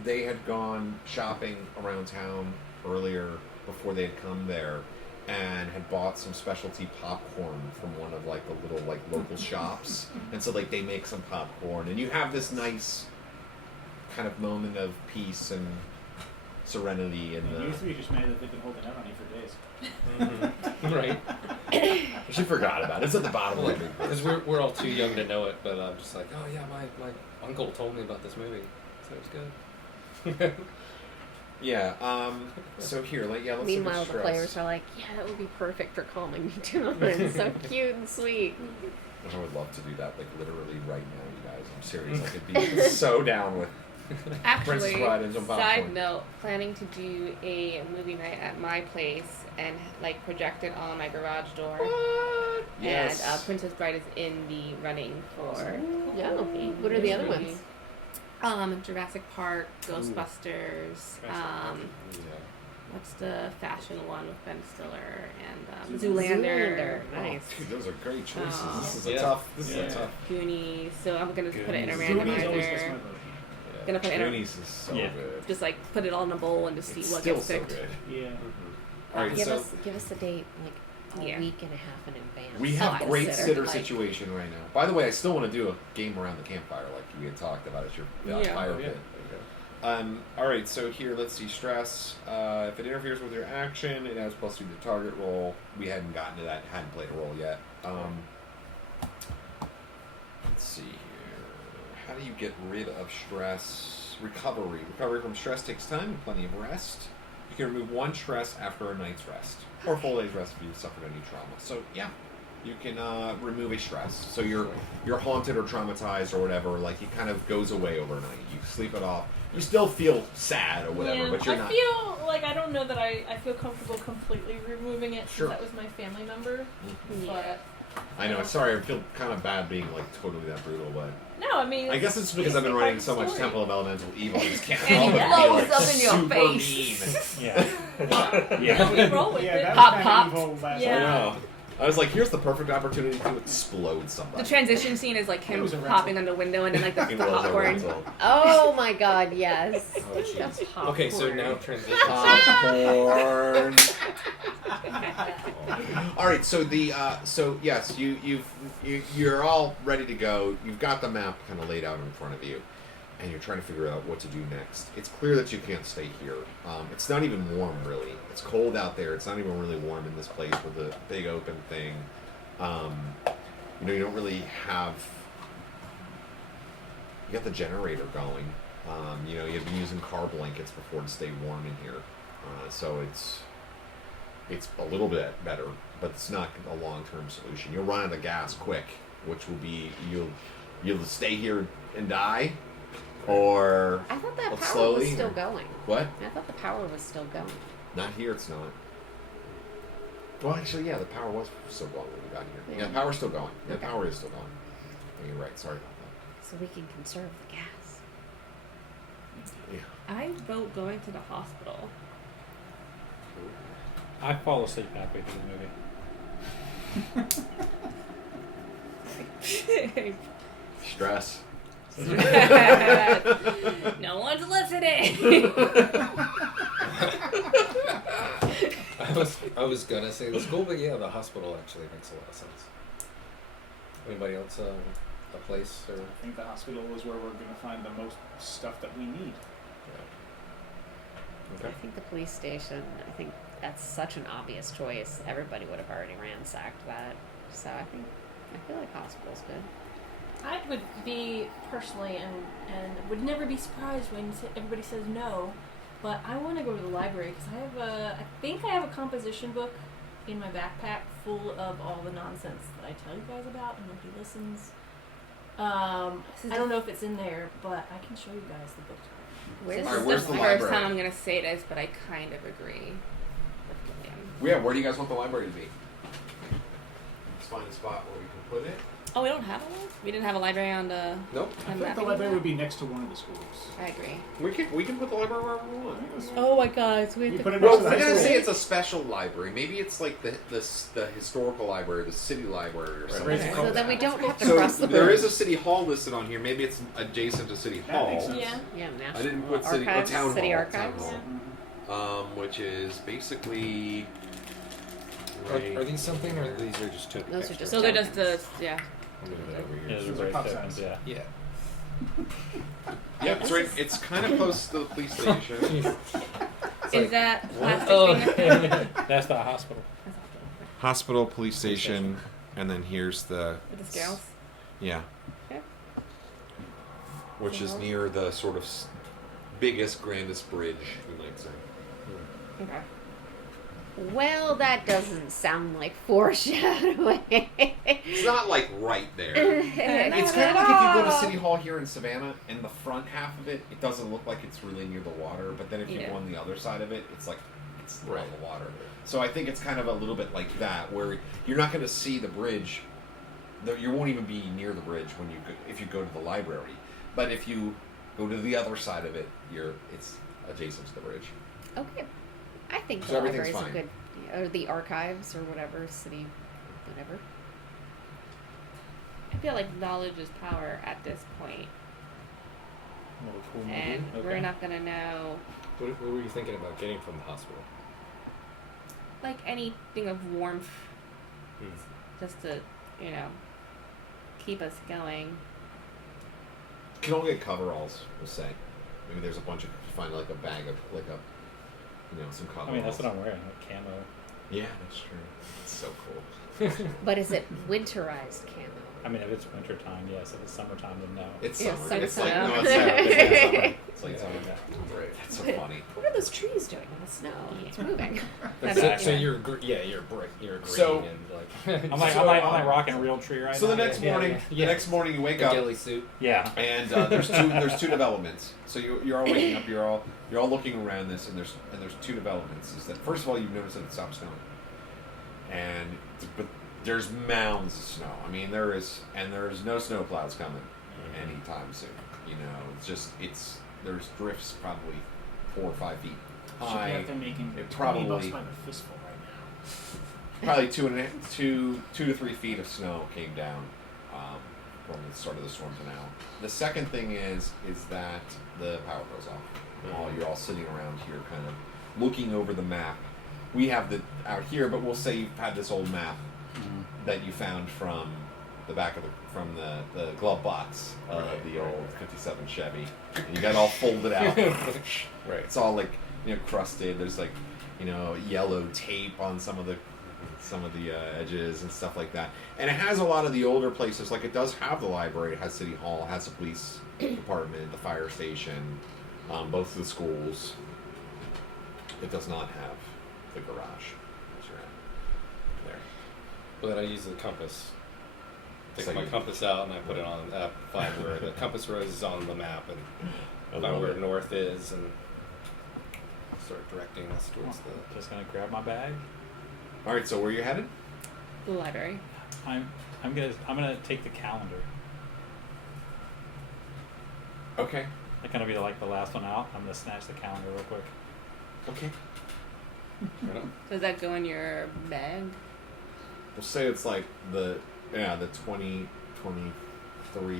they had gone shopping around town earlier before they had come there, and had bought some specialty popcorn from one of the little local shops, and so they make some popcorn, and you have this nice kind of moment of peace and serenity and You three are just mad that they've been holding out on you for days. Right. she forgot about it. It's at the bottom of the big book. Because we're all too young to know it, but I'm just like, oh yeah, my uncle told me about this movie, so it was good. Yeah. So here, let's Meanwhile, look at the players stress. are like, "Yeah, that would be perfect for calming me down. It's so cute and sweet." I would love to do that, literally right now, you guys. I'm serious. I could be so down with Princess Actually, Bride and some popcorn. side note, planning to do a movie night at my place and project it on my garage door. What? Yes. And Princess Bride is in the running for. Yeah. What are the other ones? Jurassic Park, Ghostbusters. Yeah. What's the fashion one with Ben Stiller and Zoolander. Oh, Nice. dude, those are great choices. Oh. This is Yeah. a tough. Goonies. So I'm gonna put it in a Goonies. Goonies always gets my randomizer. vote. Gonna put it in a, Goonies is so Yeah. good. just put it all in a bowl and just see It's what still gets so picked. good. Yeah. All right, give so us the date a Yeah. week and a half in advance. we have Oh, great sitter like- situation right now. By the way, I still want to do a game around the campfire, like we had talked about at your Yeah. fire Oh, yeah. pit. All right, so here, let's see. Stress. If it interferes with your action, it adds +2 to the target roll. We hadn't gotten to that. Hadn't played a roll yet. Let's see here. How do you get rid of stress? Recovery. Recovery from stress takes time and plenty of rest. You can remove 1 stress after a night's rest, or a full day's rest if you suffered any trauma. So yeah, you can remove a stress. So you're haunted or traumatized or whatever. It kind of goes away overnight. You sleep it off. You still feel sad or whatever, Yeah, but you're I not. feel like I don't know that I feel comfortable completely removing it Sure. since that was my family member. Mhm. But I know. Sorry, I feel kind of bad being totally that brutal, but no, I mean I guess it's because I've been part writing of so the much story. Temple of Elemental Evil. I just can't And help he but be blows up in your super face. mean. Yeah. Yeah, we roll with Yeah, it. that Pop, was pop. kind of evil last Yeah. I time. know. I was like, here's the perfect opportunity to explode somebody. The transition scene is like It him was a popping on the window and then like the It was a popcorn. rental. Oh my god, yes. Oh, jeez. The Okay, so popcorn. now transition. Popcorn. All right, so yes, you're all ready to go. You've got the map kind of laid out in front of you, and you're trying to figure out what to do next. It's clear that you can't stay here. It's not even warm, really. It's cold out there. It's not even really warm in this place with the big open thing. You don't really have. You got the generator going. You've been using car blankets before to stay warm in here, so it's a little bit better, but it's not a long-term solution. You'll run out of gas quick, which will be you'll stay here and die, or I thought that Well, power slowly, was still or- going. what? I thought the power was still going. Not here. It's not. Well, actually, yeah, the power was still going when we got here. Yeah, Yeah. the power's still going. Yeah, Okay. the power is still going. Yeah, you're right. Sorry about that. So we can conserve the gas. Yeah. I vote going to the hospital. I fall asleep halfway through the movie. Stress. No one's listening. I was gonna say the school, but yeah, the hospital actually makes a lot of sense. Anybody else a place or? I think the hospital is where we're going to find the most stuff that we need. I think the police station, I think that's such an obvious choice. Everybody would have already ransacked that. So I feel like hospital's good. I would be personally and would never be surprised when everybody says no, but I want to go to the library because I think I have a composition book in my backpack full of all the nonsense that I tell you guys about and nobody listens. I don't know if it's in there, but I can show you guys the book. Where's All right, This where's is the the first library? time I'm gonna say this, but I kind of agree with Gillian. Yeah, where do you guys want the library to be? Let's find a spot where we can put it. Oh, we don't have one? We didn't have a library on the. Nope. I feel like the library would be next to one of the schools. I agree. We can put the library wherever we want. Oh my god, so we You have put to. it next Well, to we're the high gonna school. say it's a special library. Maybe it's like the historical library, the city library, or something. Raise like it So called then we that. don't have to So cross the there bridge. is a city hall listed on here. Maybe it's adjacent to city That hall. makes sense. Yeah. Yeah, I National didn't put city Archives, town City hall. Archives. Town hall. Which is basically. Are these something, or these are just token? Those are just So they're just tokens. the. Yeah. I'll move it over Yeah, here. those Those are are great pop tokens, size. yeah. Yeah. Yeah, it's right. It's kind of close to the police station. Is that plastic Oh. thing? That's the hospital. Hospital, police station, and then here's the. With the scales? Yeah. Okay. Which is near the sort of biggest, grandest bridge, you might say. Okay. Well, that doesn't sound like foreshadowing. It's not like right there. It's It's kind of like if you go to City Hall here in Savannah, and the front half of it, it doesn't look like it's really near the water, but then if you Yeah. go on the other side of it, it's like it's Right. on the water. So I think it's kind of a little bit like that, where you're not going to see the bridge. You won't even be near the bridge when if you go to the library. But if you go to the other side of it, it's adjacent to the bridge. Okay. I think So the everything's library's a fine. good, or the archives, or whatever, city, whatever. I feel like knowledge is power at this point, Little cool movie. and Okay. we're not gonna know What were you thinking about getting from the hospital? like anything of warmth, Hmm. just to keep us going. You can only get coveralls, we'll say. Maybe there's a bunch of find like a bag of some coveralls. I mean, that's what I'm wearing, like camo. Yeah, that's true. It's so cool. But is it winterized camo? I mean, if it's wintertime, yes. If it's summertime, then no. It's Yeah, summer. It's like summer. no, it's summer. It's summer. It's like Yeah, summer. yeah. Right. That's so funny. What are those trees doing in the snow? It's moving. So you're you're green So- and like I'm like, So, I'm like rocking a real tree right So now. the next Yeah, morning, yeah. the Yeah. next morning you wake the up, Gilly suit. Yeah. and there's two developments. So you're all waking up. You're all looking around this, and there's two developments. Is that first of all, you've noticed that it stopped snowing, but there's mounds of snow. I mean, there's no snow clouds coming anytime soon. It's just there's drifts probably 4 or 5 feet Should be high. out there making It $20 probably by the fistful right now. probably 2 to 3 feet of snow came down from the start of the storm to now. The second thing is that the power goes off while you're all sitting around here, kind of looking over the map. We have the out here, but we'll say you've had this old map that you found from the back of the glove box of the old '57 Chevy, and you got it all folded out. Right. It's all like crusted. There's like yellow tape on some of the edges and stuff like that. And it has a lot of the older places. Like it does have the library. It has City Hall. It has the police department, the fire station, both of the schools. It does not have the garage. As you're at there. But then I use the compass. Take So my you- compass out and I put it on find where the compass is on the map and find where north is and start directing us towards the. Just gonna grab my bag. All right. So where you headed? The library. I'm gonna take the calendar. Okay. It's gonna be like the last one out. I'm gonna snatch the calendar real quick. Okay. Does that go in your bag? We'll say it's like the 2023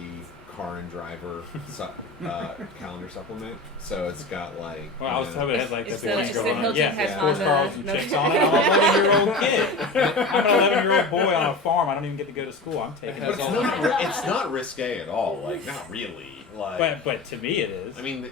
car and driver calendar supplement. So it's got like. Well, I was hoping it had like the It's the sports Hilton yeah, has sports on cars the- and chicks on it. I'm an 11-year-old kid. I'm an 11-year-old boy on a farm. I don't even get to go to school. I'm taking But it it's all. not not risque at all. Like not really. Like But to me it is. I mean,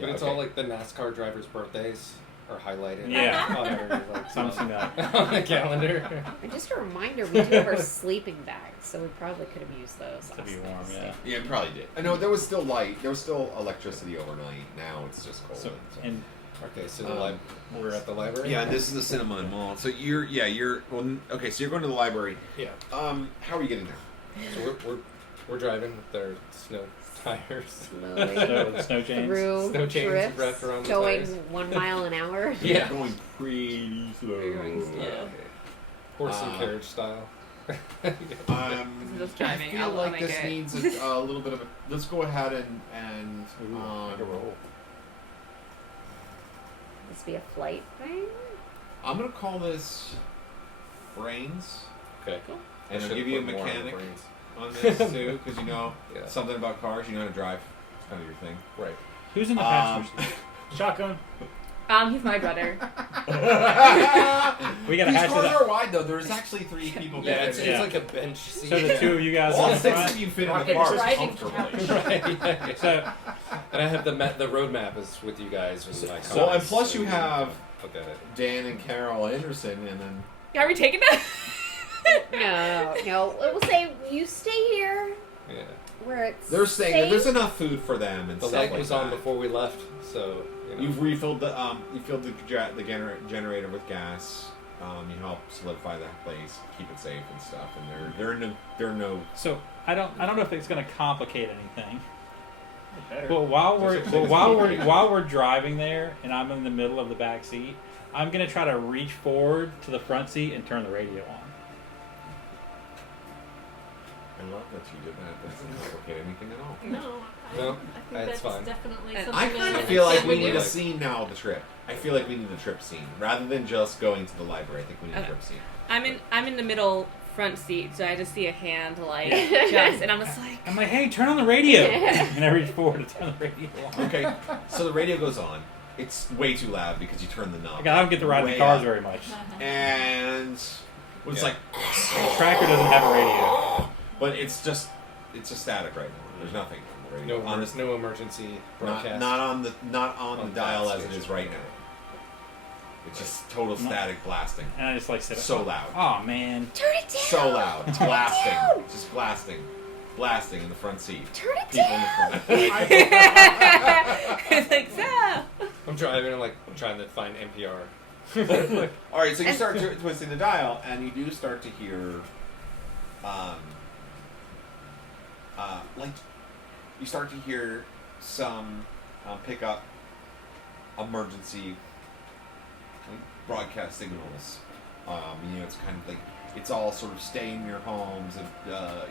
But it's all like the NASCAR drivers' birthdays are highlighted. Yeah. on every, like, Something like on the calendar. And just a reminder, we do have our sleeping bags, so we probably could have used those. to be last warm, night. yeah. yeah, it probably did. I know there was still light. There was still electricity overnight. Now it's just cold. So and Okay, so we're at the library. yeah, this is the cinema and mall. So you're okay. So you're going to the library. Yeah. How are you getting there? So we're driving with our snow tires. Slowly snow chains. through Snow chains drifts, wrapped around the going tires. 1 mile an hour. Yeah. Going pretty slow. You're going slow. Horse and carriage style. Just driving. I feel I'll like make this it. needs a little bit of a. Let's go ahead and Make a roll. This be a flight thing? I'm gonna call this brains, Okay. and I I'll should give you a put more on the mechanic brains. on this too, because Yeah. something about cars. You know how to drive. It's kind of your thing. Right. Who's in the passenger seat? Shotgun. He's my brother. We gotta These hash cars this out. are wide though. There's actually 3 people. Yeah, back it's there. like a bench seat. So the two of you guys All in 6 front. of you fit in the Rocket car driving comfortably. Right, yeah. So And I have the road map is with you guys. With my Well, and compass, plus so you have look at it. Dan and Carol Anderson, and then Are we taking that? No. We'll say you stay here Yeah. where it's they're saying that safe. there's enough food for them and The stuff light like was that. on before we left, so You've refilled the generator with gas. You help solidify that place, keep it safe and stuff. And there are no. So I don't know if it's going to complicate anything. It better. But while we're driving there, and I'm in the middle of the back seat, I'm going to try to reach forward to the front seat and turn the radio on. I love that you did that. That doesn't complicate anything at all. No, No, I think that's that's fine. definitely I something I kind that of feel like we we do. need a scene now of the trip. I feel like we need a trip scene rather than just going to the library. I think we need a Okay. trip scene. I'm in the middle front seat, so I just see a hand and I'm just like, I'm like, hey, turn on the radio! And I reach forward to turn the radio on. Okay, so the radio goes on. It's way too loud because you turn the knob. I don't get to ride in the way cars up. very much. And it's like, The tracker doesn't have a radio. but it's just static right now. There's nothing on the radio. no, no emergency broadcast. Not on the On dial that as it is station. right now. It's just total static blasting. And I just like sit So loud. Oh man. Turn it down. So loud. It's Turn it blasting. down. It's just blasting. Blasting in the front seat. Turn it People down. in the front. it's like, so. I'm driving. I'm like trying to find NPR. All right, so you start twisting the dial, and you do start to hear, like, you start to hear some pick up emergency broadcast signals. It's kind of like it's all sort of stay in your homes, a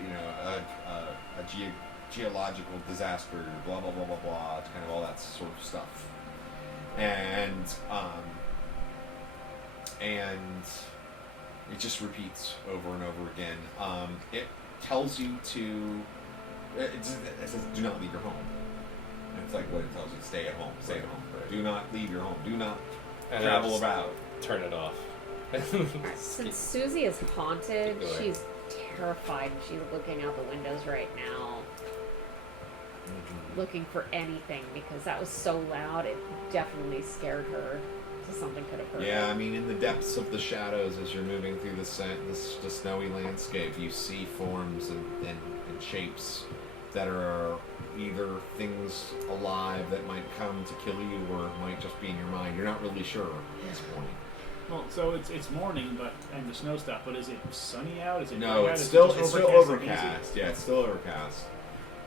geological disaster, blah blah blah blah blah. It's kind of all that sort of stuff. and it just repeats over and over again. It tells you to. It says, "Do not leave your home." And it's like what it tells you: stay at home. Stay at home. Do not leave your home. Do not travel about. Turn it off. Since Siouxsie is haunted, she's terrified. She's looking out the windows right now, looking for anything because that was so loud. It definitely scared her. So something could have hurt Yeah, her. I mean, in the depths of the shadows, as you're moving through the snowy landscape, you see forms and shapes that are either things alive that might come to kill you, or might just be in your mind. You're not really sure at this point. Well, so it's morning, and the snow stopped. But is it sunny out? Is it No, bright out? it's Is it still just overcast. like hazy? Yeah, it's still overcast.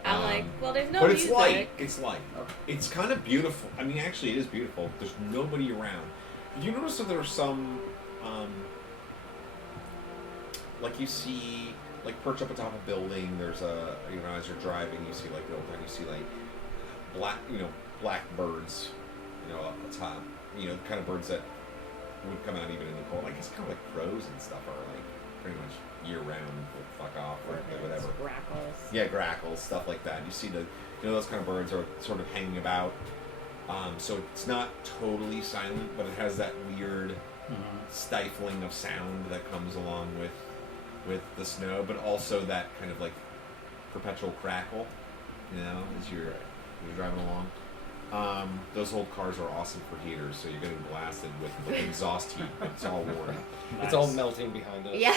I'm like, well, there's no but music. it's light. It's light. It's kind of beautiful. I mean, actually, it is beautiful. There's nobody around. Did you notice that there are some, like you see, like perched up atop a building? There's a, as you're driving, you see like the old time, you see like black birds, up atop, kind of birds that would come out even in the cold. Like it's kind of like crows and stuff are like pretty much year round. Fuck off or whatever. Grackles. Yeah, grackles, stuff like that. You see those kind of birds are sort of hanging about. So it's not totally silent, but it has that weird stifling of sound that comes along with the snow, but also that kind of like perpetual crackle, as you're driving along. Those old cars are awesome for heaters, so you're getting blasted with exhaust heat. It's all warm. It's all melting behind us. Yeah.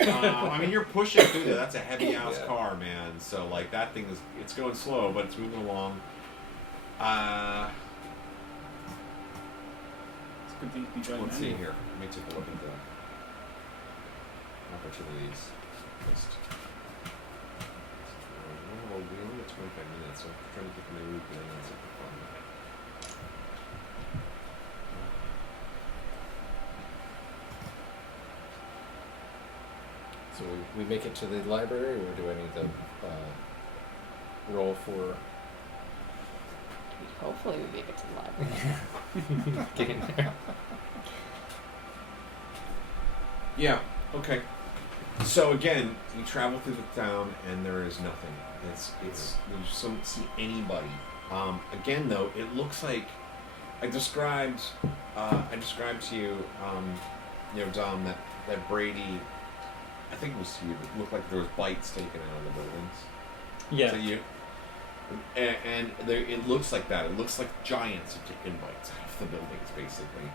I mean, you're pushing through there. That's a heavy ass car, man. So like that thing it's going slow, but it's moving along. It's a good thing to be driving. Let's see here. Let me take a look at the opportunities list. We only have 25 minutes, so I'm trying to get my route in. That's super fun. So we make it to the library, or do I need to roll for Hopefully we make it to the library. getting there? Yeah. Okay. So again, you travel through the town, and there is nothing. You just don't see anybody. Again, though, it looks like I described to you, Dom, that Brady. I think it was you. It looked like there was bites taken out of the buildings. Yeah. So it looks like that. It looks like giants have taken bites out of the buildings, basically.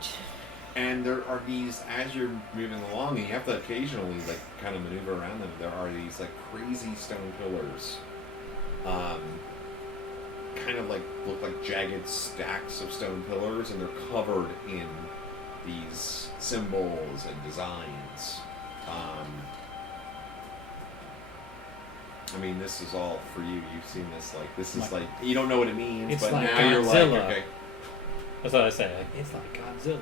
And there are these, as you're moving along, and you have to occasionally like kind of maneuver around them. There are these like crazy stone pillars, kind of like look like jagged stacks of stone pillars, and they're covered in these symbols and designs. I mean, this is all for you. You've seen this. Like, this is like you don't know what it means, It's but like now you're like, Godzilla. okay. That's what I say. Like, it's like Godzilla.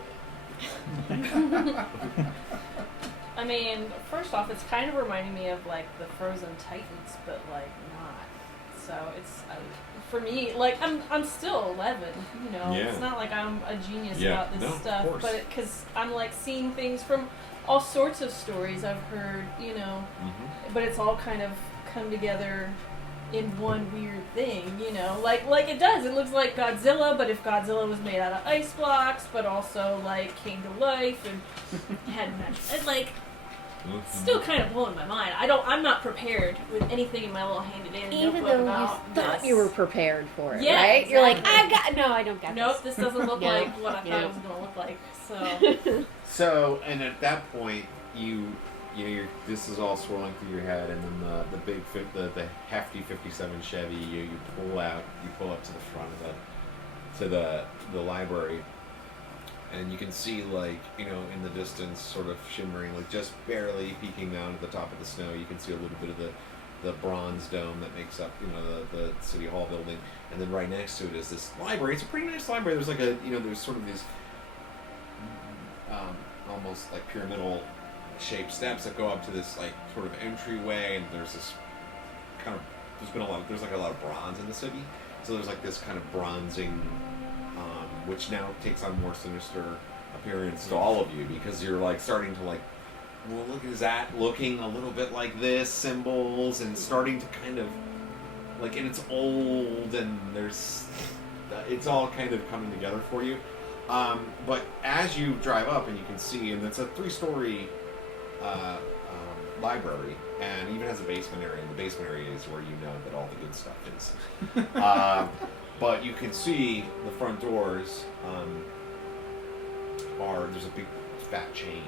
I mean, first off, it's kind of reminding me of like the Frozen Titans, but like not. So it's for me, like I'm still 11. Yeah. It's not like I'm a genius Yeah. about this No, of stuff, course. but because I'm like seeing things from all sorts of stories I've heard, Mm-hmm. but it's all kind of come together in one weird thing, like it does. It looks like Godzilla, but if Godzilla was made out of ice blocks, but also like came to life and had magic, it's like still kind of blowing my mind. I'm not prepared with anything in my little handed in. Even though you thought you were prepared for it, Yeah, right? exactly. You're like, I don't got Nope, this doesn't look No, like what I thought no. it was going to look like. So So, and at that point, this is all swirling through your head, and then the hefty '57 Chevy, you pull up to the front of the library, and you can see in the distance, sort of shimmering, like just barely peeking down at the top of the snow. You can see a little bit of the bronze dome that makes up the city hall building, and then right next to it is this library. It's a pretty nice library. There's there's sort of these almost like pyramidal shaped steps that go up to this like sort of entryway, and there's this kind of there's a lot of bronze in the city, so there's like this kind of bronzing which now takes on more sinister appearance to all of you because you're like starting to like, well, look, is that looking a little bit like this, symbols, and starting to kind of like, and it's old and there's, it's all kind of coming together for you. But as you drive up and you can see, and it's a 3-story library, and even has a basement area, and the basement area is where you know that all the good stuff is. But you can see the front doors there's a big fat chain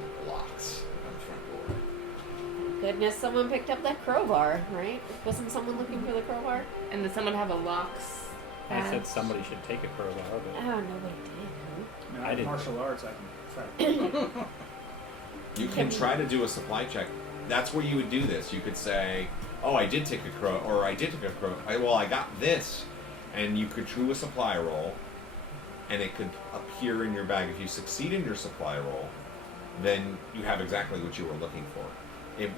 that locks on the front door. Goodness, someone picked up that crowbar, right? Wasn't someone looking for the crowbar? And does someone have a locks? I said somebody should take a crowbar, but Oh, nobody did. I I have didn't. martial arts. I can try. You can try to do a supply check. That's where you would do this. You could say, oh, I did take a crow, or I did take a crow. I got this. And you could do a supply roll, and it could appear in your bag. If you succeed in your supply roll, then you have exactly what you were looking for,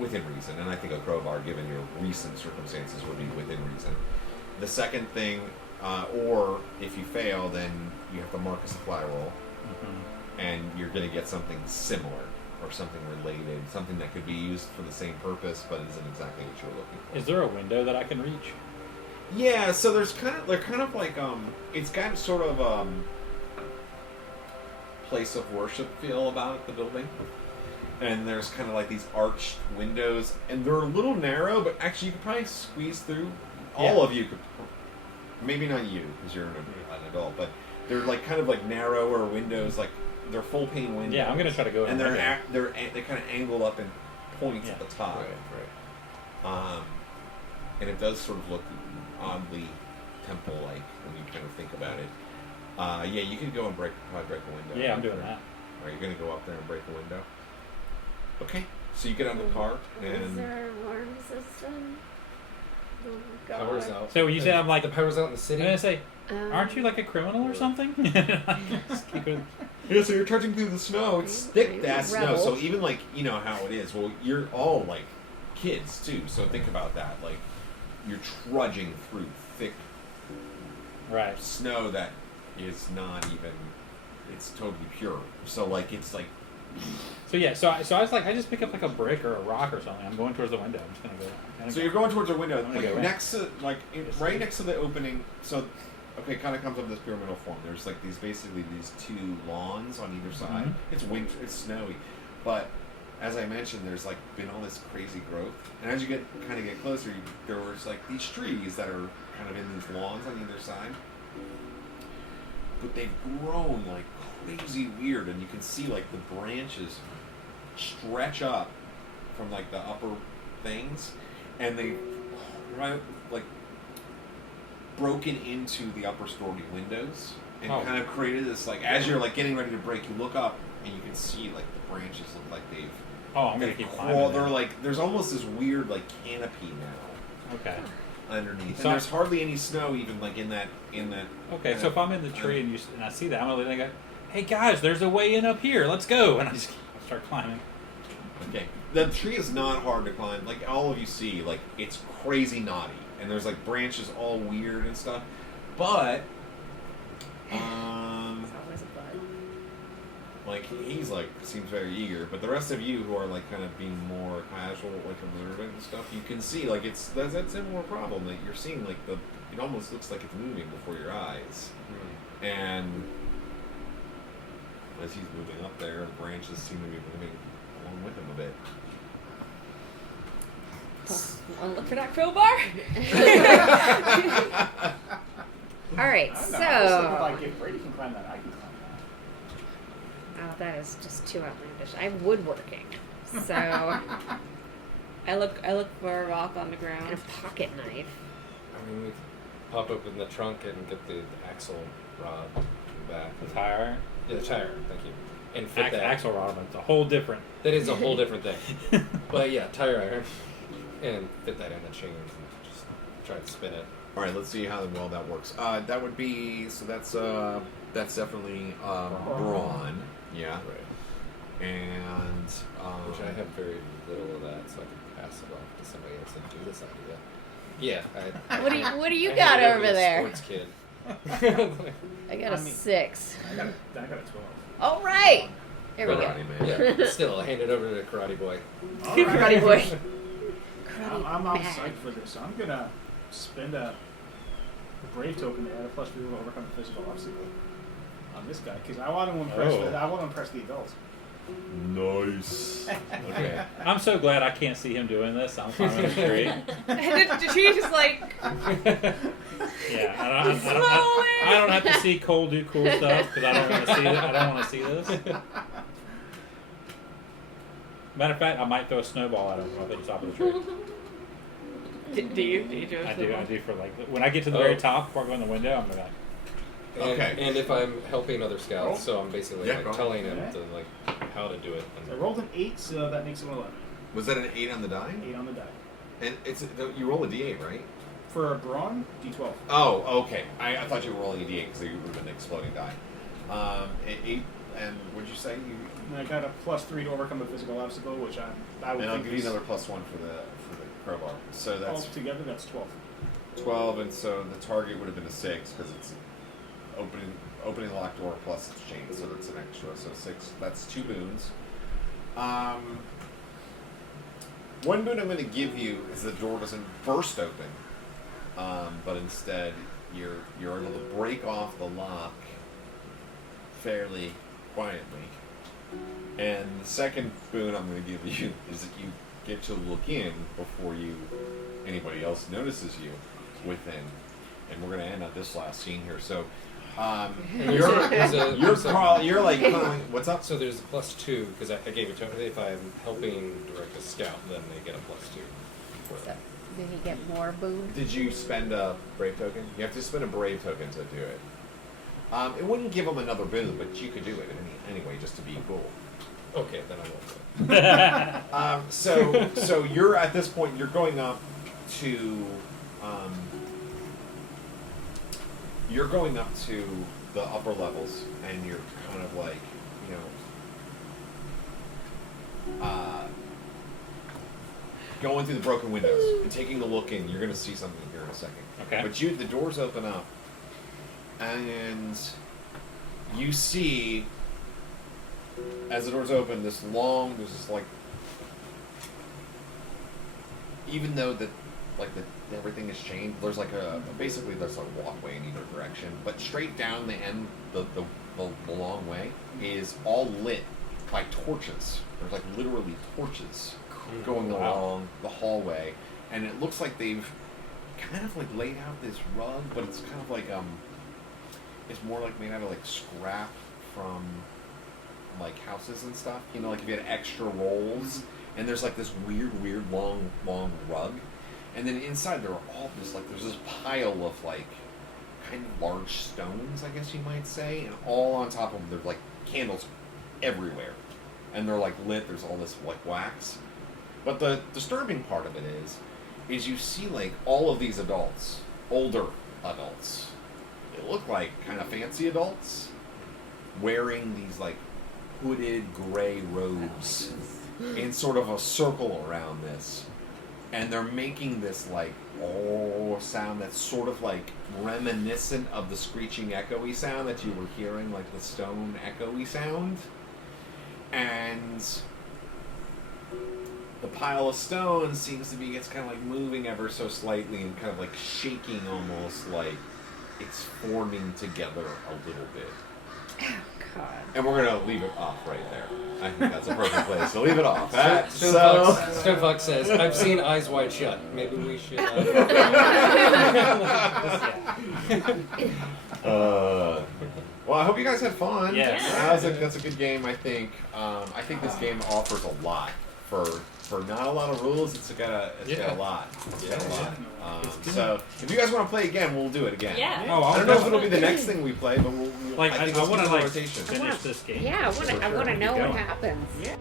within reason. And I think a crowbar, given your recent circumstances, would be within reason. The second thing, or if you fail, then you have to mark a supply roll, and you're going to get something similar or something related, something that could be used for the same purpose, but isn't exactly what you're looking for. is there a window that I can reach? Yeah, so they're kind of like it's got sort of place of worship feel about it, the building. And there's kind of like these arched windows, and they're a little narrow, but actually you could probably squeeze through. All of you could, maybe not you because you're an adult, but they're like kind of like narrower windows, like they're full pane windows. Yeah, I'm gonna try to go in. And there. they're kind of angled up in points at the top. Right. And it does sort of look oddly temple-like when you kind of think about it. Yeah, you could go and probably break a window. Yeah, I'm doing that. Are you going to go up there and break a window? Okay, so you get out of the car Is and there a alarm system? Oh, God. Power's out. So you said I'm like the power's out in the city. I'm gonna say, Um, aren't you like a criminal or something? Just keep it- yeah, so you're trudging through the snow. It's thick ass snow. Rebel. So even like you know how it is. Well, you're all like kids too. So think about that. Like you're trudging through thick right. snow that is not even. It's totally pure. So like it's like. So yeah, so I was like, I just pick up like a brick or a rock or something. I'm going towards the window. I'm just gonna go. So you're going towards a window, I'm gonna like go in. next to, like right next to the opening. So, okay, it kind of comes up this pyramidal form. There's like basically these two lawns on either side. Mhm. It's winter, it's snowy, but as I mentioned, there's like been all this crazy growth, and as you get closer, there was like these trees that are kind of in these lawns on either side, but they've grown like crazy weird, and you can see like the branches stretch up from like the upper things, and they right like broken into the upper story windows and Oh. kind of created this like as you're like getting ready to break, you look up and you can see like the branches look like they've Oh, I'm gonna keep climbing. they're then. like there's almost this weird like canopy now Okay. underneath, So- and there's hardly any snow even like in that Okay, so if I'm in the tree and I see that, I'm gonna go, hey guys, there's a way in up here. Let's go, and I just start climbing. Okay. The tree is not hard to climb. Like all of you see, like it's crazy knotty, and there's like branches all weird and stuff. But, It's always a bud. like he's like seems very eager. But the rest of you who are like kind of being more casual, like observant and stuff, you can see like that's a similar problem that you're seeing. Like it almost looks like it's moving before your eyes, and as he's moving up there, the branches seem to be moving along with him a bit. I'll look for that crowbar. All right, I don't know. I was thinking, so like, if Brady can climb that, I can climb that. oh, that is just too outlandish. I'm woodworking, so I look for a rock on the and ground. a pocket knife. I mean, we pop open the trunk and get the axle rod in the back. The tire, Yeah, the tire. Thank you. And fit that. axle rod, it's a whole different. That is a whole different thing. But yeah, tire iron, and fit that in the chains and just try to spin it. All right, let's see how well that works. That would be so. That's definitely brawn. Yeah, Right. and Which I have very little of that, so I can pass it off to somebody else and do this idea. Yeah. What do you I got handed over to a there? Sports kid. I got a I mean- 6. I got a 12. All right. There we go. Karate man. Yeah, still, I hand it over to Karate Boy. All right. Karate boy. I'm Man. psyched for this. So I'm gonna spend a brave token to add a +3 to overcome the physical obstacle on this guy because I want to impress. Oh. I want to impress the adults. Nice. Okay. I'm so glad I can't see him doing this. I'm fine with it. Great. Did she just like? Yeah, I don't have to see Cole do cool stuff because I don't want to see it. I don't want to see this. Matter of fact, I might throw a snowball at him off the top of the tree. Do you do a I snowball? do for like when I get to the very top before I go in the window. I'm like, Okay. And if I'm helping other scouts, so I'm basically Yeah, go like ahead. telling him Yeah. to like how to do it. So I rolled an 8, so that makes it an 11. Was that an 8 on the die? 8 on the die. And it's you roll a d8, right? For a brawn, D12. Oh, okay. I thought you were rolling a d8 because you would have been an exploding die. 8, and what'd you say? And I got a +3 to overcome a physical obstacle, which I would And I'll think give you is another +1 for the crowbar. So that's altogether that's 12. 12, and so the target would have been a 6 because it's opening the locked door plus it's chained, so that's an extra. So 6. That's 2 boons. One boon I'm going to give you is the door doesn't burst open, but instead you're able to break off the lock fairly quietly. And the second boon I'm going to give you is that you get to look in before anybody else notices you within. And we're going to end on this last scene here. So you're like what's up? So there's a +2 because I gave it to him. If I'm helping direct a scout, then they get a +2 for So, that. did he get more boons? Did you spend a brave token? You have to spend a brave token to do it. It wouldn't give him another boon, but you could do it anyway, just to be cool. Okay, then I won't. So you're at this point. You're going up to. You're going up to the upper levels, and you're kind of like, going through the broken windows and taking a look in. You're going to see something here in a second. Okay. But the doors open up, and you see, as the doors open, there's this like, even though everything is chained, there's like basically there's a walkway in either direction, but straight down the end, the long way is all lit by torches. There's like literally torches going along the hallway, and it looks like they've kind of like laid out this rug, but it's kind of like it's more like made out of like scrap from like houses and stuff. Like if you had extra rolls, and there's like this weird long rug. And then inside there are all this, like, there's this pile of, like, kind of large stones, I guess you might say. And all on top of them, there's, like, candles everywhere. And they're, like, lit. There's all this, like, wax. But the disturbing part of it is you see, like, all of these adults, older adults. They look like kind of fancy adults wearing these, like, hooded gray robes in sort of a circle around this. And they're making this, like, sound that's sort of, like, reminiscent of the screeching, echoey sound that you were hearing, like the stone echoey sound. And the pile of stones seems to be, it's kind of, like, moving ever so slightly and kind of, like, shaking almost like it's forming together a little bit. Oh, God. And we're going to leave it off right there. I think that's a perfect place to leave it off. Stone Fox says, "I've seen Eyes Wide Shut. Maybe we should." Well, I hope you guys had fun. Yes. That's a good game. I think this game offers a lot for not a lot of rules. It's got a lot. It's got a lot. So if you guys want to play again, we'll do it again. Yeah. oh, I don't know if it'll be the next thing we play, but we'll Like, I think I let's want do to a like rotation. finish this game. Yeah, I want to know what going. happens. Yeah.